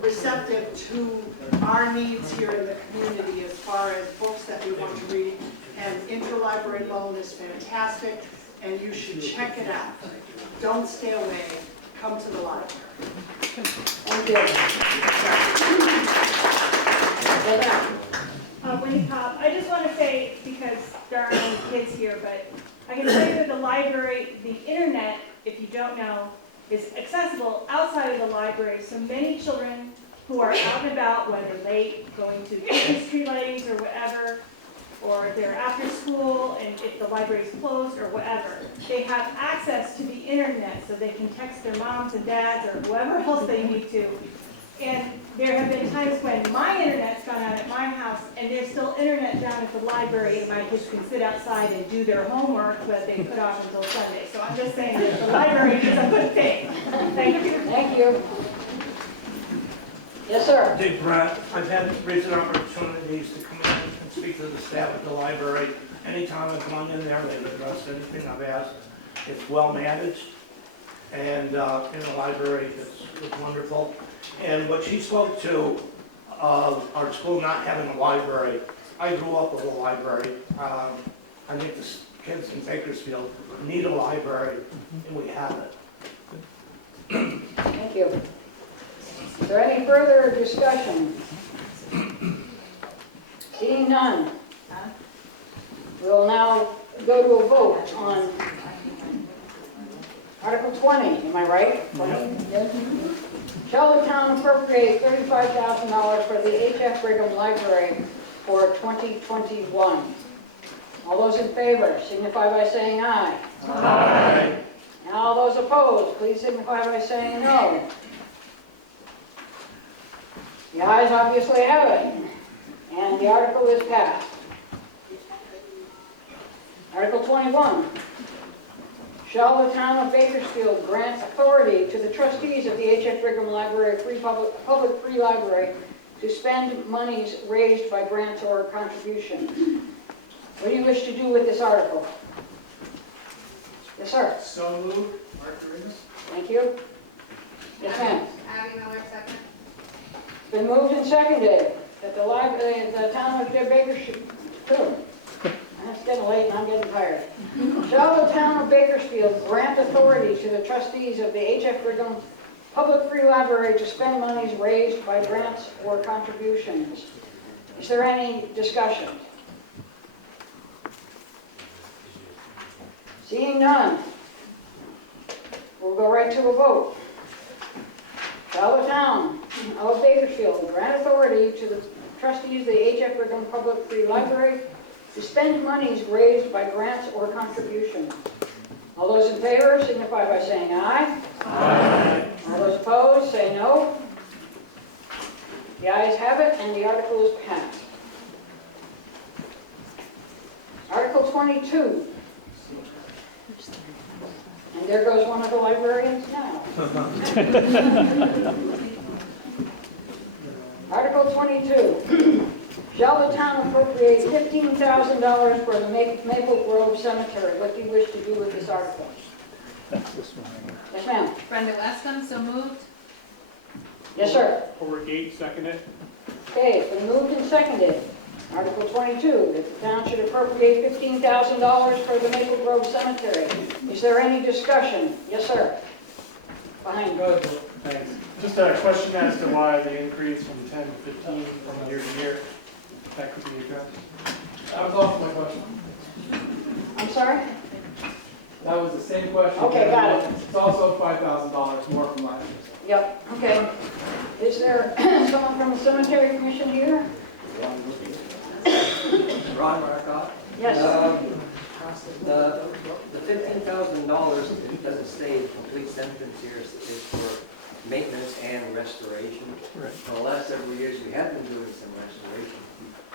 receptive to our needs here in the community as far as books that we want to read. And interlibrary loan is fantastic, and you should check it out. Don't stay away. Come to the library. Thank you. Winnie Cobb, I just want to say, because there aren't any kids here, but I can tell you that the library, the internet, if you don't know, is accessible outside of the library. So many children who are out and about, whether late, going to Christmas tree lightings or whatever, or they're after school and if the library is closed or whatever, they have access to the internet so they can text their moms and dads or whoever else they need to. And there have been times when my internet's gone out at my house house, and there's still internet down at the library, and my kids can sit outside and do their homework, but they put off until Sunday. So I'm just saying that the library is a good thing. Thank you. Thank you. Yes, sir. Dick Brett, I've had recent opportunities to come in and speak to the staff at the library. Anytime I've gone in there, they've addressed anything I've asked. It's well managed, and in the library, it's wonderful. And what she spoke to, our school not having a library, I grew up with a library. I think the kids in Bakersfield need a library, and we have it. Thank you. Is there any further discussion? Seeing none, we'll now go to a vote on Article 20, am I right? 20? Yes. Shall the town appropriate $35,000 for the H.F. Brigham Library for 2021? All those in favor signify by saying aye. Aye. And all those opposed, please signify by saying no. The ayes obviously have it, and the article is passed. Article 21. Shall the town of Bakersfield grant authority to the trustees of the H.F. Brigham Library Public Free Library to spend monies raised by grants or contribution? What do you wish to do with this article? Yes, sir. So moved. Mark Doremus. Thank you. Yes, ma'am. Abby Miller, second. It's been moved and seconded that the town of Bakersfield, it's getting late and I'm getting tired. Shall the town of Bakersfield grant authority to the trustees of the H.F. Brigham Public Free Library to spend monies raised by grants or contributions? Is there any discussion? Seeing none, we'll go right to a vote. Shall the town of Bakersfield grant authority to the trustees of the H.F. Brigham Public Free Library to spend monies raised by grants or contributions? All those in favor signify by saying aye. Aye. All those opposed say no. The ayes have it, and the article is passed. Article 22. And there goes one of the librarians now. Article 22. Shall the town appropriate $15,000 for the Maple Grove Cemetery? What do you wish to do with this article? Yes, ma'am. Brenda Wescom, so moved. Yes, sir. Over 8, seconded. Okay, it's been moved and seconded. Article 22, that the town should appropriate $15,000 for the Maple Grove Cemetery. Is there any discussion? Yes, sir. Behind. Go ahead, thanks. Just a question as to why the increase from 10 to 15 from year to year. That could be addressed. That was also my question. I'm sorry? That was the same question. Okay, got it. It's also $5,000 more from last year. Yep, okay. Is there someone from the Cemetery Commission here? Ron Marcotte. Yes. The $15,000 doesn't say complete sentence here, it's for maintenance and restoration. Right. For the last several years, we have been doing some restoration.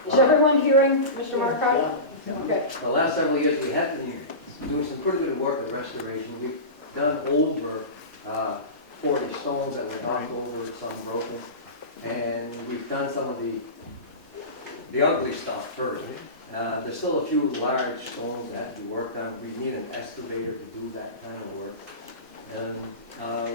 Is everyone hearing Mr. Marcotte? Okay. The last several years, we have been doing some pretty good work with restoration. We've done over 40 stones that were knocked over, some broken, and we've done some of the ugly stuff first. There's still a few large stones that have to be worked on. We need an excavator to do that kind of work. And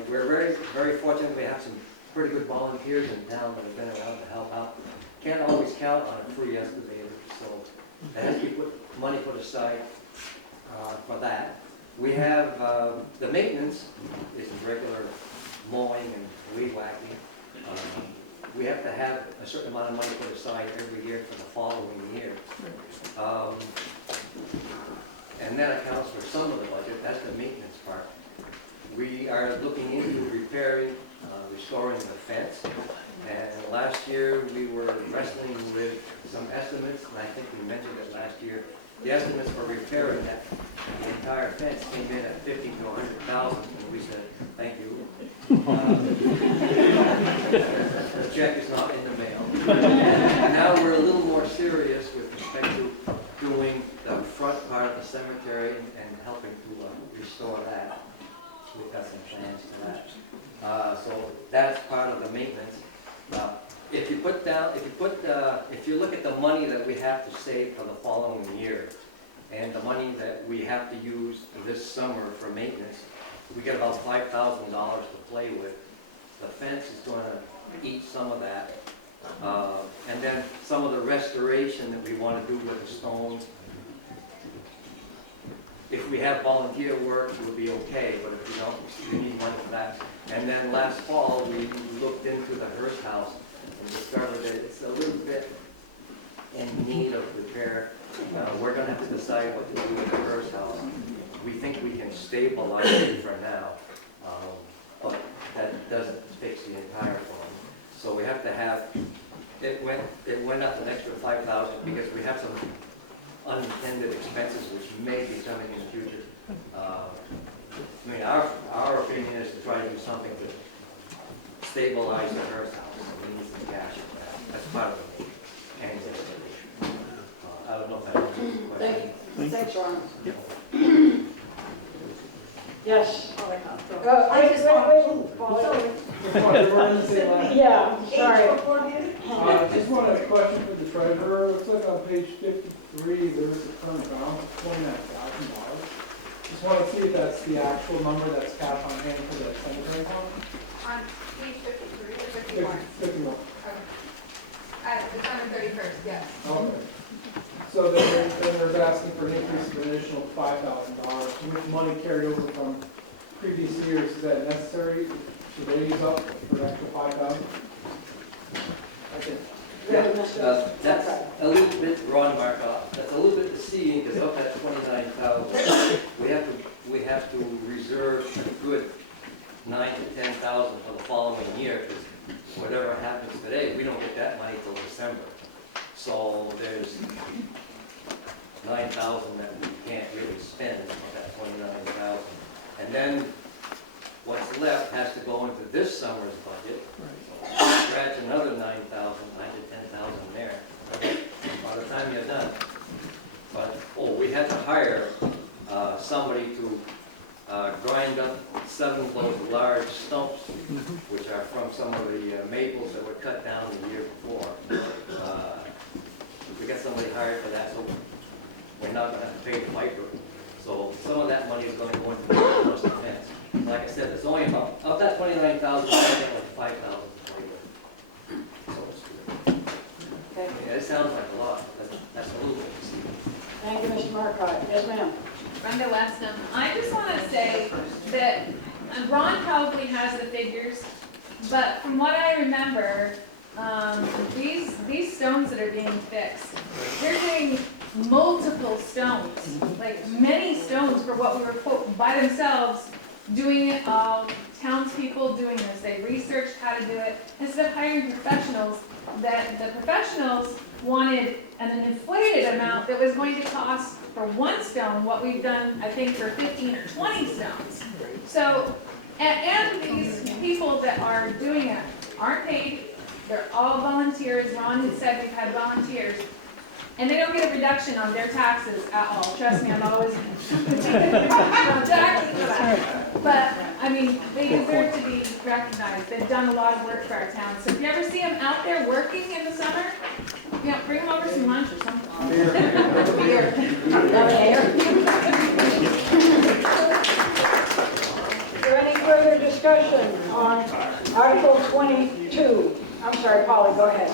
we're very, very fortunate we have some pretty good volunteers in town that have been around to help out. Can't always count on a free excavator, so there has to be money put aside for that. We have the maintenance is regular mowing and weed whacking. We have to have a certain amount of money put aside every year for the following year. And that accounts for some of the budget. That's the maintenance part. We are looking into repairing, restoring the fence. And last year we were wrestling with some estimates, and I think we mentioned it last year. The estimates for repairing that entire fence came in at $50,000 to $100,000, and we said, thank you. The check is not in the mail. And now we're a little more we've got some plans for that. So that's part of the maintenance. If you look at the money that we have to save for the following year, and the money that we have to use this summer for maintenance, we get about $5,000 to play with. The fence is going to eat some of that. And then some of the restoration that we want to do with the stones. If we have volunteer work, it would be okay, but if we don't, we need money for that. And then last fall, we looked into the Hearst house and discovered that it's a little bit in need of repair. We're going to have to decide what to do with the Hearst house. We think we can stabilize it for now, but that doesn't fix the entire farm. So we have to have, it went up an extra $5,000 because we have some unintended expenses which may be coming in the future. I mean, our opinion is to try to do something to stabilize the Hearst house. We need some cash for that. That's part of the annual resolution. I don't know if that answers the question. Thanks, Ron. Yes. I just Yeah, sorry. I just want a question for the treasurer. Looks like on page 53, there is a current balance of $29,000. Just want to see if that's the actual number that's cash on hand for the cemetery account. On page 53 or 51? 51. It's on the 31st, yes. Okay. So then they're asking for an increase of an additional $5,000. With money carried over from previous years, is that necessary? Should they use up for an extra $5,000? That's a little bit, Ron Markoff, that's a little bit deceiving because of that 29,000, we have to reserve a good 9,000 to 10,000 for the following year because whatever happens today, we don't get that money till December. So there's 9,000 that we can't really spend of that 29,000. And then what's left has to go into this summer's budget. So scratch another 9,000, 9 to 10,000 there by the time you're done. But, we had to hire somebody to grind up 7 of those large stumps, which are from some of the maples that were cut down the year before. We got somebody hired for that, so we're not going to have to pay the piper. So some of that money is going to go into the fence. Like I said, it's only about, of that 29,000, I get like 5,000 to play with. So Okay. yeah, it sounds like a lot, but that's a little bit deceiving. Thank you, Mr. Marcotte. Yes, ma'am. Brenda Westham. I just want to say that Ron probably has the figures, but from what I remember, these stones that are being fixed, they're doing multiple stones, like many stones for what we were by themselves doing it all. Townspeople doing this, they researched how to do it instead of hiring professionals. That the professionals wanted an inflated amount that was going to cost for one stone what we've done, I think, for 15 or 20 stones. So, and these people that are doing it aren't paid. They're all volunteers. Ron had said we've had volunteers. And they don't get a reduction on their taxes at all. Trust me, I'm always exactly for that. But, I mean, they deserve to be recognized. They've done a lot of work for our town. So if you ever see them out there working in the summer, bring them over some lunch or something. Beer. Is there any further discussion on Article 22? I'm sorry, Polly, go ahead.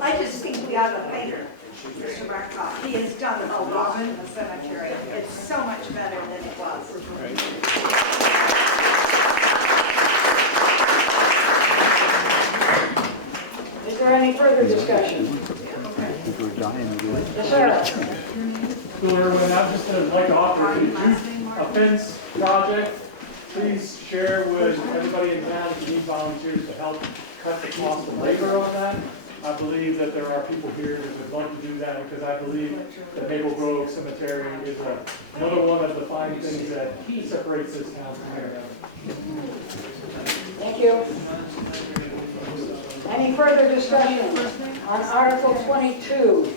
I just think we ought to thank Mr. Markoff. He has done a lot in the cemetery. It's so much better than it was. Is there any further discussion? Yes, sir. So everyone, I'd just like to offer a fence project. Please share with everybody in town if you need volunteers to help cut the cost of labor on that. I believe that there are people here that would love to do that because I believe that Maple Grove Cemetery is another one of the fine things that separates this town from here. Thank you. Any further discussion on Article 22?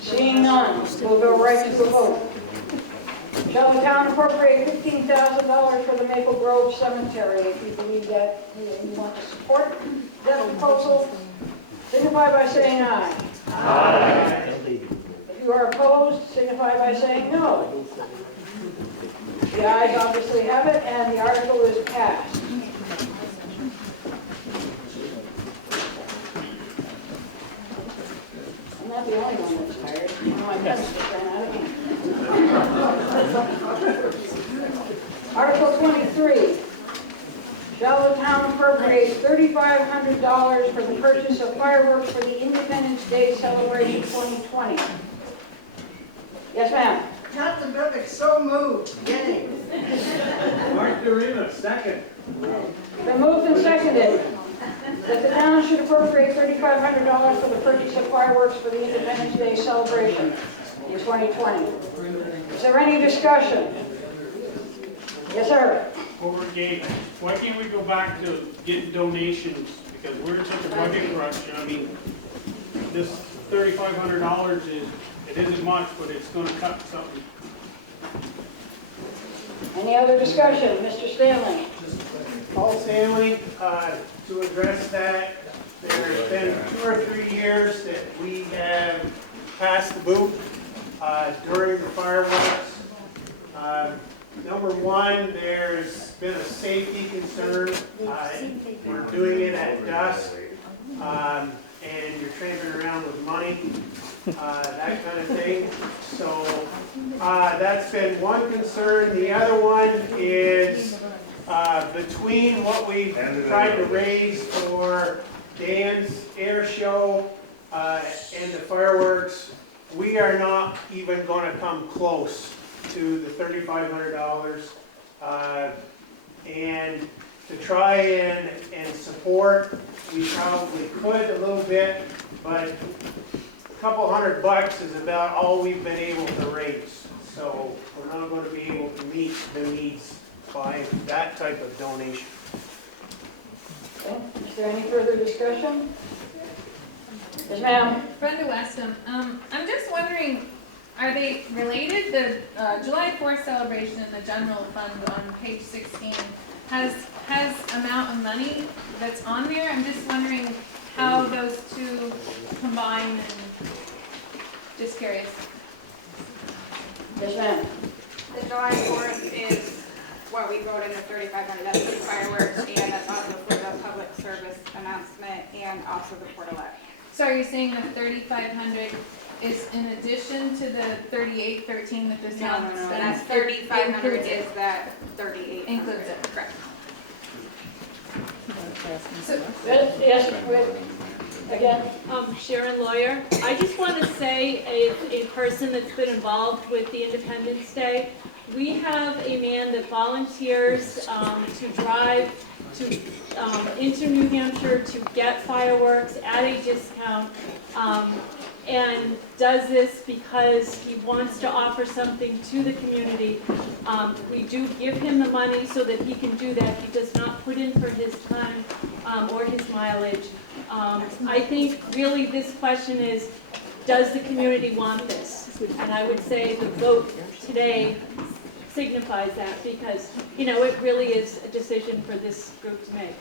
Seeing none, we'll go right to the vote. Shall the town appropriate $15,000 for the Maple Grove Cemetery? If you believe that you want to support that proposal, signify by saying aye. Aye. If you are opposed, signify by saying no. The ayes obviously have it, and the article is passed. I'm not the only one that's tired. My pencils just ran out of ink. Article 23. Shall the town appropriate $3,500 for the purchase of fireworks for the Independence Day celebration 2020? Yes, ma'am. Captain Bevick, so moved. Yay. Mark Dorina, second. Been moved and seconded that the town should appropriate $3,500 for the purchase of fireworks for the Independence Day celebration in 2020. Is there any discussion? Yes, sir. Over again, why can't we go back to getting donations? Because we're in such a budget crunch. I mean, this $3,500 it isn't much, but it's going to cut something. Any other discussion? Mr. Stanley? Paul Stanley, to address that, there's been 2 or 3 years that we have passed the boot during the fireworks. Number one, there's been a safety concern. We're doing it at dusk, and you're tramping around with money, that kind of thing. So that's been one concern. The other one is between what we've tried to raise for Dan's air show and the fireworks, we are not even going to come close to the $3,500. And to try and support, we probably could a little bit, but a couple $100 is about all we've been able to raise. So we're not going to be able to meet the needs by that type of donation. Okay. Is there any further discussion? Yes, ma'am. Brenda Westham, I'm just wondering, are they related? The July 4th celebration in the general fund on page 16 has amount of money that's on there. I'm just wondering how those two combine, and just curious. Yes, ma'am. The July 4th is what we voted in the 3,500, that's the fireworks, and that's also for the public service announcement and also the portalette. So are you saying the 3,500 is in addition to the 3,813 that the town spends? No, that's 3,500 is that 3,800. Includes it. Correct. So, yes, again. Sharon Lawyer. I just want to say, a person that's been involved with the Independence Day, we have a man that volunteers to drive into New Hampshire to get fireworks at a discount, and does this because he wants to offer something to the community. We do give him the money so that he can do that. He does not put in for his time or his mileage. I think really this question is, does the community want this? And I would say the vote today signifies that, because, you know, it really is a decision for this group to make.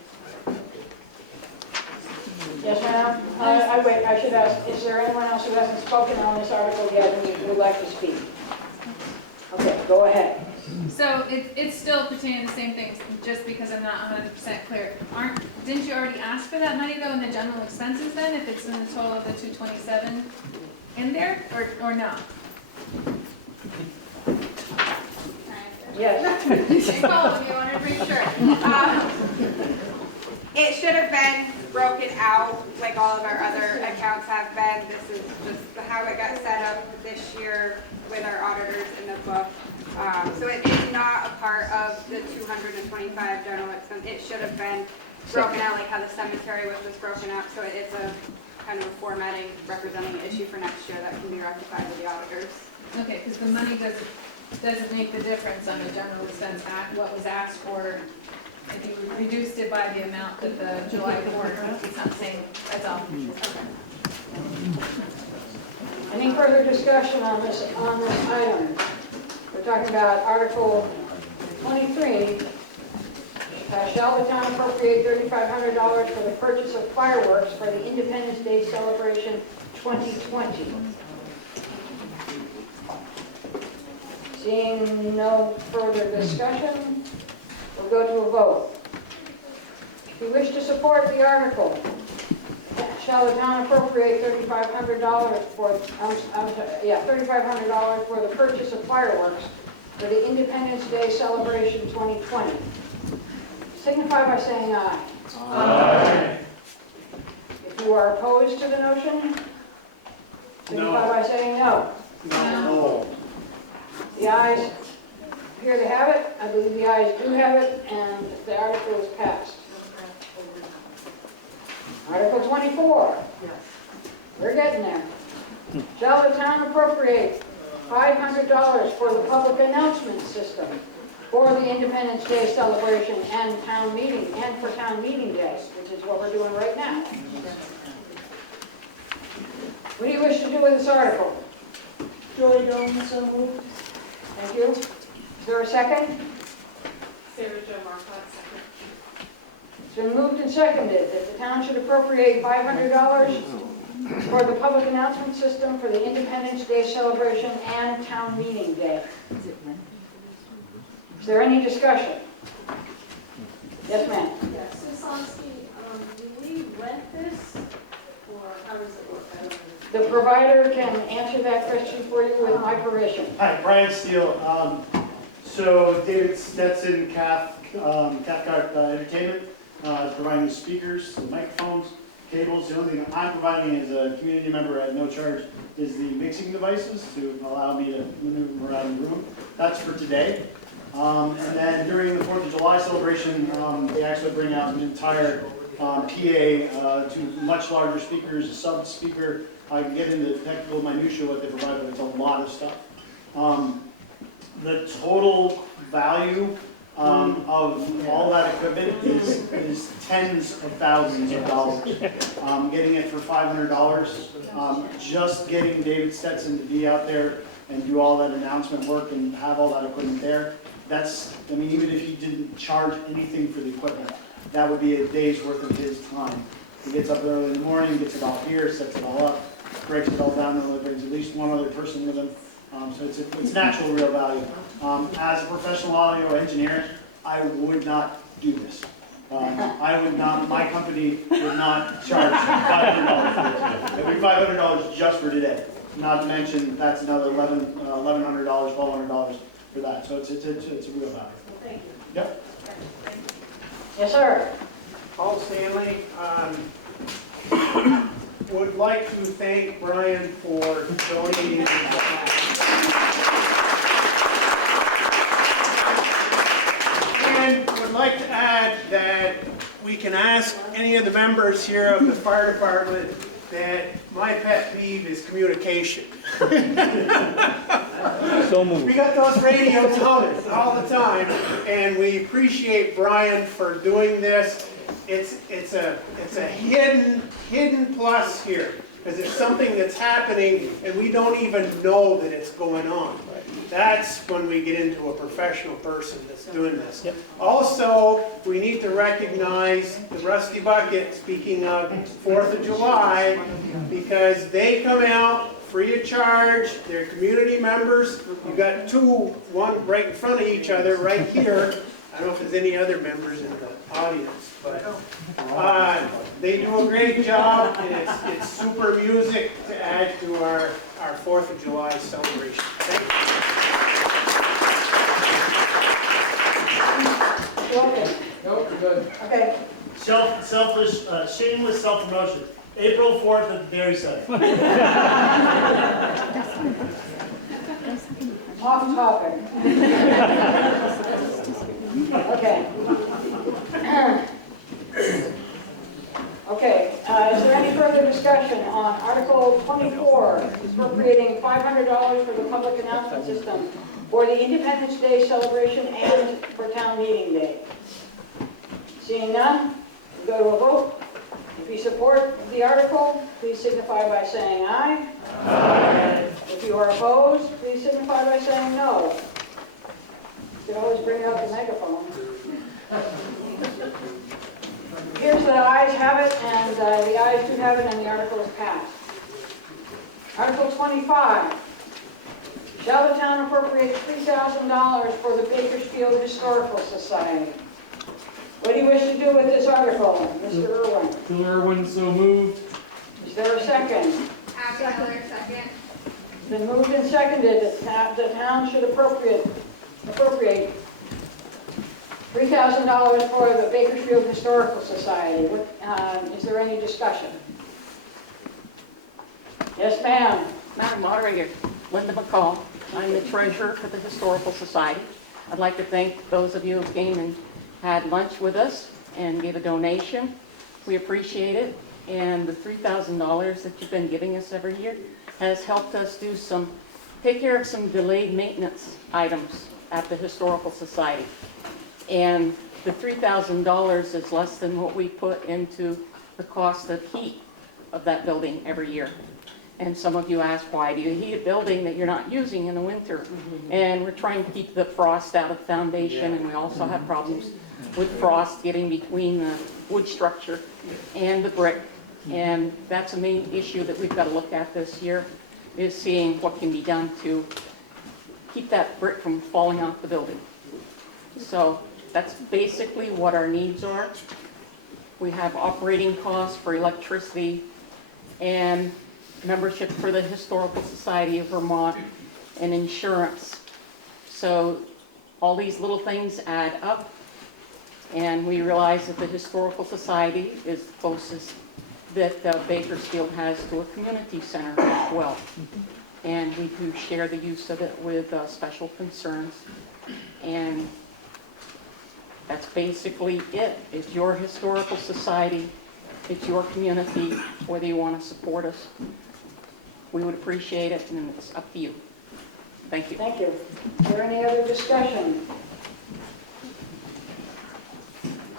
Yes, ma'am. I should ask, is there anyone else who hasn't spoken on this article yet and would like to speak? Okay, go ahead. So it's still pertaining to the same things, just because I'm not 100% clear. Didn't you already ask for that money though in the general expenses then, if it's in the total of the 227 in there, or no? Yes. Follow me, I want to make sure. It should have been broken out like all of our other accounts have been. This is just how it got set up this year with our auditors in the book. So it is not a part of the 225 general expense. It should have been broken out like how the cemetery was just broken up. So it's a kind of a formatting representing an issue for next year that can be rectified with the auditors. Okay, because the money doesn't make the difference on the general expense act, what was asked for. If you reduced it by the amount that the July 4th, it's not the same, that's all. Okay. Any further discussion on this item? We're talking about Article 23. Shall the town appropriate $3,500 for the purchase of fireworks for the Independence Day celebration 2020? Seeing no further discussion, we'll go to a vote. If you wish to support the article, shall the town appropriate $3,500 for, $3,500 for the purchase of fireworks for the Independence Day celebration 2020? Signify by saying aye. Aye. If you are opposed to the notion, signify by saying no. No. The ayes appear to have it. I believe the ayes do have it, and the article is passed. Article 24. We're getting there. Shall the town appropriate $500 for the public announcement system for the Independence Day celebration and town meeting, and for town meeting day, which is what we're doing right now? What do you wish to do with this article? Joy Jones, so moved. Thank you. Is there a second? Sarah Jo Marcotte, second. It's been moved and seconded that the town should appropriate $500 for the public announcement system for the Independence Day celebration and town meeting day. Is there any discussion? Yes, ma'am. Yes, Ms.Onsky, do we rent this, or how does it work? I don't know. The provider can answer that question for you with my permission. Hi, Brian Steele. So David Stetson, Cathcart Entertainment, is providing the speakers, the microphones, cables. The only thing I'm providing as a community member at no charge is the mixing devices to allow me to maneuver around the room. That's for today. And then during the 4th of July celebration, they actually bring out an entire PA to much larger speakers, a sub speaker. I can get into technical minutiae what they provide, but it's a lot of stuff. The total value of all that equipment is tens of thousands of dollars. Getting it for $500, just getting David Stetson to be out there and do all that announcement work and have all that equipment there, that's, I mean, even if he didn't charge anything for the equipment, that would be a day's worth of his time. He gets up early in the morning, gets it all here, sets it all up, breaks it all down, and brings at least one other person with him. So it's natural real value. As a professional audio engineer, I would not do this. I would not, my company would not charge $500 for this. It would be $500 just for today. Not to mention, that's another $1,100, $1,200 for that. So it's a real value. Thank you. Yep. Yes, sir. Paul Stanley. Would like to thank Brian for donating. And would like to add that we can ask any of the members here of the fire department that my pet peeve is communication. So moved. We got those radios on all the time, and we appreciate Brian for doing this. It's a hidden plus here, because there's something that's happening and we don't even know that it's going on. That's when we get into a professional person that's doing this. Also, we need to recognize the Rusty Bucket, speaking of 4th of July, because they come out free of charge. They're community members. You've got two, one right in front of each other right here. I don't know if there's any other members in the audience, but they do a great job, and it's super music to add to our 4th of July celebration. Thank you. Okay. Nope, we're good. Okay. Shameless self-promotion. April 4th at the Dairy Center. Off topic. Okay. Okay, is there any further discussion on Article 24, appropriating $500 for the public announcement system for the Independence Day celebration and for town meeting day? Seeing none, we go to a vote. If you support the article, please signify by saying aye. Aye. If you are opposed, please signify by saying no. You can always bring out the megaphone. Here's the ayes have it, and the ayes do have it, and the article is passed. Article 25. Shall the town appropriate $3,000 for the Bakersfield Historical Society? What do you wish to do with this article, Mr. Irwin? Bill Irwin, so moved. Is there a second? Miller, second. It's been moved and seconded that the town should appropriate $3,000 for the Bakersfield Historical Society. Is there any discussion? Yes, ma'am. Madam Moderator, Linda McCall. I'm the treasurer for the Historical Society. I'd like to thank those of you who came and had lunch with us and gave a donation. We appreciate it. And the $3,000 that you've been giving us every year has helped us take care of some delayed maintenance items at the Historical Society. And the $3,000 is less than what we put into the cost of heat of that building every year. And some of you ask, why do you heat a building that you're not using in the winter? And we're trying to keep the frost out of the foundation, and we also have problems with frost getting between the wood structure and the brick. And that's a main issue that we've got to look at this year, is seeing what can be done to keep that brick from falling off the building. So that's basically what our needs are. We have operating costs for electricity and membership for the Historical Society of Vermont and insurance. So all these little things add up, and we realize that the Historical Society is the closest that Bakersfield has to a community center as well. And we do share the use of it with special concerns. And that's basically it. It's your historical society. It's your community, whether you want to support us. We would appreciate it, and it's up to you. Thank you. Thank you. Is there any other discussion?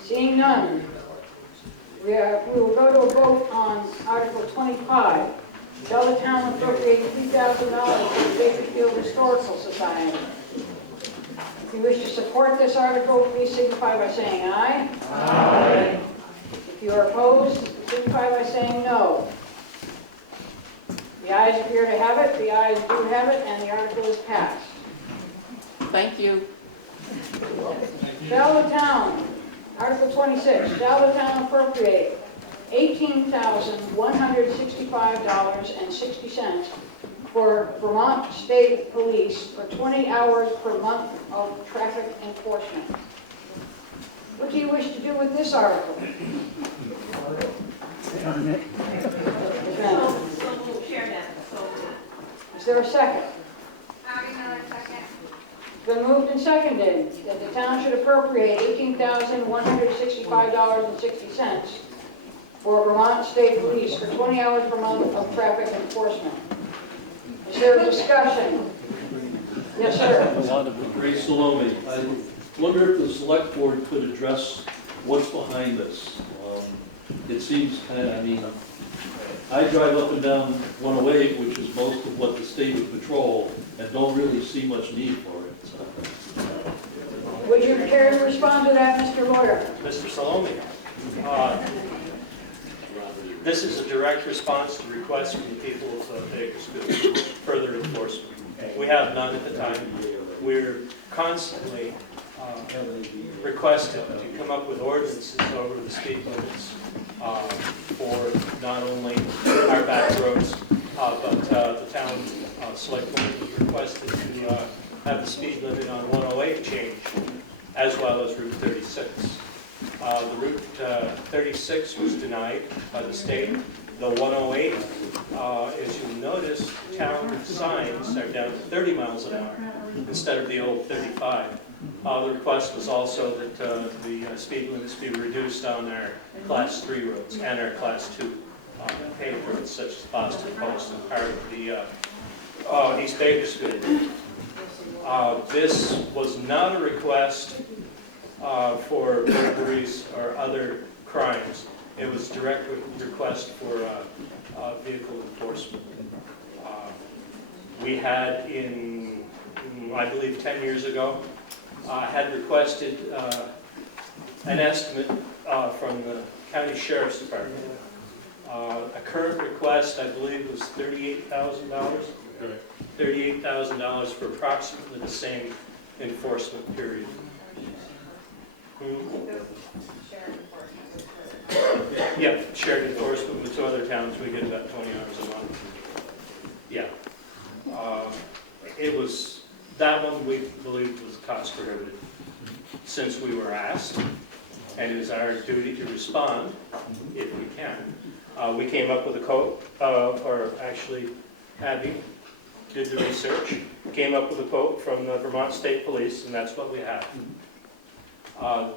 Seeing none, we will go to a vote on Article 25. Shall the town appropriate $3,000 for the Bakersfield Historical Society? If you wish to support this article, please signify by saying aye. Aye. If you are opposed, signify by saying no. The ayes appear to have it, the ayes do have it, and the article is passed. Thank you. Shall the town, Article 26, shall the town appropriate $18,165.60 for Vermont State Police for 20 hours per month of traffic enforcement? What do you wish to do with this article? Is there a second? It's been moved and seconded that the town should appropriate $18,165.60 for Vermont State Police for 20 hours per month of traffic enforcement. Is there a discussion? Yes, sir. Ray Salome. I wonder if the select board could address what's behind this. It seems kind of, I drive up and down 108, which is most of what the state would patrol, and don't really see much need for it. So. Would you care to respond to that, Mr. Lawyer? Mr. Salome, this is a direct response to requests from the people of Bakersfield for further enforcement. We have none at the time. We're constantly requested to come up with ordinances over the speed limits for not only our back roads, but the town select board was requested to have the speed limit on 108 changed, as well as Route 36. The Route 36 was denied by the state. The 108, as you notice, town signs are down to 30 miles an hour instead of the old 35. The request was also that the speed limits be reduced on our Class 3 roads and our Class 2 paved roads, such as Boston Post and part of the East Bakersfield. This was not a request for burglaries or other crimes. It was a direct request for vehicle enforcement. We had I believe 10 years ago, had requested an estimate from the county sheriff's department. A current request, I believe, was $38,000. $38,000 for approximately the same enforcement period. Yep, shared enforcement with two other towns, we get about 20 hours a month. Yeah. It was, that one we believed was cost prohibitive. Since we were asked, and it is our duty to respond, if we can. We came up with a quote, or actually Abby did the research, came up with a quote from the Vermont State Police, and that's what we have. A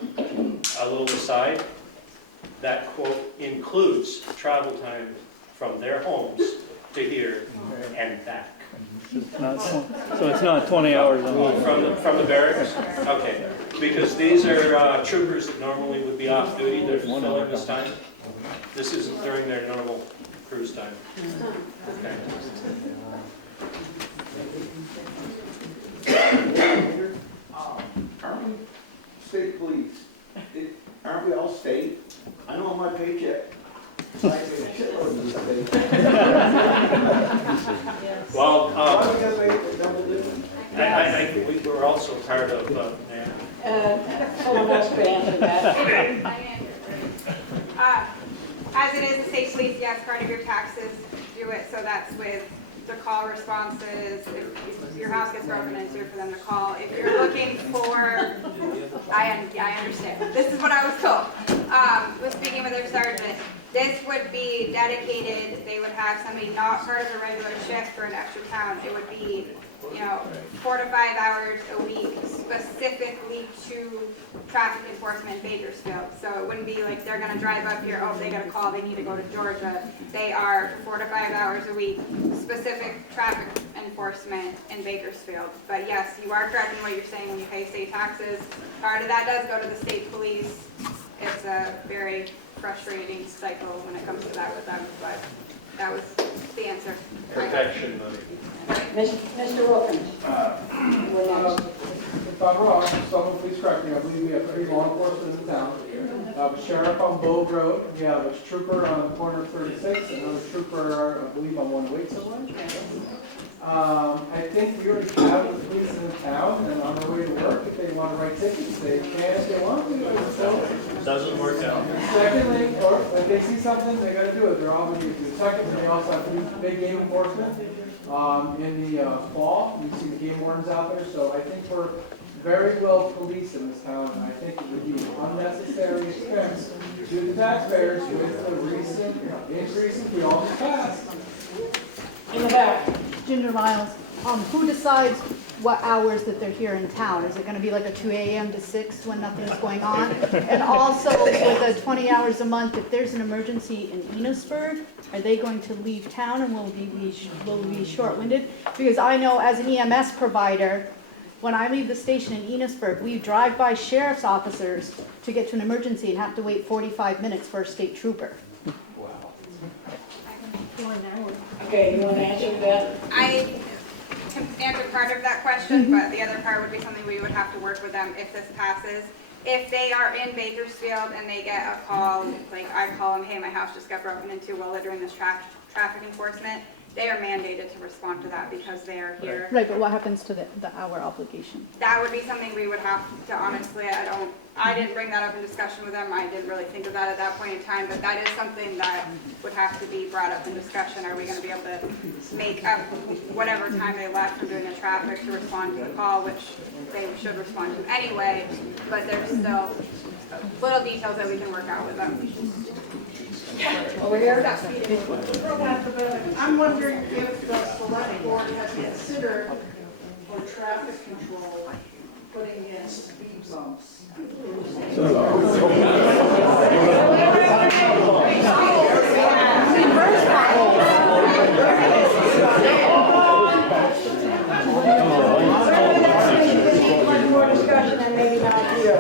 little aside, that quote includes travel time from their homes to here and back. So it's not 20 hours a month. From the barracks? Okay. Because these are troopers that normally would be off duty, they're fulfilling this time. This isn't during their normal cruise time. Okay. Aren't we state police? Aren't we all state? I know on my paycheck. I pay a shitload of the state. Well, Why do we gotta pay double dividend? we were also part of, someone else could answer that. As it is the state police, yes, part of your taxes do it, so that's with the call responses, if your house gets broken into, for them to call. If you're looking for, I understand. This is what I was told. Was speaking with their sergeant. This would be dedicated, they would have somebody not part of a regular shift for an extra town. It would be, 4 to 5 hours a week specifically to traffic enforcement in Bakersfield. So it wouldn't be like they're gonna drive up here, oh, they got a call, they need to go to Georgia. They are 4 to 5 hours a week, specific traffic enforcement in Bakersfield. But yes, you are correct in what you're saying when you pay state taxes. Part of that does go to the state police. It's a very frustrating cycle when it comes to that with them, but that was the answer. protection money. Mr. Wilkins. If I'm wrong, someone please correct me, I believe we have 3 law enforcement in town. A sheriff on Bow Road, we have a trooper on the corner of 36, another trooper, I believe, on 108 somewhere. I think we already have the police in the town, and on their way to work, if they want to write tickets, they can if they want to. So, doesn't work out. secondly, or if they see something, they got to do it. They're obligated to. Secondly, we also have to do big game enforcement. In the fall, you see the game wardens out there, so I think we're very well policed in this town, and I think it would be an unnecessary expense to the taxpayers with the recent increase in fuel just passed. In the back. Ginger Miles, who decides what hours that they're here in town? Is it gonna be like a 2 a.m. to 6 when nothing's going on? And also, with the 20 hours a month, if there's an emergency in Enosburg, are they going to leave town and will we be short-winded? Because I know as an EMS provider, when I leave the station in Enosburg, we drive by sheriff's officers to get to an emergency and have to wait 45 minutes for a state trooper. Okay, you want to answer that? I can answer part of that question, but the other part would be something we would have to work with them if this passes. If they are in Bakersfield and they get a call, like I call them, hey, my house just got broken into while they're doing this traffic enforcement, they are mandated to respond to that because they are here. Right, but what happens to the hour obligation? That would be something we would have to, honestly, I didn't bring that up in discussion with them. I didn't really think of that at that point in time, but that is something that would have to be brought up in discussion. Are we going to be able to make up whatever time they left from doing the traffic to respond to the call, which they should respond to anyway, but there's still little details that we can work out with them. Over here? I'm wondering if the select board has considered for traffic control, putting in speed bumps. More discussion and maybe not here.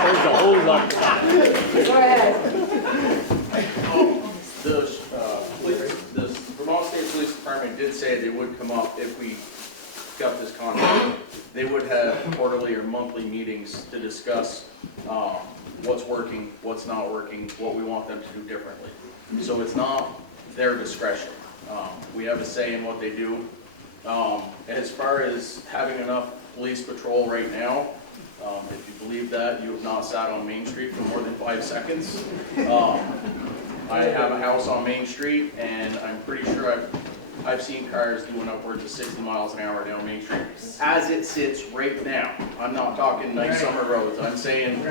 There's a whole lot. Go ahead. The Vermont State Police Department did say they would come up if we got this contract. They would have quarterly or monthly meetings to discuss what's working, what's not working, what we want them to do differently. So it's not their discretion. We have a say in what they do. As far as having enough police patrol right now, if you believe that, you have not sat on Main Street for more than 5 seconds. I have a house on Main Street, and I'm pretty sure I've seen cars doing upwards of 60 miles an hour down Main Street. As it sits right now, I'm not talking nice summer roads, I'm saying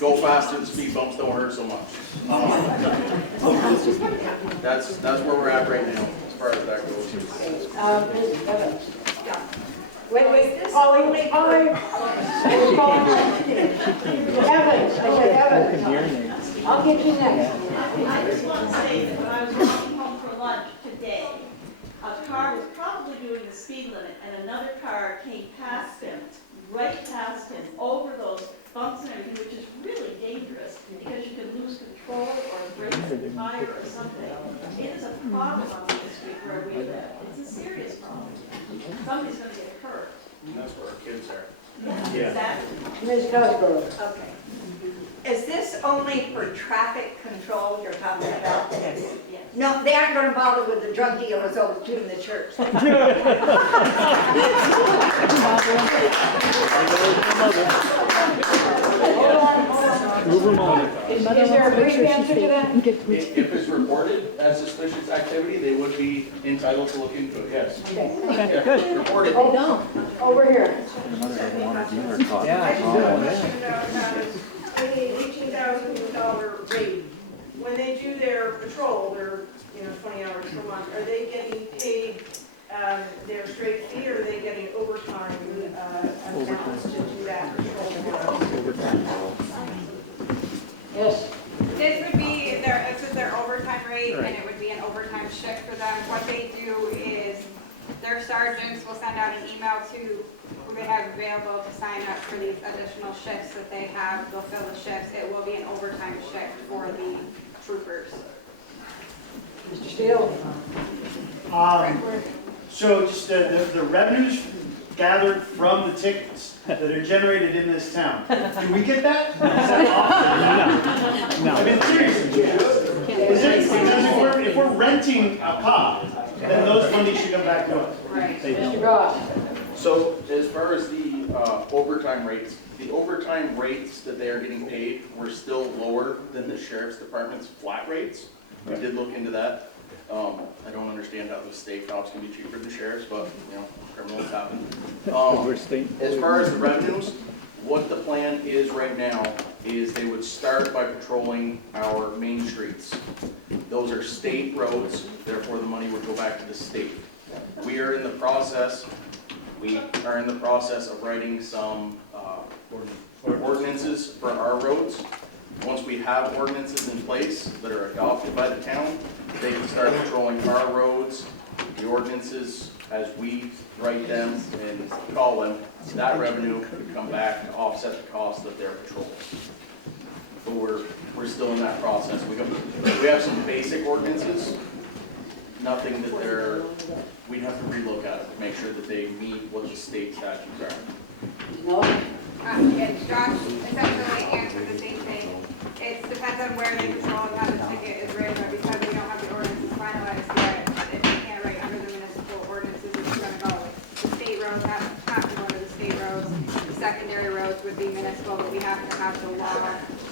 go faster, the speed bumps don't hurt so much. That's where we're at right now, as far as that goes. Ms. Evans. Wait, This Pauline, only- Evans, I said Evans. I'll get you next. I just want to say that when I was walking home for lunch today, a car was probably doing the speed limit, and another car came past him, right past him, over those bumps and everything, which is really dangerous, because you can lose control or break the tire or something. It is a problem on Main Street where we live. It's a serious problem. Somebody's going to get hurt. And that's where our kids are. Yeah. Exactly. Ms. Cosgrove. Okay. Is this only for traffic control you're talking about? Yes. No, they aren't going to bother with the drug dealers over to in the church. Is there a brief answer to that? If it's reported as suspicious activity, they would be entitled to look into it, yes. Okay. Yeah, if it's reported. Over here. $18,000 rate. When they do their patrol, their 20 hours per month, are they getting paid their straight fee, or are they getting overtime amounts to do that patrol? Yes. This would be this is their overtime rate, and it would be an overtime shift for them. What they do is their sergeants will send out an email to who they have available to sign up for these additional shifts that they have. They'll fill the shifts. It will be an overtime shift for the troopers. Mr. Steele? So just the revenues gathered from the tickets that are generated in this town, do we get that? Is that offset? No. I mean, seriously, because if we're renting a car, then those monies should come back to us. Right. Mr. Goss? So as far as the overtime rates that they are getting paid were still lower than the sheriff's department's flat rates. We did look into that. I don't understand how the state cops can be cheaper than sheriffs, but criminals happen. As far as the revenues, what the plan is right now is they would start by patrolling our main streets. Those are state roads, therefore the money would go back to the state. We are in the process of writing some ordinances for our roads. Once we have ordinances in place that are adopted by the town, they can start patrolling our roads. The ordinances, as we write them and call them, that revenue could come back to offset the cost of their patrols. But we're still in that process. We have some basic ordinances, nothing that we'd have to relook at it to make sure that they meet what the state statutes are. And Josh essentially answered the same thing. It depends on where they patrol and how the ticket is written, but because we don't have the ordinances finalized yet, if we can't write under the municipal ordinances, it's going to go with the state roads, have to go under the state roads. The secondary roads would be municipal, but we have to have the law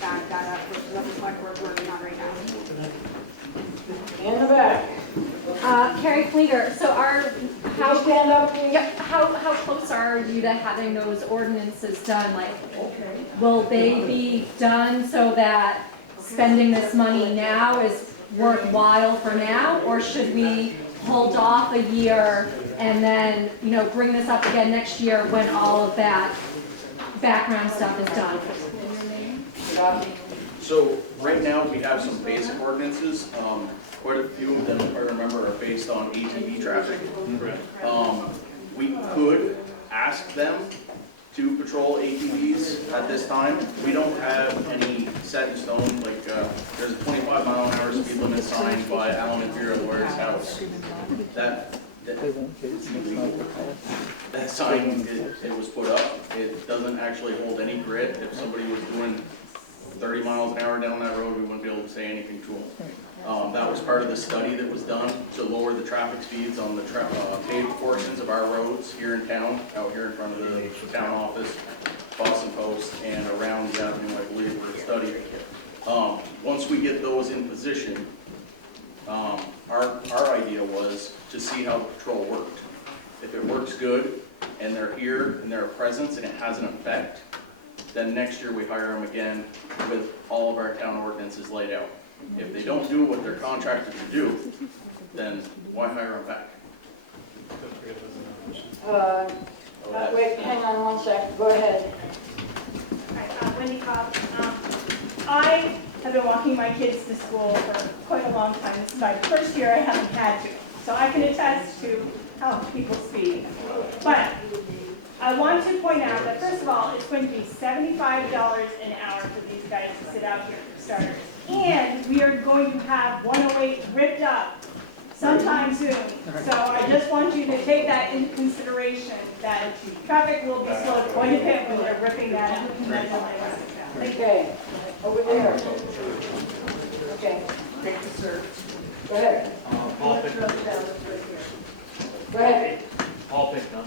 back that up, which is what the select board's working on right now. In the back. Carrie Fleeger, so how stand up, please? Yep, how close are you to having those ordinances done? Like, will they be done so that spending this money now is worthwhile for now, or should we hold off a year and then, bring this up again next year when all of that background stuff is done? So right now we have some basic ordinances. Quite a few of them, if I remember, are based on ATV traffic. We could ask them to patrol ATVs at this time. We don't have any set in stone, like there's a 25-mile-an-hour speed limit sign by Alan and Vera Lawyer's house. That That sign, it was put up, it doesn't actually hold any grit. If somebody was doing 30 miles an hour down that road, we wouldn't be able to say anything to them. That was part of the study that was done to lower the traffic speeds on the paved portions of our roads here in town, out here in front of the town office, Boston Post, and around the avenue, I believe, for a study. Once we get those in position, our idea was to see how the patrol worked. If it works good, and they're here, and they're a presence, and it has an effect, then next year we hire them again with all of our town ordinances laid out. If they don't do what they're contracted to do, then why hire them back? Wait, hang on one sec, go ahead. Hi, Wendy Cobb. I have been walking my kids to school for quite a long time. This is my first year I haven't had to. So I can attest to how people speed. But I want to point out that first of all, it's going to be $75 an hour for these guys to sit out here for starters. And we are going to have 108 ripped up sometime soon. So I just want you to take that into consideration, that traffic will be slowed quite a bit when they're ripping that up. Okay, over there. Okay. Go ahead. Paul Picknam. Go ahead. Paul Picknam.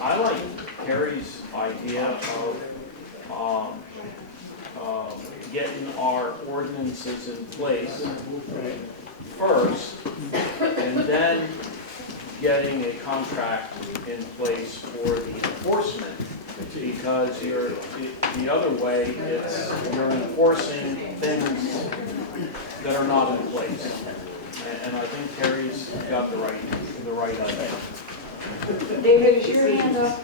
I like Terry's idea of getting our ordinances in place first, and then getting a contract in place for the enforcement, because the other way, you're enforcing things that are not in place. And I think Terry's got the right idea. David, is your hand up?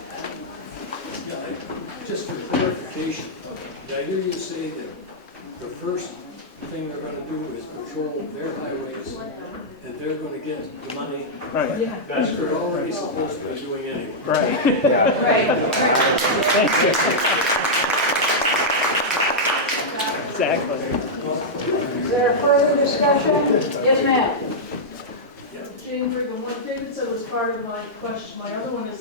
Just for clarification, did I hear you say that the first thing they're gonna do is patrol their highways, and they're gonna get the money? Right. Yeah. That's what they're already supposed to be doing anyway. Right. Yeah. Right. Thank you. Exactly. Is there further discussion? Yes, ma'am. Jane Brigham, what David said was part of my question. My other one is,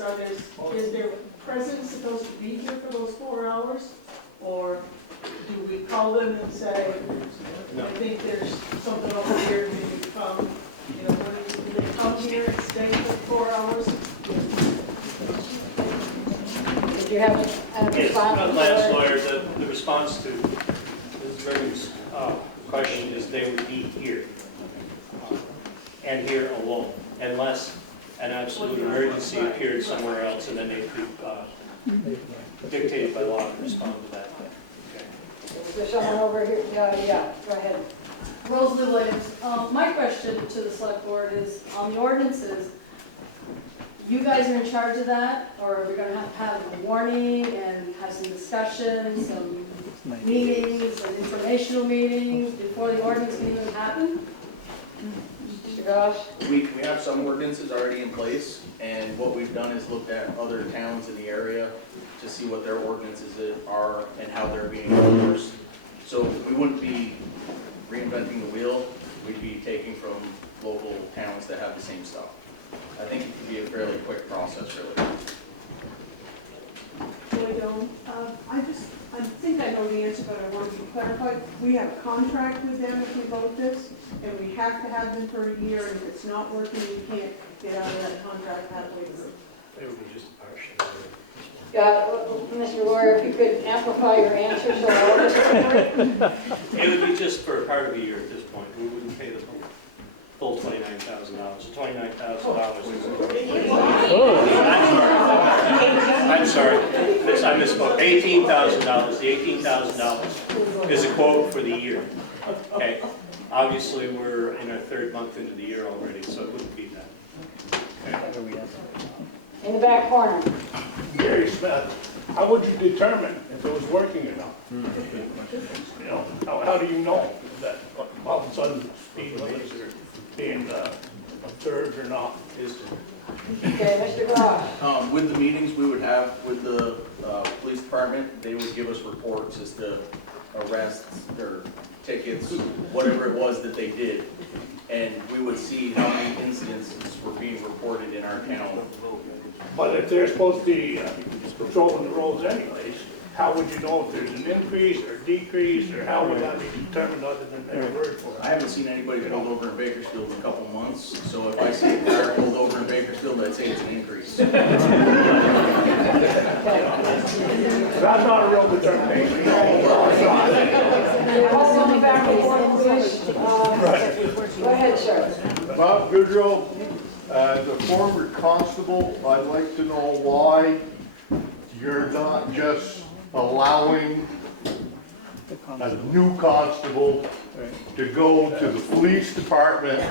is their presence supposed to be here for those 4 hours? Or do we call them and say, I think there's something over here, do you come? You know, do they come here and stay for 4 hours? Did you have a Yes, response? Lance Lawyer, the response to Ms. Brigham's question is they would be here. And here alone, unless an absolute emergency appeared somewhere else, and then they could, dictated by law, respond to that. Okay. Is there someone over here? Yeah, go ahead. Rosalie Williams. My question to the select board is, on the ordinances, you guys are in charge of that, or are we going to have a warning and have some discussions, some meetings, and informational meetings before the ordinance can even happen? Mr. Goss? We have some ordinances already in place, and what we've done is looked at other towns in the area to see what their ordinances are and how they're being enforced. So we wouldn't be reinventing the wheel, we'd be taking from local towns that have the same stuff. I think it could be a fairly quick process, really. I think I know the answer, but I want to be clarified. We have a contract with them if we vote this, and we have to have them for a year, and if it's not working, we can't get out of that contract halfway through. It would be just a partial. Mr. Lawyer, if you could amplify your answer so all of us can hear it. It would be just for a part of a year at this point. We wouldn't pay the full $29,000. $29,000 is. I'm sorry. I misspoke. $18,000. The $18,000 is a quote for the year. Okay. Obviously, we're in our third month into the year already, so it wouldn't be that. Okay. In the back corner. Gary Smith, how would you determine if it was working or not? You know, how do you know that all of a sudden speed limits are being observed or not? Okay, Mr. Goss. With the meetings we would have with the police department, they would give us reports as to arrests or tickets, whatever it was that they did. and we would see how many incidents were being reported in our town. But if they're supposed to be patrolling the roads anyways, how would you know if there's an increase or decrease, or how would that be determined other than their word for it? I haven't seen anybody pulled over in Bakersfield in a couple months, so if I see a car pulled over in Bakersfield, I'd say it's an increase. That's not a real determination. Hold on the back and forth, please. Go ahead, sir. Bob Goodrow, as a former constable, I'd like to know why you're not just allowing a new constable to go to the police department,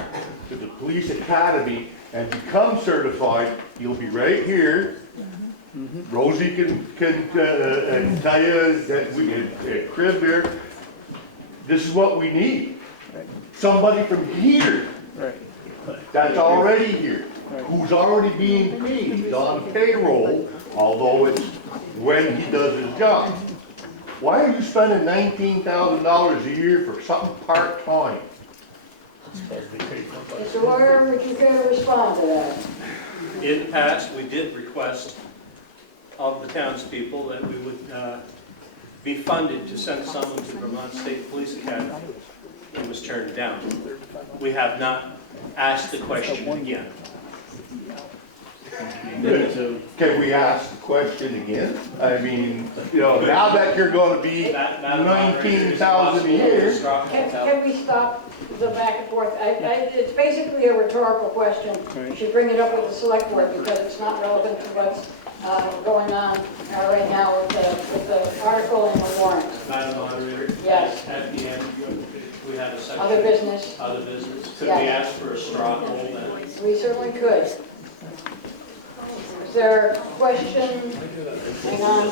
to the police academy, and become certified. You'll be right here. Rosie can tell you that we can crib here. This is what we need. Somebody from here that's already here, who's already being paid. He's on payroll, although it's when he does his job. Why are you spending $19,000 a year for something part-time? Mr. Lawyer, would you care to respond to that? In the past, we did request of the townspeople that we would be funded to send someone to Vermont State Police Academy. It was turned down. We have not asked the question again. Can we ask the question again? I mean, you know, now that you're going to be $19,000 a year. Can we stop the back and forth? It's basically a rhetorical question. You should bring it up with the select board because it's not relevant to what's going on right now with the article in the warrant. Madam Moderator? Yes. At the end, we have a section. Other business? Other business. Could Yes. we ask for a straw poll then? We certainly could. Is there a question? Hang on.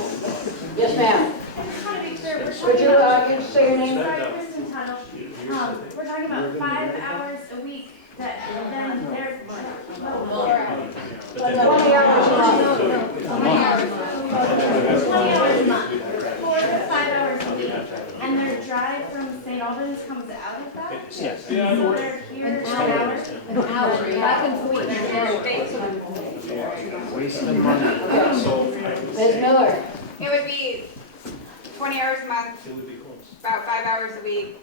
Yes, ma'am. Would you say your name? We're talking about 5 hours a week, that then there's 4 hours. 20 hours a month. 20 hours a month. 4 to 5 hours a week. And their drive from St. Albans comes out of that? Yes. So they're here 2 hours? An hour, back and forth. Wasting money. Ms. Miller? It would be 20 hours a month, about 5 hours a week,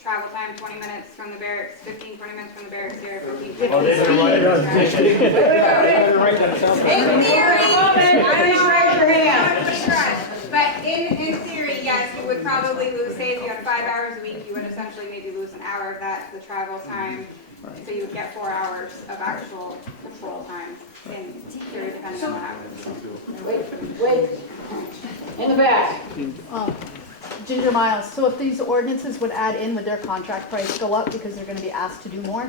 travel time 20 minutes from the barracks, 15, 20 minutes from the barracks here, 15, 20 Oh, minutes. they didn't write it down. In theory, Please raise your hand. but in theory, yes, you would probably lose, say if you had 5 hours a week, you would essentially maybe lose an hour of that, the travel time. So you would get 4 hours of actual patrol time in theory, depending on what happens. Wait. In the back. Ginger Miles, so if these ordinances would add in, would their contract price go up because they're gonna be asked to do more?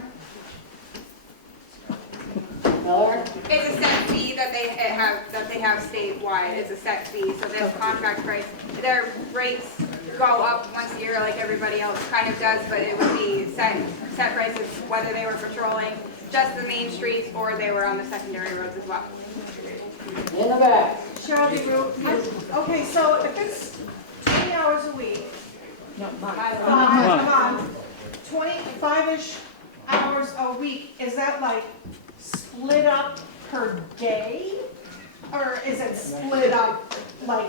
Miller? It's a set fee that they have statewide. It's a set fee, so their contract price, their rates go up once a year like everybody else kind of does, but it would be set prices whether they were patrolling just the main streets or they were on the secondary roads as well. In the back. Cheryl DeRue, okay, so if it's 20 hours a week, a month, 25-ish hours a week, is that like split up per day? Or is it split up like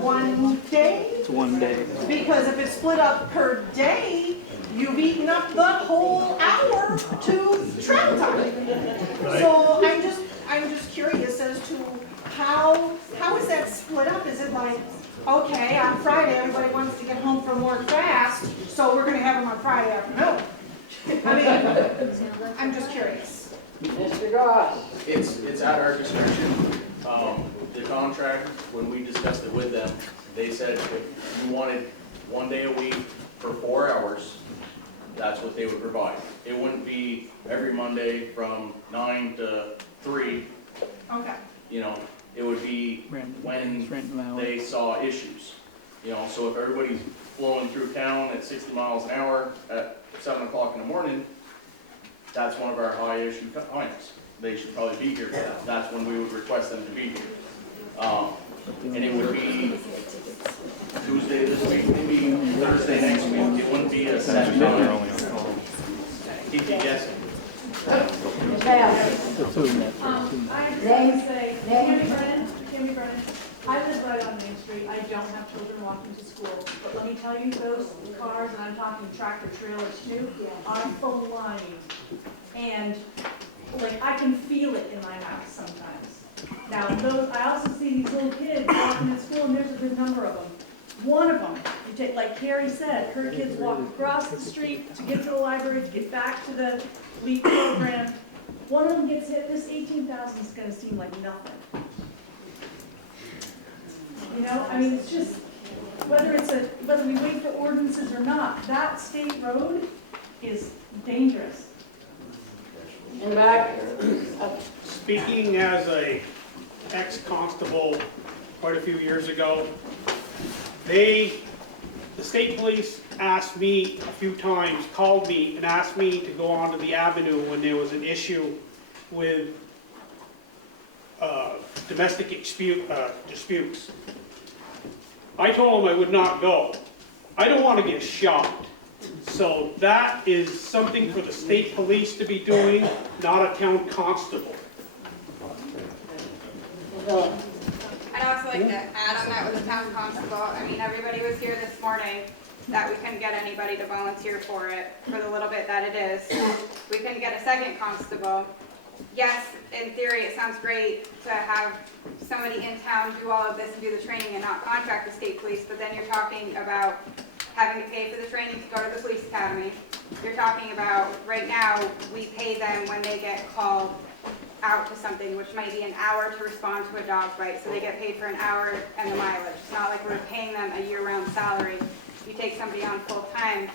one day? It's one day. Because if it's split up per day, you've eaten up the whole hour to travel time. So I'm just curious as to how is that split up? Is it like, okay, on Friday, everybody wants to get home from work fast, so we're gonna have them on Friday afternoon? I mean, I'm just curious. Mr. Goss? It's at our discretion. The contract, when we discussed it with them, they said if you wanted 1 day a week for 4 hours, that's what they would provide. It wouldn't be every Monday from 9 to 3. Okay. You know, it would be when they saw issues. You know, so if everybody's flowing through town at 60 miles an hour at 7 o'clock in the morning, that's one of our high issue times. They should probably be here for that. That's when we would request them to be here. And it would be Tuesday this week, maybe Thursday next week. It wouldn't be a set time. I just want to say, Tammy Brennan, I live right on Main Street, I don't have children walking to school, but let me tell you, those cars, and I'm talking tractor trailers too, are flying. And, like, I can feel it in my house sometimes. Now, I also see these little kids walking to school, and there's a good number of them. One of them, you take, like Carrie said, her kids walk across the street to get to the library, to get back to the LEAP program. One of them gets hit, this 18,000 is gonna seem like nothing. You know, I mean, it's just, whether we wait for ordinances or not, that state road is dangerous. In the back. Speaking as a ex-constable quite a few years ago, the state police asked me a few times, called me and asked me to go onto the avenue when there was an issue with domestic disputes. I told them I would not go. I don't want to get shot. So that is something for the state police to be doing, not a town constable. I'd also like to add on that with the town constable. I mean, everybody was here this morning that we couldn't get anybody to volunteer for it, for the little bit that it is. We couldn't get a second constable. Yes, in theory, it sounds great to have somebody in town do all of this and do the training and not contract the state police, but then you're talking about having to pay for the training to go to the police academy. You're talking about, right now, we pay them when they get called out to something, which might be an hour to respond to a dog bite, so they get paid for an hour and the mileage. It's not like we're paying them a year-round salary. You take somebody on full-time,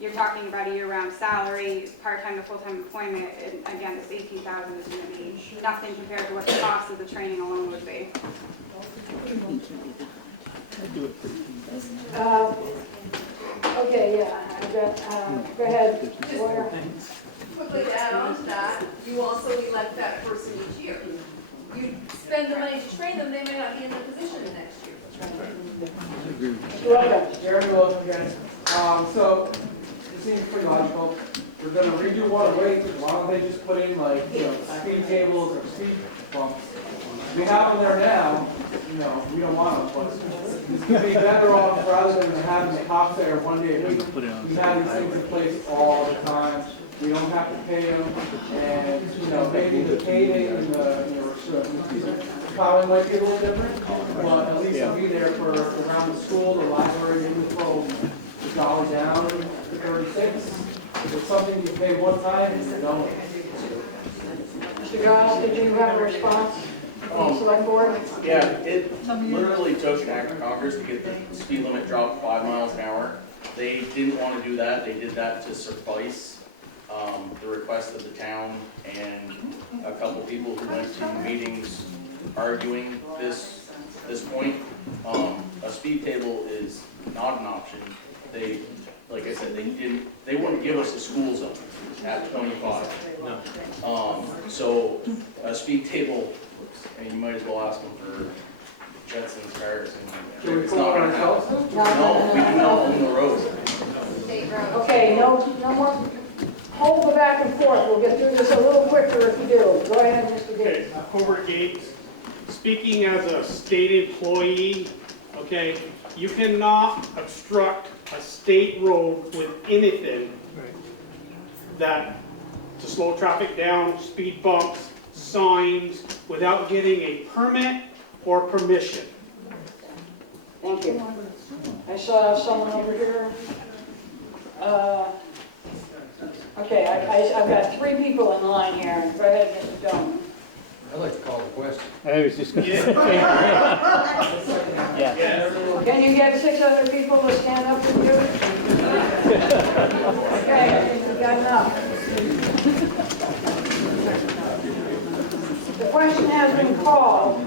you're talking about a year-round salary, part-time to full-time employment, and again, this 18,000 is going to be nothing compared to what the cost of the training alone would be. Okay, yeah, I've got, go ahead, Lawyer. Quickly to add on to that, you also elect that person each year. You spend the money to train them, they may not be in the position next year. You're welcome. Jeremy Wilson again. So, it seems pretty logical. We're gonna redo water weights, why don't they just put in like, speed tables or speed bumps? We have them there now, we don't want them, but this could be better off rather than having the cops there one day a week. We have these things in place all the time. We don't have to pay them, and, maybe the pay and the plowing might be a little different, but at least it'll be there for around the school, the library, maybe throw $1 down to 36. If it's something you pay one time, you don't. Mr. Giles, did you have a response? Select board? Yeah, it literally took an act of Congress to get the speed limit dropped 5 miles an hour. They didn't want to do that. They did that to suffice the request of the town and a couple people who went to meetings arguing this point. A speed table is not an option. They, like I said, they wouldn't give us a school zone at 25. No. So a speed table, and you might as well ask them for Jetson's cars. And it's not going to happen. No, we do not own the road. Okay, no more. Hold the back and forth. We'll get through this a little quicker if you do. Go ahead, Mr. Gates. Hobart Gates, speaking as a state employee, okay, you cannot obstruct a state road with anything that to slow traffic down, speed bumps, signs, without getting a permit or permission. Thank you. I saw someone over here. Okay, I've got 3 people in line here. Go ahead, Mr. Jones. I'd like to call a question. I was just going to say. Yeah. Can you get 6 other people to stand up with you? Okay, I think we got enough. The question has been called,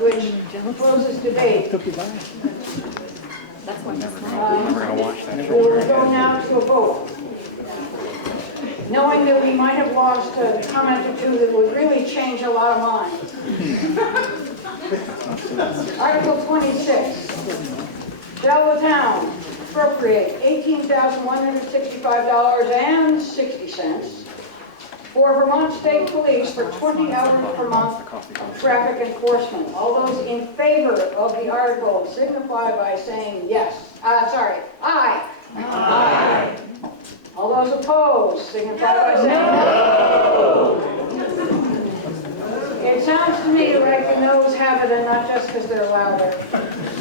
which closes debate. That's one. We're going to watch that. We will go now to a vote. Knowing that we might have lost a comment or two that would really change a lot of minds. Article 26. Shall the town appropriate $18,165.60 for Vermont State Police for 20 hours per month of traffic enforcement. All those in favor of the article signify by saying yes. Aye. Aye. All those opposed signify by saying no. It sounds to me like the noes have it, and not just because they're louder.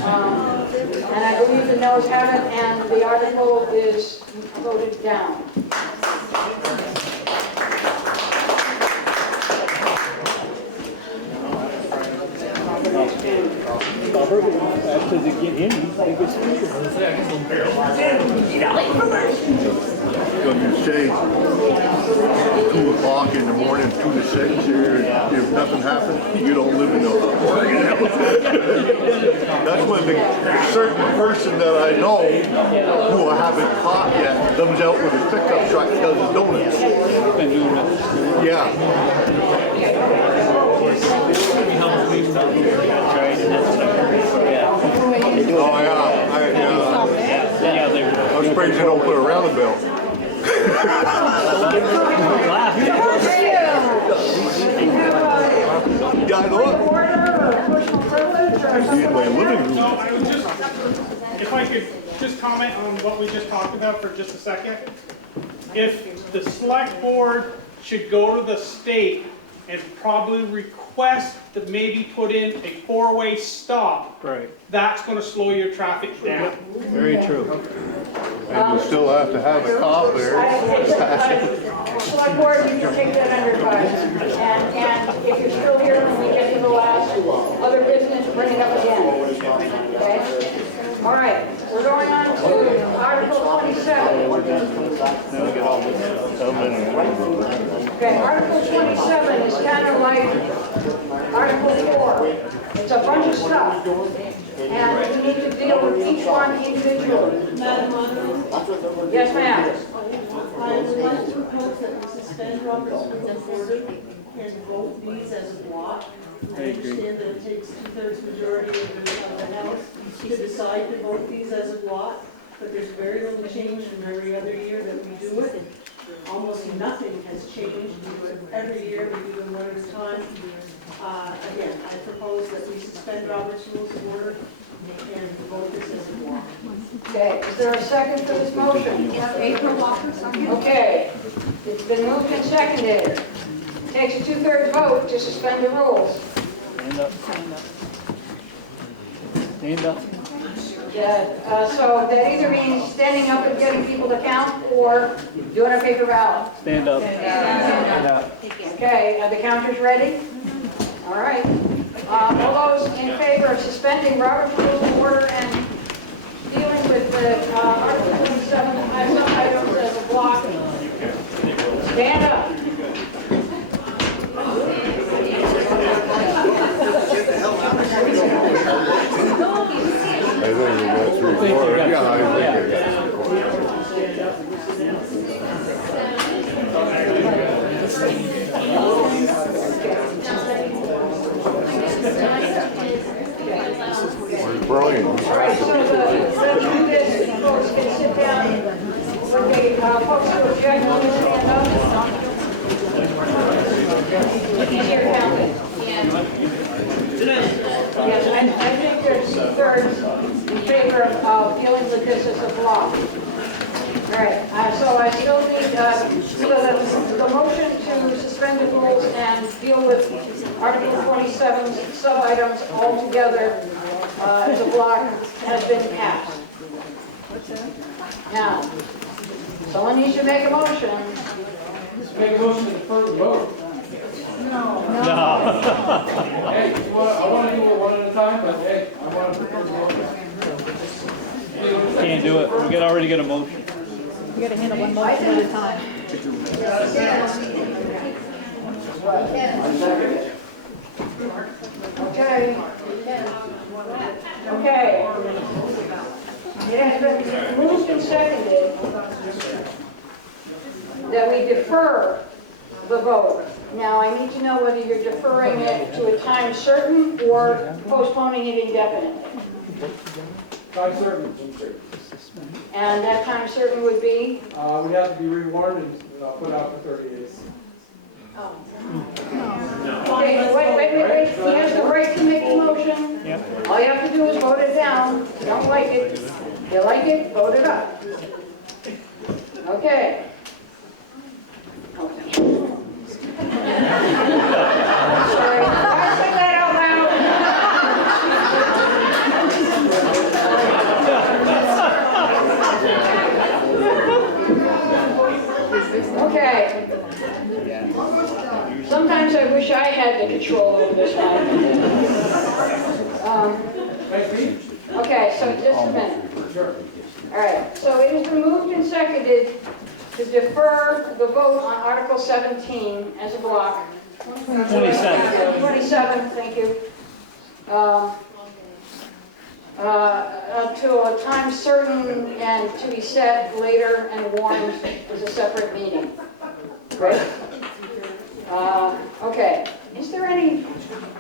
And I believe the noes have it, and the article is voted down. After they get in, they get Gonna say 2 o'clock in the morning, 2 to 6 here, and if nothing happens, you don't live in the Oregon house. That's when the certain person that I know, who I haven't caught yet, comes out with a pickup truck and does his donuts. Yeah. Oh yeah. I was afraid you don't put a roundabout. Yeah, I know it. I need my living room. No, I would just, if I could just comment on what we just talked about for just a second. If the select board should go to the state and probably request to maybe put in a 4-way stop, right. That's going to slow your traffic down. Very true. And you still have to have a cop there. Select board, you can take that under advisement. And if you're still here when we get to the last other business, bring it up again. Okay? All right, we're going on to Article 27. Okay, Article 27 is kind of like Article 4. It's a bunch of stuff. And we need to deal with each one individually. Madam Moderator? Yes, ma'am. I would like to propose that we suspend Robert's Rules of Order and vote these as a block. I understand that it takes 2/3 majority of the House to decide to vote these as a block, but there's very little change from every other year that we do it. Almost nothing has changed. We do it every year. We do them one at a time. Again, I propose that we suspend Robert's Rules of Order and vote this as a block. Okay, is there a second for this motion? April Walker, second. Okay, it's been moved and seconded. Takes a 2/3 vote to suspend the rules. Stand up. Stand up. Yeah, so that either means standing up and getting people to count, or doing a paper ballot. Stand up. Stand up. Okay, are the counters ready? All right. All those in favor of suspending Robert's Rules of Order and dealing with the Article 27 items as a block, stand up. I think we got 3/4. Yeah, I think I got 3/4. Where's Brian? All right, so let's do this. Folks can sit down. Okay, folks who object, please stand up. Here, counting. Yes, I think there's 2/3 in favor of dealing with this as a block. All right, so I still need, so the motion to suspend the rules and deal with Article 27 sub-items all together as a block has been passed. Now, someone needs to make a motion. Make a motion to defer the vote. No. Hey, I want to do it one at a time, but hey, I want to defer the vote. Can't do it. We already got a motion. You gotta handle one motion at a time. Okay. Okay. It has been moved and seconded that we defer the vote. Now, I need to know whether you're deferring it to a time certain or postponing it indefinitely. Time certain. And that time certain would be? We have to be rewarned and put out for 30 days. Okay, wait. He has the right to make the motion. Yep. All you have to do is vote it down. If you don't like it, if you like it, vote it up. Okay. Sorry, I said that out loud. Okay. Sometimes I wish I had the control over this one. Okay, so just a minute. All right, so it has been moved and seconded to defer the vote on Article 17 as a block. 27. 27, thank you. To a time certain and to be set later and warned as a separate meeting. Right? Okay, is there any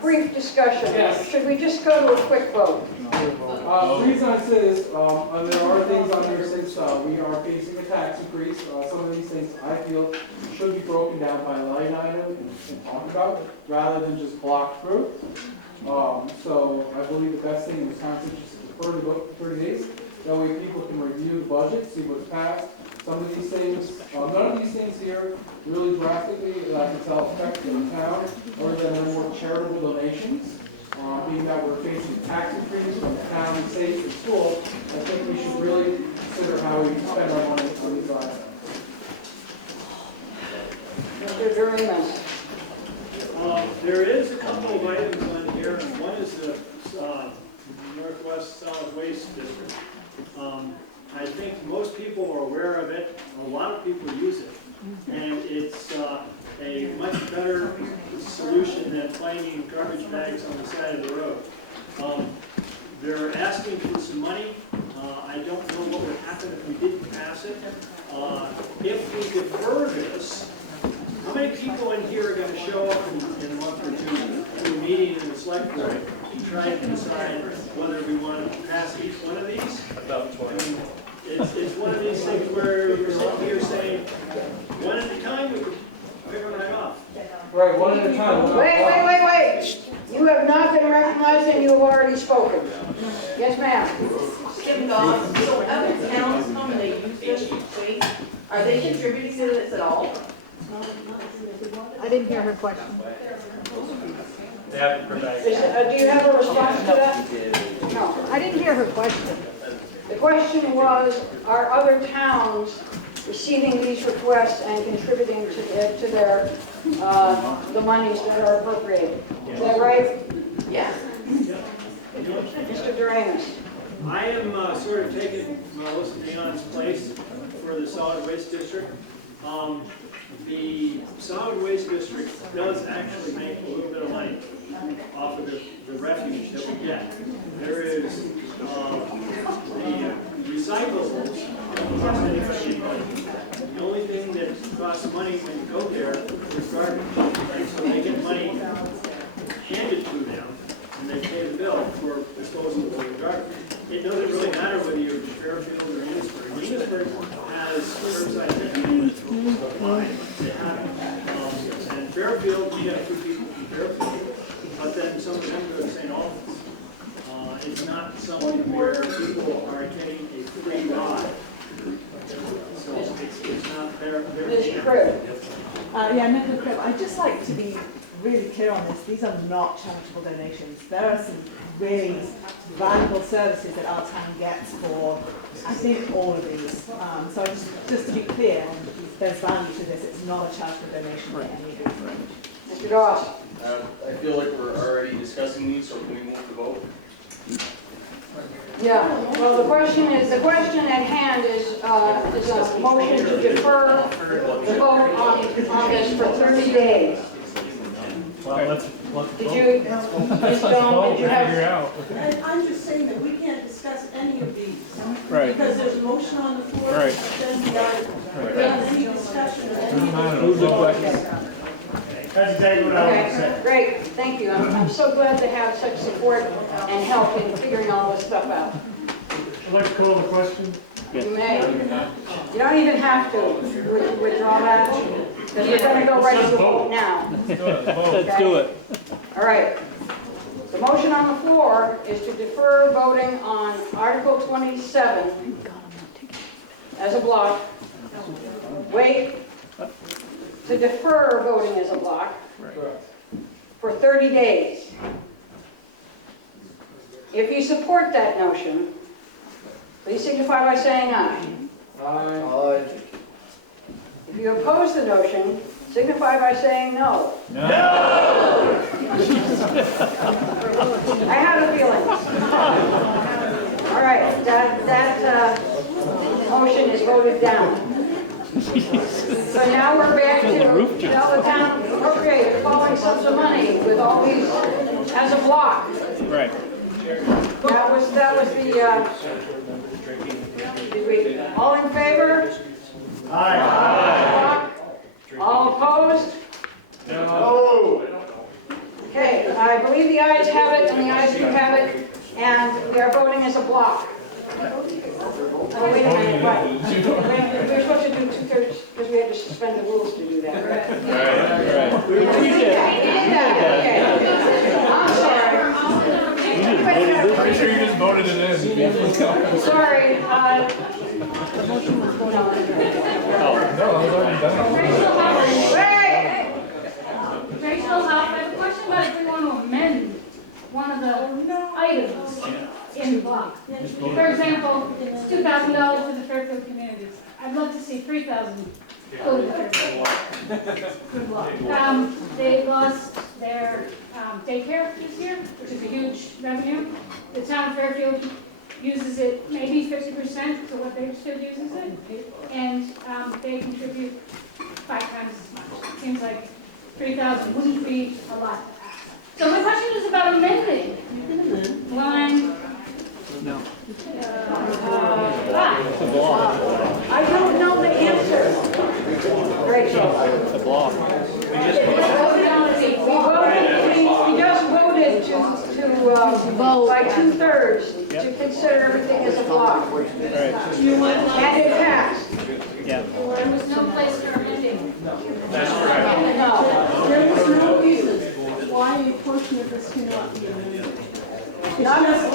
brief discussion? Yes. Should we just go to a quick vote? The reason I say this, there are things on here since we are facing a tax increase. Some of these things I feel should be broken down by line item and talked about, rather than just blocked through. So I believe the best thing in Wisconsin is just to defer the vote for 30 days. That way people can review the budget, see what's passed. Some of these things, none of these things here really drastically that I can tell affect the town, other than the more charitable donations. Being that we're facing tax increase from the town, state, and school, I think we should really consider how we spend our money on these items. Mr. Durham. There is a couple of items on here, and one is the Northwest Solid Waste District. I think most people are aware of it, a lot of people use it, and it's a much better solution than finding garbage bags on the side of the road. They're asking for some money. I don't know what would happen if we didn't pass it. If we defer this, how many people in here are going to show up in a month or two to a meeting in the select board to try to decide whether we want to pass each one of these? About 20. It's one of these things where you're sitting here saying, one at a time, we could pick one right off. Right, one at a time. Wait. You have not been recognized and you have already spoken. Yes, ma'am. Kim Goff, so other towns come and they use this waste, are they contributing to this at all? I didn't hear her question. They haven't provided. Do you have a response to that? No. I didn't hear her question. The question was, are other towns receiving these requests and contributing to their, the monies that are appropriated? Is that right? Yes. Mr. Duramus. I am sort of taking Melissa Dion's place for the solid waste district. The solid waste district does actually make a little bit of money off of the refuge that we get. There is the recyclables. The only thing that costs money when you go there is garbage. Right? So they get money handed to them, and they pay the bill for disposal of the garbage. It doesn't really matter whether you're Fairfield or Amesburg. Amesburg has curbside pickup. They have it. And Fairfield, we have 2 people from Fairfield, but then some of them go to St. Albans. It's not something where people are getting a free ride. So it's not their Yeah, Nicola Cribb, I'd just like to be really clear on this. These are not charitable donations. There are some really valuable services that our town gets for, I think, all of these. So just to be clear, there's value to this. It's not a charitable donation for any of these. Mr. Doss. I feel like we're already discussing these, so can we move the vote? Yeah, well, the question at hand is a motion to defer the vote on this for 30 days. Did you, Ms. Dawn, did you have? I'm just saying that we can't discuss any of these. Right. Because there's a motion on the floor. Right. Then the article. We don't have any discussion of any of these. That's exactly what I want to say. Okay, great, thank you. I'm so glad to have such support and help in figuring all this stuff out. I'd like to call the question. You may. You don't even have to withdraw that. Because we're gonna go right to the vote now. Let's do it. All right. The motion on the floor is to defer voting on Article 27 as a block. Wait, to defer voting as a block for 30 days. If you support that notion, please signify by saying aye. Aye. If you oppose the notion, signify by saying no. No! I had a feeling. All right, that motion is voted down. So now we're back to shall the town appropriate the following sums of money with all these as a block. Right. That was the, all in favor? Aye. All opposed? No. Okay, I believe the ayes have it, and the ayes do have it, and we are voting as a block. Oh, wait a minute, right. We were supposed to do 2/3, because we had to suspend the rules to do that, right? Right. We did that, okay. I'm sorry. Pretty sure you just voted it in. Sorry, The motion was voted on. Rachel, I have a question about if we want to amend one of the items in the block. For example, it's $2,000 for the Fairfield communities. I'd love to see $3,000 go to the Fairfield. They lost their daycare this year, which is a huge revenue. The town of Fairfield uses it maybe 50% to what Bakersfield uses it, and they contribute 5 times as much. It seems like 3,000 wouldn't be a lot. So my question is about amending line. No. I don't know the answer. Rachel. It's a block. We just voted to vote by 2/3 to consider everything as a block. Right. And it passed. Yeah. There was no place for amending. That's correct. No. There was no reason why a portion of this cannot be amended.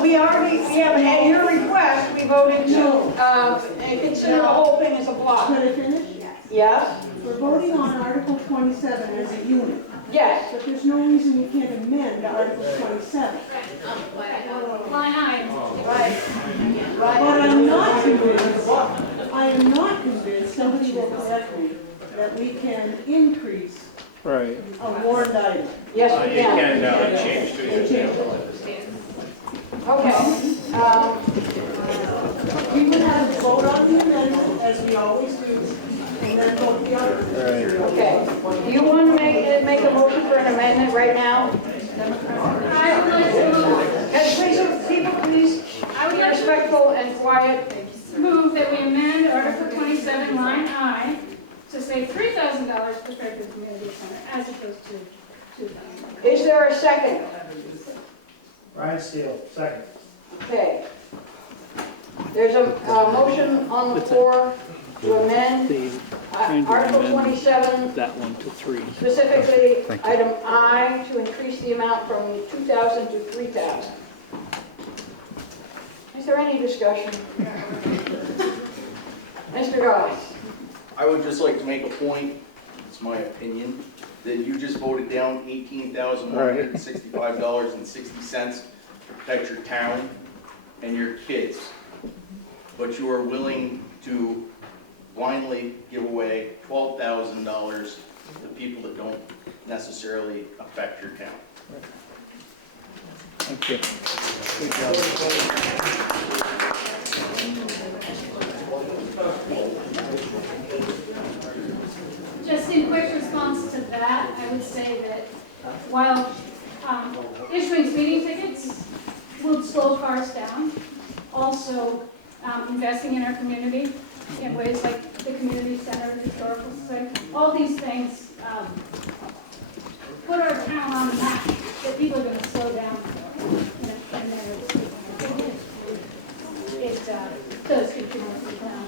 We have, at your request, we voted to consider the whole thing as a block. Can I finish? Yes? We're voting on Article 27 as a unit, Yes. but there's no reason we can't amend Article 27. Line item. Right. But I'm not convinced, I am not convinced, somebody will correct me, that we can increase Right. a warrant item. Yes, we You can. can change to your Okay. We would have a vote on the amendment, as we always do, and then vote the other. Okay. Do you want to make a motion for an amendment right now? I would like to People, please be respectful and quiet. move that we amend Article 27, line I, to say $3,000 for Fairfield Community Center, as opposed to $2,000. Is there a second? Brian Steele, second. Okay. There's a motion on the floor to amend Article 27, That one to 3. specifically item I, to increase the amount from 2,000 to 3,000. Is there any discussion? Mr. Goss? I would just like to make a point, it's my opinion, that you just voted down $18,165.60 to protect your town and your kids. But you are willing to blindly give away $12,000 to people that don't necessarily affect your town. Thank you. Good Just in quick response to that, I would say that while issuing speeding tickets will slow cars down, also investing in our community in ways like the community center, the historical society, all these things put our town on the map that people are going to slow down. And then it's does contribute to the town.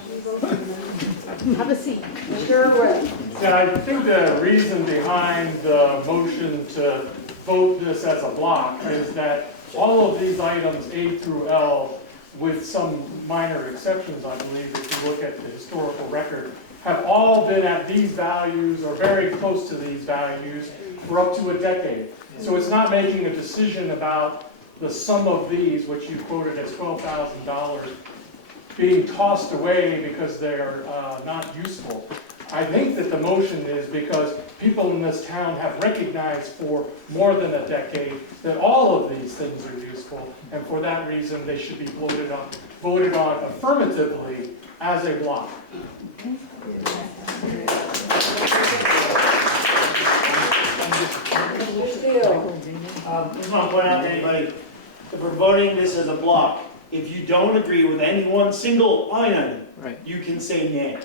Have a seat. Mr. Irwin? Yeah, I think the reason behind the motion to vote this as a block is that all of these items, A through L, with some minor exceptions, I believe, if you look at the historical record, have all been at these values or very close to these values for up to a decade. So it's not making a decision about the sum of these, which you quoted as $12,000, being tossed away because they're not useful. I think that the motion is because people in this town have recognized for more than a decade that all of these things are useful, and for that reason they should be voted on affirmatively as a block. Just want to point out to anybody, if we're voting this as a block, if you don't agree with any one single line item, you can say nay.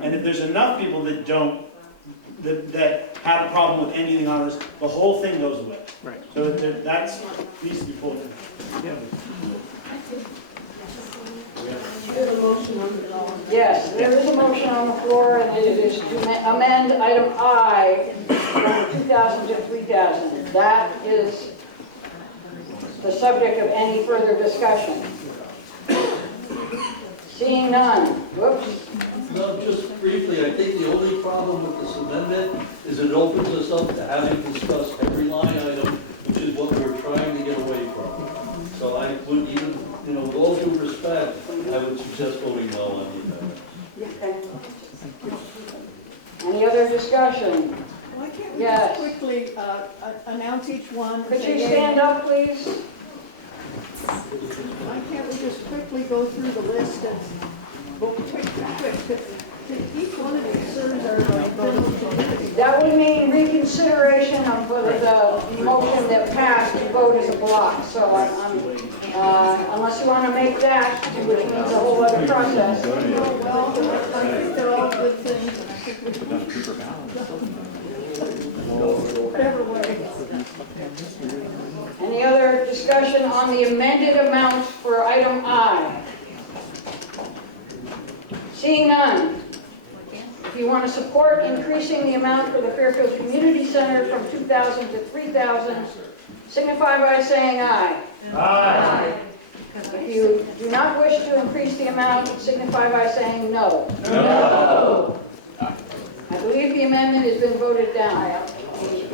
And if there's enough people that don't, that have a problem with anything on this, the whole thing goes away. Right. So that's needs to be pulled in. Yes, there is a motion on the floor, and it is to amend item I from 2,000 to 3,000. That is the subject of any further discussion. Seeing none. Whoops. No, just briefly, I think the only problem with this amendment is it opens us up to having discussed every line item, which is what we're trying to get away from. So I would even, with all due respect, I would suggest voting no on the amendment. Any other discussion? Why can't we Yes. just quickly announce each one? Could you stand up, please? Why can't we just quickly go through the list and vote quick? Each one of these serves our little community. That would mean reconsideration of the motion that passed to vote as a block. So unless you want to make that, which means a whole other process. Well, I think they're all good things. Whatever way. Any other discussion on the amended amount for item I? Seeing none. If you want to support increasing the amount for the Fairfield Community Center from 2,000 to 3,000, signify by saying aye. Aye. If you do not wish to increase the amount, signify by saying no. No. I believe the amendment has been voted down.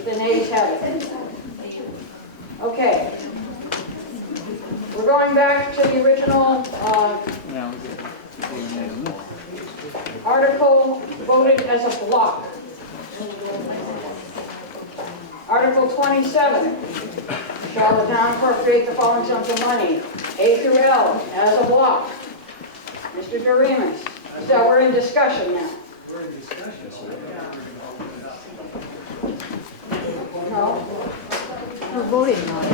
The nays have it. Okay. We're going back to the original article voted as a block. Article 27. Shall the town appropriate the following sums of money? A through L as a block. Mr. Doremus. So we're in discussion now. We're in discussion. No? We're voting on it.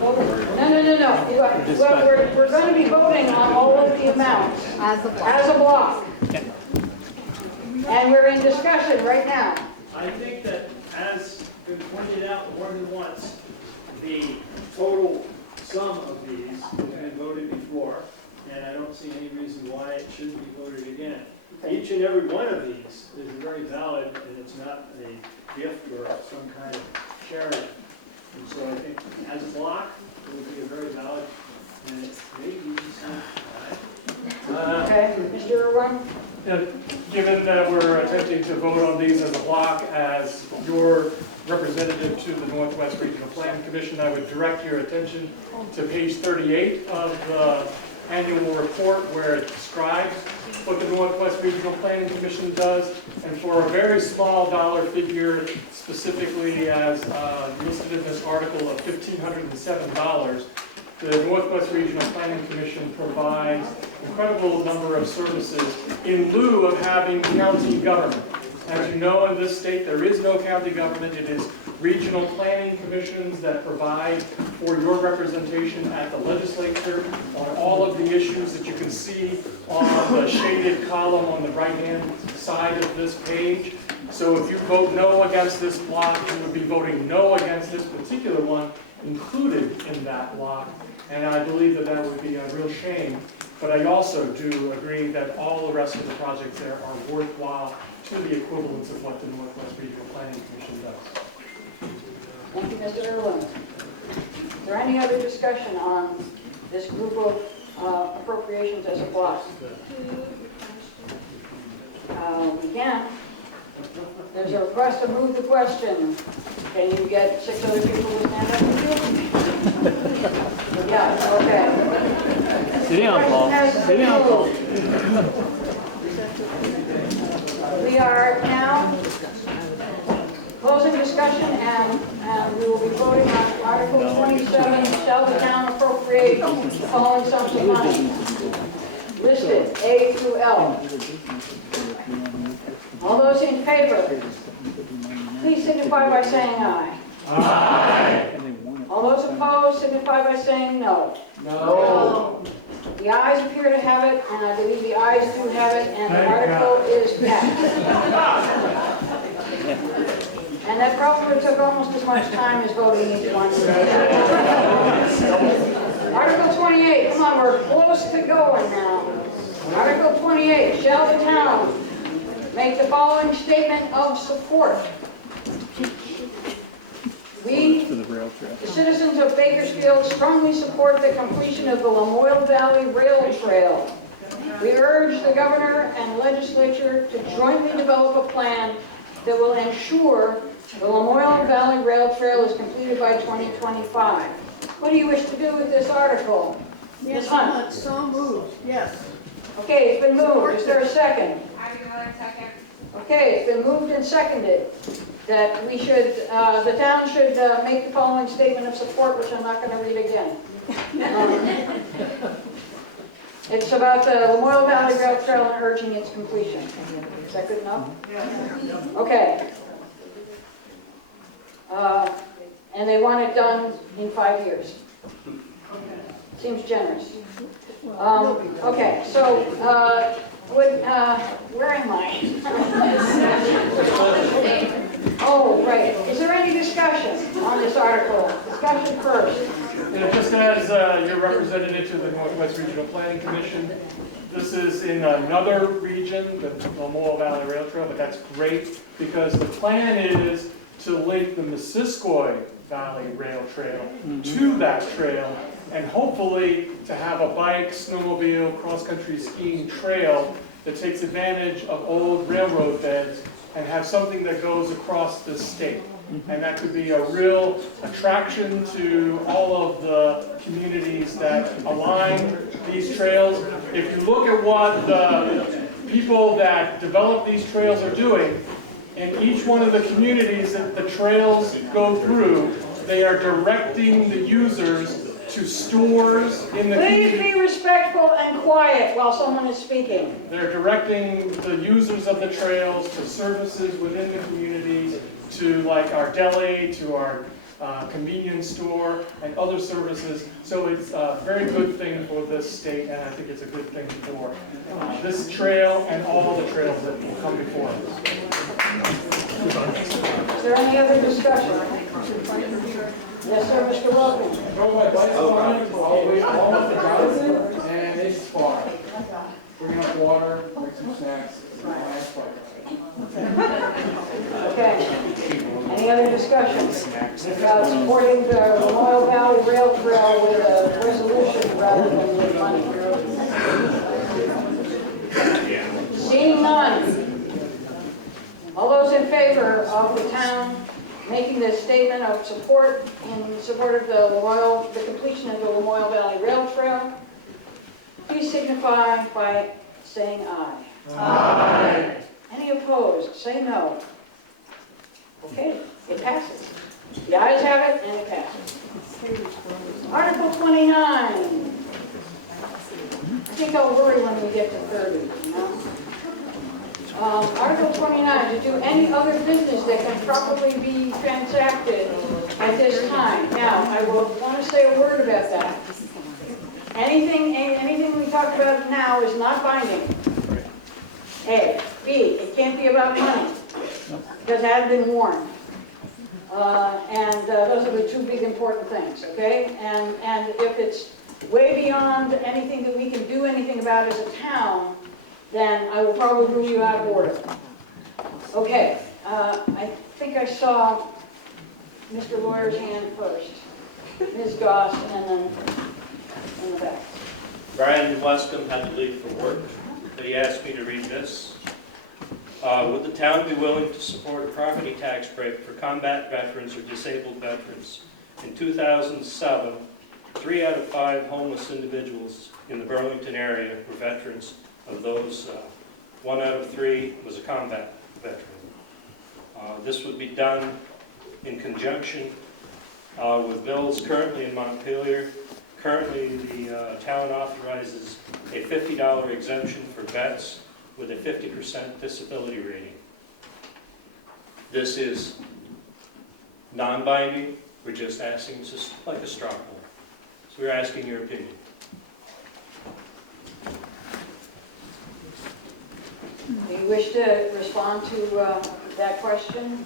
No. Well, we're going to be voting on all of the amounts As a block. as a block. And we're in discussion right now. I think that, as been pointed out more than once, the total sum of these has been voted before, and I don't see any reason why it shouldn't be voted again. Each and every one of these is very valid, and it's not a gift or some kind of charity. And so I think, as a block, it would be a very valid, and it may be some. Okay, Mr. Irwin? Given that we're attempting to vote on these as a block, as your representative to the Northwest Regional Planning Commission, I would direct your attention to page 38 of the annual report, where it describes what the Northwest Regional Planning Commission does, and for a very small dollar figure, specifically as listed in this article of $1,507, the Northwest Regional Planning Commission provides an incredible number of services in lieu of having county government. As you know, in this state, there is no county government. It is regional planning commissions that provide for your representation at the legislature on all of the issues that you can see on the shaded column on the right-hand side of this page. So if you vote no against this block, you would be voting no against this particular one included in that block. And I believe that that would be a real shame But I also do agree that all the rest of the projects there are worthwhile to the equivalence of what the Northwest Regional Planning Commission does. Thank you, Mr. Irwin. Is there any other discussion on this group of appropriations as a block? We can. There's a request to move the question. Can you get 6 other people to stand up with you? Yeah, okay. Sit down, Paul. Sit down, Paul. We are now closing discussion, and we will be voting on Article 27, shall the town appropriate the following sums of money, listed A through L. All those in favor, please signify by saying aye. Aye. All those opposed signify by saying no. No. The ayes appear to have it, and I believe the ayes do have it, and the article is passed. And that probably took almost as much time as voting each one. Article 28, come on, we're close to going now. Article 28, shall the town make the following statement of support? We, the citizens of Bakersfield, strongly support the completion of the Lamoille Valley Rail Trail. We urge the governor and legislature to jointly develop a plan that will ensure the Lamoille Valley Rail Trail is completed by 2025. What do you wish to do with this article? Ms. Hunt? So moved, yes. Okay, it's been moved. Is there a second? I do a second. Okay, it's been moved and seconded that we should, the town should make the following statement of support, which I'm not going to read again. It's about the Lamoille Valley Rail Trail and urging its completion. Is that good enough? Okay. And they want it done in 5 years. Seems generous. Okay, so where am I? Oh, right. Is there any discussion on this article? Discussion first. Yeah, just as your representative to the Northwest Regional Planning Commission, this is in another region, the Lamoille Valley Rail Trail, but that's great because the plan is to link the Missisquoi Valley Rail Trail to that trail, and hopefully to have a bike, snowmobile, cross-country skiing trail that takes advantage of old railroad beds and have something that goes across the state. And that could be a real attraction to all of the communities that align these trails. If you look at what the people that develop these trails are doing, in each one of the communities that the trails go through, they are directing the users to stores in the community. Please be respectful and quiet while someone is speaking. They're directing the users of the trails to services within the communities, to like our deli, to our convenience store, and other services. So it's a very good thing for this state, and I think it's a good thing for this trail and all the trails that will come before us. Is there any other discussion? Yes, sir, Mr. Wilkins. I drove my bicycle on it all the way home to Johnson, and it's far. Bringing up water, bring some snacks, nice bike ride. Okay. Any other discussion about supporting the Lamoille Valley Rail Trail with a resolution rather than with money? Seeing none. All those in favor of the town making this statement of support in support of the completion of the Lamoille Valley Rail Trail, please signify by saying aye. Aye. Any opposed? Say no. Okay, it passes. The ayes have it, and it passes. Article 29. I think I'll worry when we get to 30, you know? Article 29, to do any other business that can properly be transacted at this time. Now, I will want to say a word about that. Anything we talk about now is not binding. A. B. It can't be about money, because I have been warned. And those are the two big important things, okay? And if it's way beyond anything that we can do anything about as a town, then I will probably rule you out of order. Okay, I think I saw Mr. Lawyer's hand first. Ms. Goss, and then in the back. Brian Wescombe had to leave for work, but he asked me to read this. Would the town be willing to support a property tax break for combat veterans or disabled veterans? In 2007, 3 out of 5 homeless individuals in the Burlington area were veterans. Of those, 1 out of 3 was a combat veteran. This would be done in conjunction with bills currently in Montpelier. Currently, the town authorizes a $50 exemption for vets with a 50% disability rating. This is non-binding. We're just asking, it's just like a straw poll. So we're asking your opinion. Do you wish to respond to that question?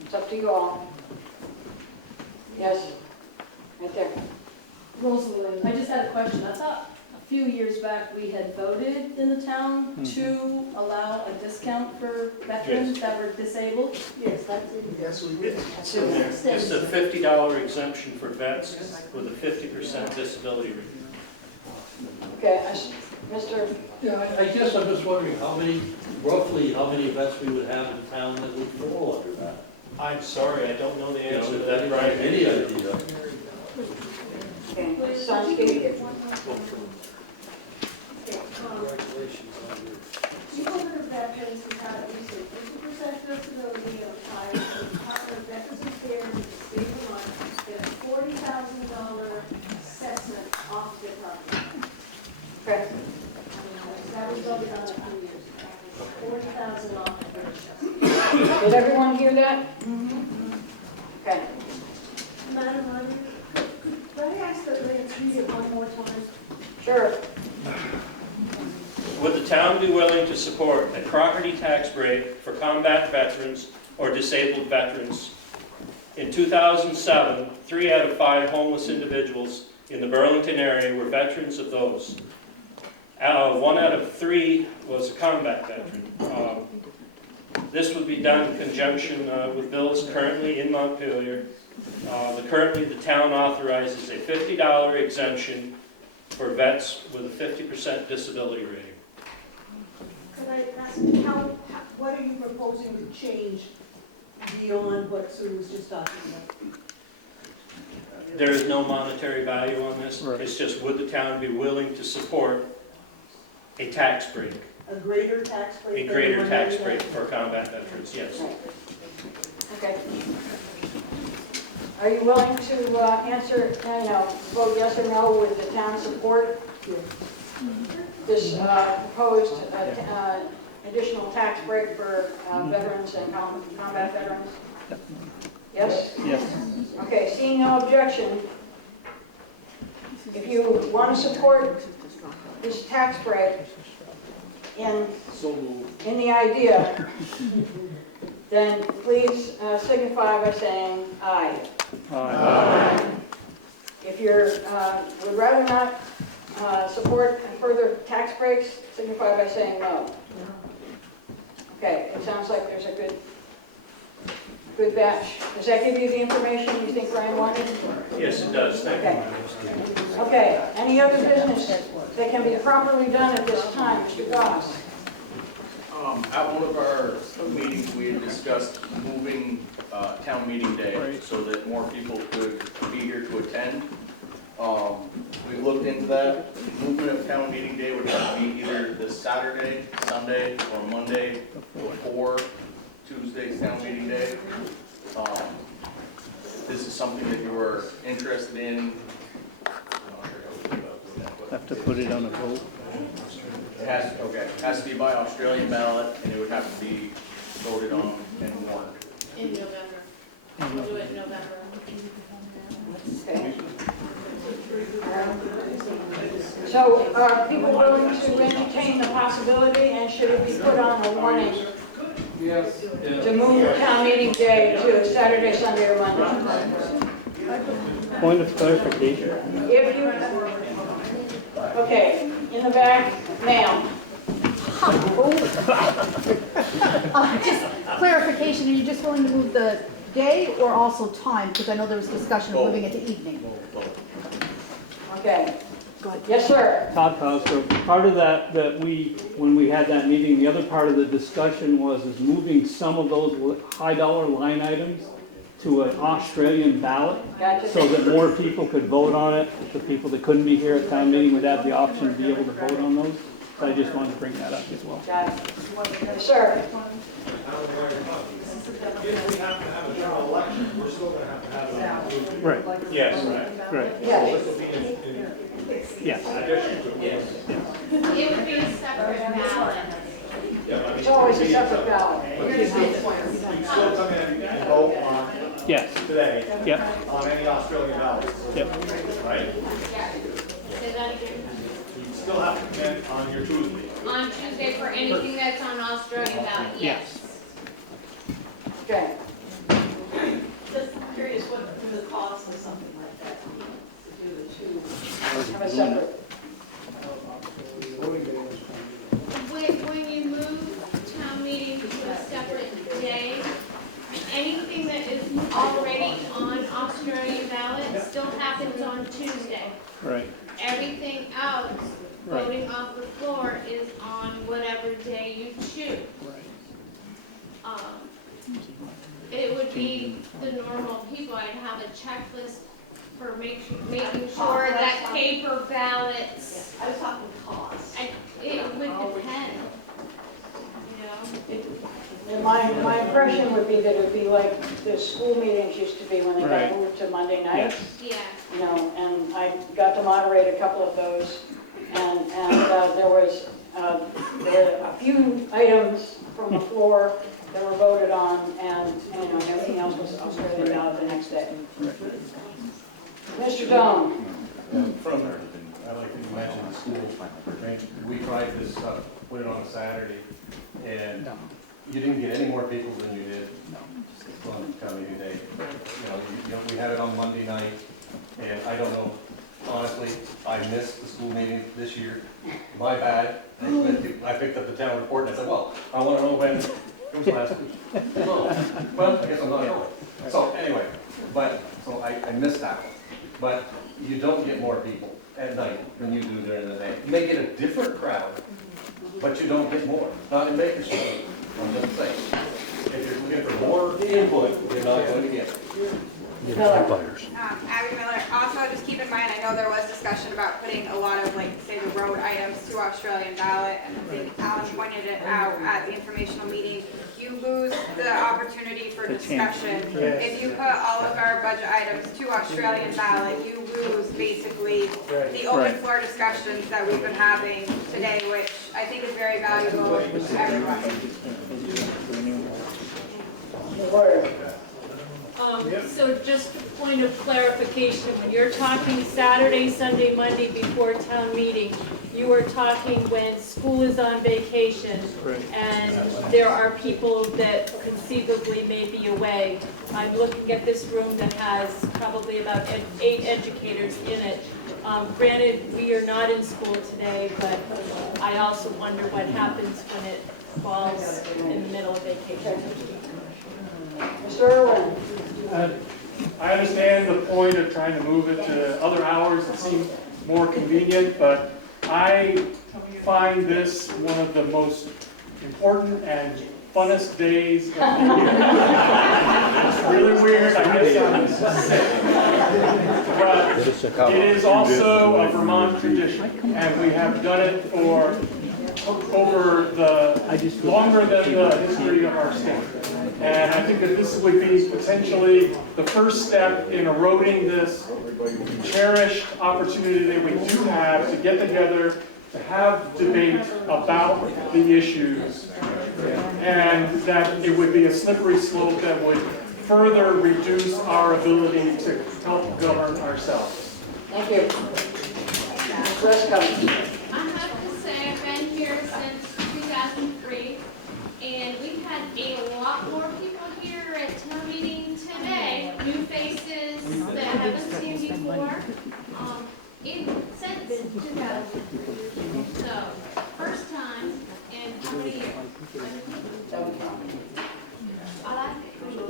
It's up to you all. Yes, right there. Rosalind, I just had a question. I thought a few years back we had voted in the town to allow a discount for veterans that were disabled. Yes, that's it. Yes, we did. It's in there. It's a $50 exemption for vets with a 50% disability rating. Okay, Mr. Yeah, I guess I'm just wondering roughly how many vets we would have in town that would fall under that. I'm sorry, I don't know the answer to that, that, Brian. Brian. Any idea? Okay, Sansky. Congratulations on your. 200 veterans who have at least a 50% disability of time, the Department of Veterans Affairs in the state of Vermont get a $40,000 assessment off their property. Okay. That was voted on a few years ago. $40,000 off their assessment. Did everyone hear that? Okay. Madam Auditor, could I ask that Lance read it one more time? Sure. Would the town be willing to support a property tax break for combat veterans or disabled veterans? In 2007, 3 out of 5 homeless individuals in the Burlington area were veterans of those. 1 out of 3 was a combat veteran. This would be done in conjunction with bills currently in Montpelier. Currently, the town authorizes a $50 exemption for vets with a 50% disability rating. Could I ask, what are you proposing to change beyond what Sue was just talking about? There is no monetary value on this. Right. It's just, would the town be willing to support a tax break? A greater tax break? A greater tax break for combat veterans, yes. Okay. Are you willing to answer, vote yes or no with the town support? This proposed additional tax break for veterans and combat veterans? Yes? Yes. Okay, seeing no objection, if you want to support this tax break in the idea, then please signify by saying aye. Aye. If you would rather not support further tax breaks, signify by saying no. Okay, it sounds like there's a good batch. Does that give you the information you think Brian wanted? Yes, it does. Thank you. Okay, any other business that can be properly done at this time, Mr. Goss? At one of our meetings, we had discussed moving town meeting day so that more people could be here to attend. We looked into that. Movement of town meeting day would have to be either this Saturday, Sunday, or Monday before Tuesday's town meeting day. This is something that you are interested in. Have to put it on a vote. It has to be by Australian ballot, and it would have to be voted on and warned. In November. We'll do it in November. Okay. So are people willing to entertain the possibility, and should it be put on a warning Yes. to move the town meeting day to Saturday, Sunday, or Monday? Point of clarification. If you, Okay, in the back, ma'am. Just clarification, are you just willing to move the day or also time? Because I know there was discussion of moving it to evening. Okay. Go ahead. Yes, sir. Todd Cosgrove, part of that when we had that meeting, the other part of the discussion is moving some of those high dollar line items to an Australian ballot. Gotcha. So that more people could vote on it. The people that couldn't be here at town meeting would have the option to be able to vote on those. So I just wanted to bring that up as well. Got it. Yes, sir. If we have to have a general election, we're still going to have a... Right. Yes, right? Right. Yes. So this will be in Yes. addition to... Yes. It would be a separate ballot. It's always a separate ballot. You can still come in and vote on Yes. today Yep. on any Australian ballots. Yep. Right? Say that again. You still have to come in on your Tuesday. On Tuesday for anything that's on Australian ballot, yes. Okay. Just curious what the cost of something like that to do the two. Have a separate. When you move town meeting to a separate day, anything that is already on Australian ballot still happens on Tuesday. Right. Everything else, Right. voting off the floor, is on whatever day you choose. It would be the normal people. I'd have a checklist for making sure that paper ballots. I was talking cost. It would depend, you know? And my impression would be that it would be like the school meetings used to be when they Right. got moved to Monday nights. Yes. Yeah. You know, and I got to moderate a couple of those, and there were a few items from the floor that were voted on, and everything else was Australian ballot the next day. Mr. Dome. From there, I like that you mentioned the school. We tried this stuff, put it on a Saturday, and you didn't get any more people than you did on town meeting day. We had it on Monday night, and I don't know, honestly, I missed the school meeting this year. My bad. I picked up the town report and I said, well, I want to know when it was last week. Oh, well, I guess I'm not going. So anyway, so I missed that one. But you don't get more people at night than you do during the day. You may get a different crowd, but you don't get more. Not in Bakersfield, I'm just saying. If you're looking for more input, you're not going to get it. Abby Miller, also just keep in mind, I know there was discussion about putting a lot of, like, say, the road items to Australian ballot, and I think Alan pointed it out at the informational meeting. You lose the opportunity for discussion. If you put all of our budget items to Australian ballot, you lose basically the open floor discussions that we've been having today, which I think is very valuable to everyone. So just a point of clarification, when you're talking Saturday, Sunday, Monday before town meeting, you are talking when school is on vacation and there are people that conceivably may be away. I'm looking at this room that has probably about 8 educators in it. Granted, we are not in school today, but I also wonder what happens when it falls in the middle of vacation. Mr. Irwin. I understand the point of trying to move it to other hours that seem more convenient, but I find this one of the most important and funnest days of the year. It's really weird, I guess but it is also a Vermont tradition, and we have done it for longer than the history of our state. And I think that this would be potentially the first step in eroding this cherished opportunity that we do have to get together, to have debate about the issues, and that it would be a slippery slope that would further reduce our ability to help govern ourselves. Thank you. I have to say, I've been here since 2003, and we've had a lot more people here at town meeting today, new faces that I haven't seen before, since 2003.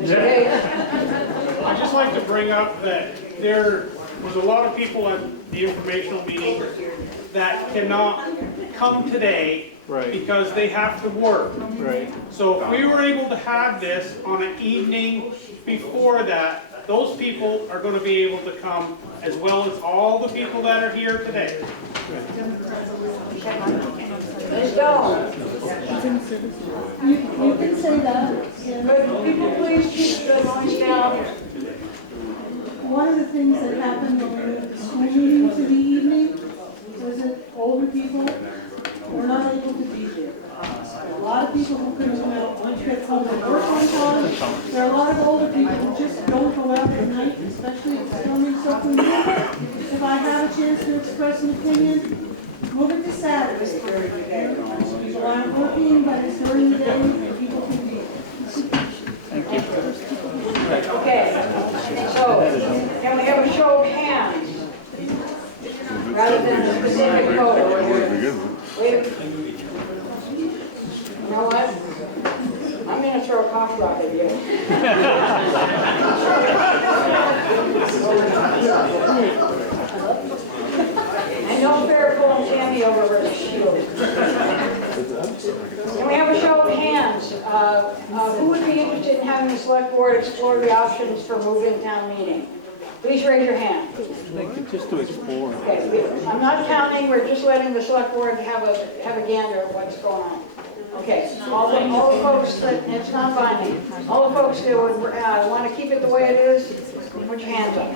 Mr. Gates? I'd just like to bring up that there was a lot of people at the informational meeting that cannot come today because they have to work. Right. So if we were able to have this on an evening before that, those people are going to be able to come as well as all the people that are here today. Ms. Doe? You can say that. But people please keep the noise down. One of the things that happened when we went to school meeting to the evening was that older people were not able to be there. A lot of people who couldn't go out, get home from work on time. There are a lot of older people who just don't go out at night, especially if it's storming so clean. If I have a chance to express an opinion, move it to Saturday during the day. People aren't working, but it's during the day, people can be. Okay, so can we have a show of hands? Rather than a specific vote. Wait. You know what? I'm going to throw a cough drop at you. And no fair pulling Tammy over her shield. Can we have a show of hands? Who would be interested in having the select board explore the options for moving town meeting? Please raise your hand. Just to explore. Okay, I'm not counting, we're just letting the select board have a gander at what's going on. Okay, all the folks that, it's not binding, all the folks that would want to keep it the way it is, put your hands up.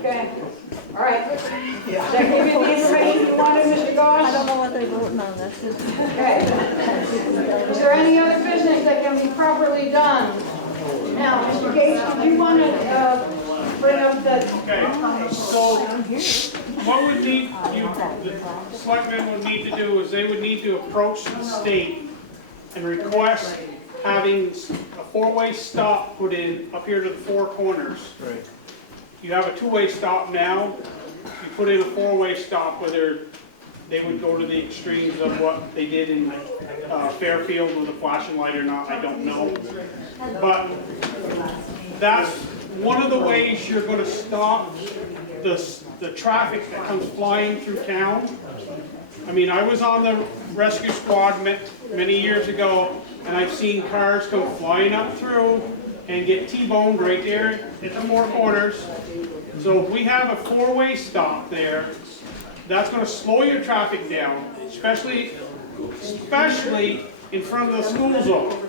Okay, all right. Does that give you the information you wanted, Mr. Goss? I don't know what they're voting on, that's just... Okay. Is there any other business that can be properly done? Now, Mr. Gates, did you want to bring up the... Okay, so what would need, the selectmen would need to do is they would need to approach the state and request having a four-way stop put in up here to the four corners. Right. You have a two-way stop now, you put in a four-way stop, whether they would go to the extremes of what they did in Fairfield with a flashing light or not, I don't know. But that's one of the ways you're going to stop the traffic that comes flying through town. I mean, I was on the rescue squad many years ago, and I've seen cars come flying up through and get T-boned right there at the four corners. So if we have a four-way stop there, that's going to slow your traffic down, especially in front of the school zone,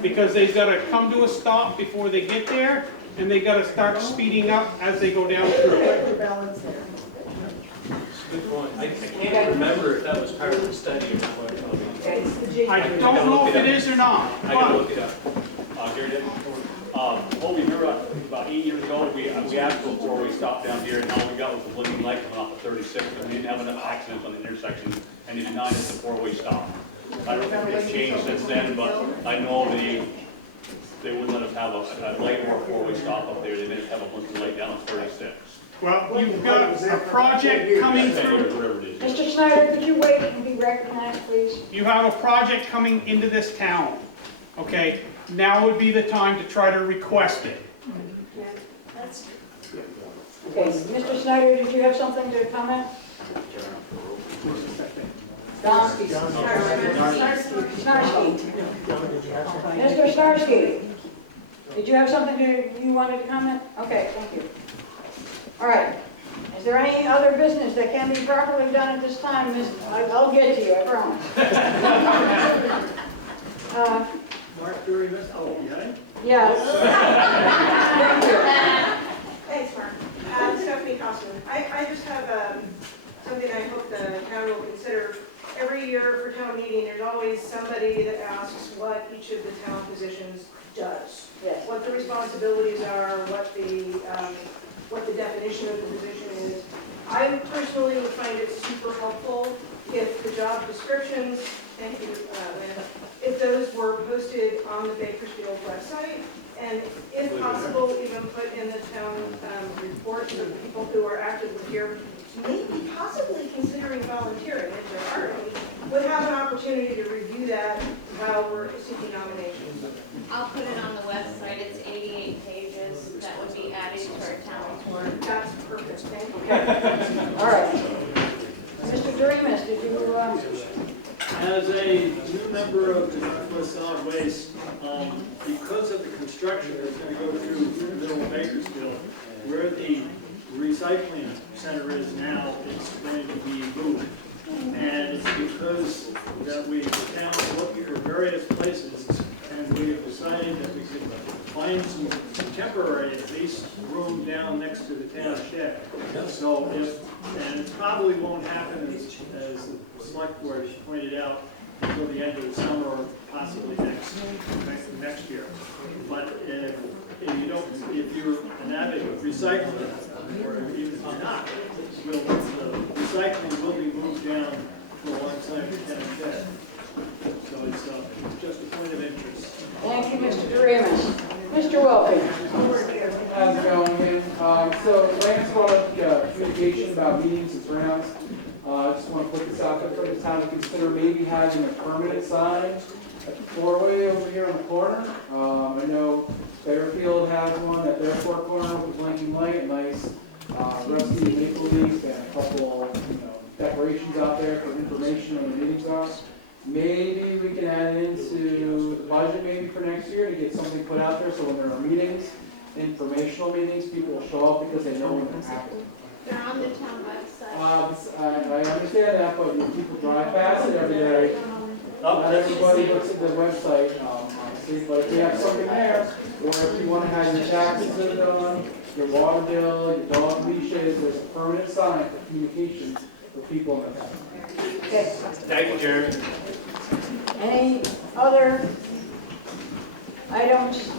because they've got to come to a stop before they get there, and they've got to start speeding up as they go down through. Good point. I can't remember if that was part of the study or not. I don't know if it is or not. I gotta look it up. Gary did. What we heard about 8 years ago, we asked for a four-way stop down here, and all we got was a blinking light coming off of 36, and we didn't have enough accidents on the intersection, and they denied us the four-way stop. I don't think it's changed since then, but I know they wouldn't let us have a light or a four-way stop up there. They didn't have a blinking light down on 36. Well, you've got a project coming through. Mr. Snyder, could you wait and be recognized, please? You have a project coming into this town, okay? Now would be the time to try to request it. Okay, Mr. Snyder, did you have something to comment? Starsky. Mr. Starsky, did you have something you wanted to comment? Okay, thank you. All right. Is there any other business that can be properly done at this time? I'll get to you, I promise. Mark, during this, I'll be behind. Yes. Thanks, Mark. Stephanie Costin. I just have something I hope the town will consider. Every year for town meeting, there's always somebody that asks what each of the town positions does. Yes. What the responsibilities are, what the definition of the position is. I personally would find it super helpful if the job descriptions, thank you, Lynn, if those were posted on the Bakersfield website, and if possible, even put in the town report so that people who are actively here, maybe possibly considering volunteering if there are any, would have an opportunity to review that while we're seeking nominations. I'll put it on the website, it's 88 pages, that would be added to our town report. That's perfect, thank you. Okay, all right. Mr. Doremus, did you, As a new member of the Northwest Solid Waste, because of the construction that's going to go through the middle of Bakersfield, where the recycling center is now, it's going to be moved. And it's because that the town is looking for various places, and we have decided that we could find some temporary, at least, room down next to the town shed. So and it probably won't happen as the select board pointed out, until the end of the summer or possibly next year. But if you're an advocate of recycling, or even if you're not, the recycling will be moved down alongside the town shed. So it's just a point of interest. thank you, Mr. Doremus. Mr. Wilkins. How's it going, again? So Lance brought up communication about meetings and rounds. I just want to put this out there for the town to consider maybe having a permanent sign at the four-way over here on the corner. I know Bakersfield has one at their four corner with a blinking light, a nice rusty maple leaf, and a couple, decorations out there for information on the meetings are. Maybe we can add into the budget maybe for next year to get something put out there so when there are meetings, informational meetings, people will show up because they know when they're happening. They're on the town website. I understand that, but when people drive past it every day, not everybody looks at the website, honestly, but if you have something there, or if you want to have your taxes that are done, your water bill, your dog leashes, there's a permanent sign for communication for people in the town. Okay. Thank you, Jeremy. Any other items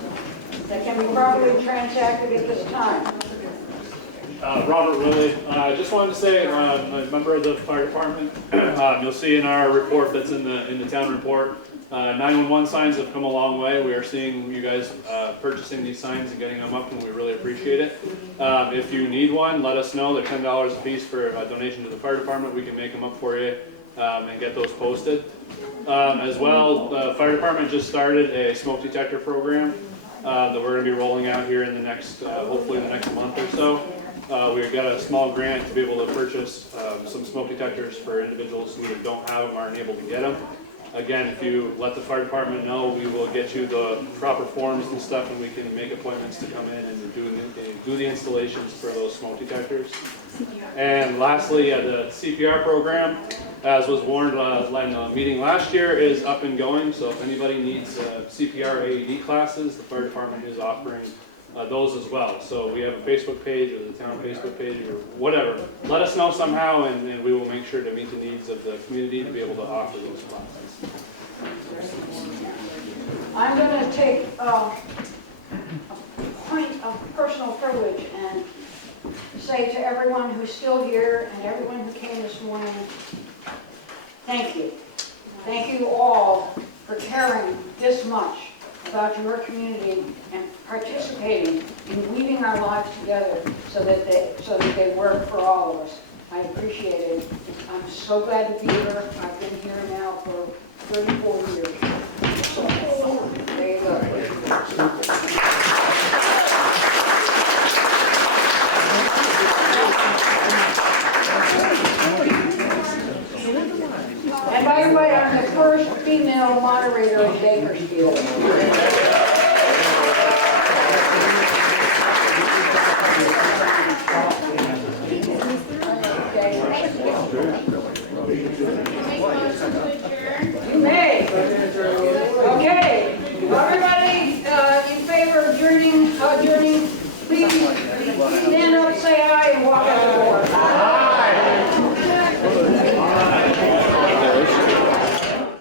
that can be properly transacted at this time? Robert Willie, I just wanted to say, I'm a member of the fire department. You'll see in our report that's in the town report, 911 signs have come a long way. We are seeing you guys purchasing these signs and getting them up, and we really appreciate it. If you need one, let us know. They're $10 a piece for a donation to the fire department. We can make them up for you and get those posted. As well, the fire department just started a smoke detector program that we're going to be rolling out here in the next, hopefully the next month or so. We've got a small grant to be able to purchase some smoke detectors for individuals who don't have them or aren't able to get them. Again, if you let the fire department know, we will get you the proper forms and stuff, and we can make appointments to come in and do the installations for those smoke detectors. And lastly, the CPR program, as was warned in the meeting last year, is up and going. So if anybody needs CPR AED classes, the fire department is offering those as well. So we have a Facebook page or the town Facebook page or whatever. Let us know somehow, and we will make sure to meet the needs of the community to be able to offer those classes. I'm going to take a point of personal privilege and say to everyone who's still here and everyone who came this morning, thank you. Thank you all for caring this much about your community and participating in weaving our lives together so that they work for all of us. I appreciate it. I'm so glad to be here. I've been here now for 34 years. So, there you go. And by the way, I'm the first female moderator in Bakersfield.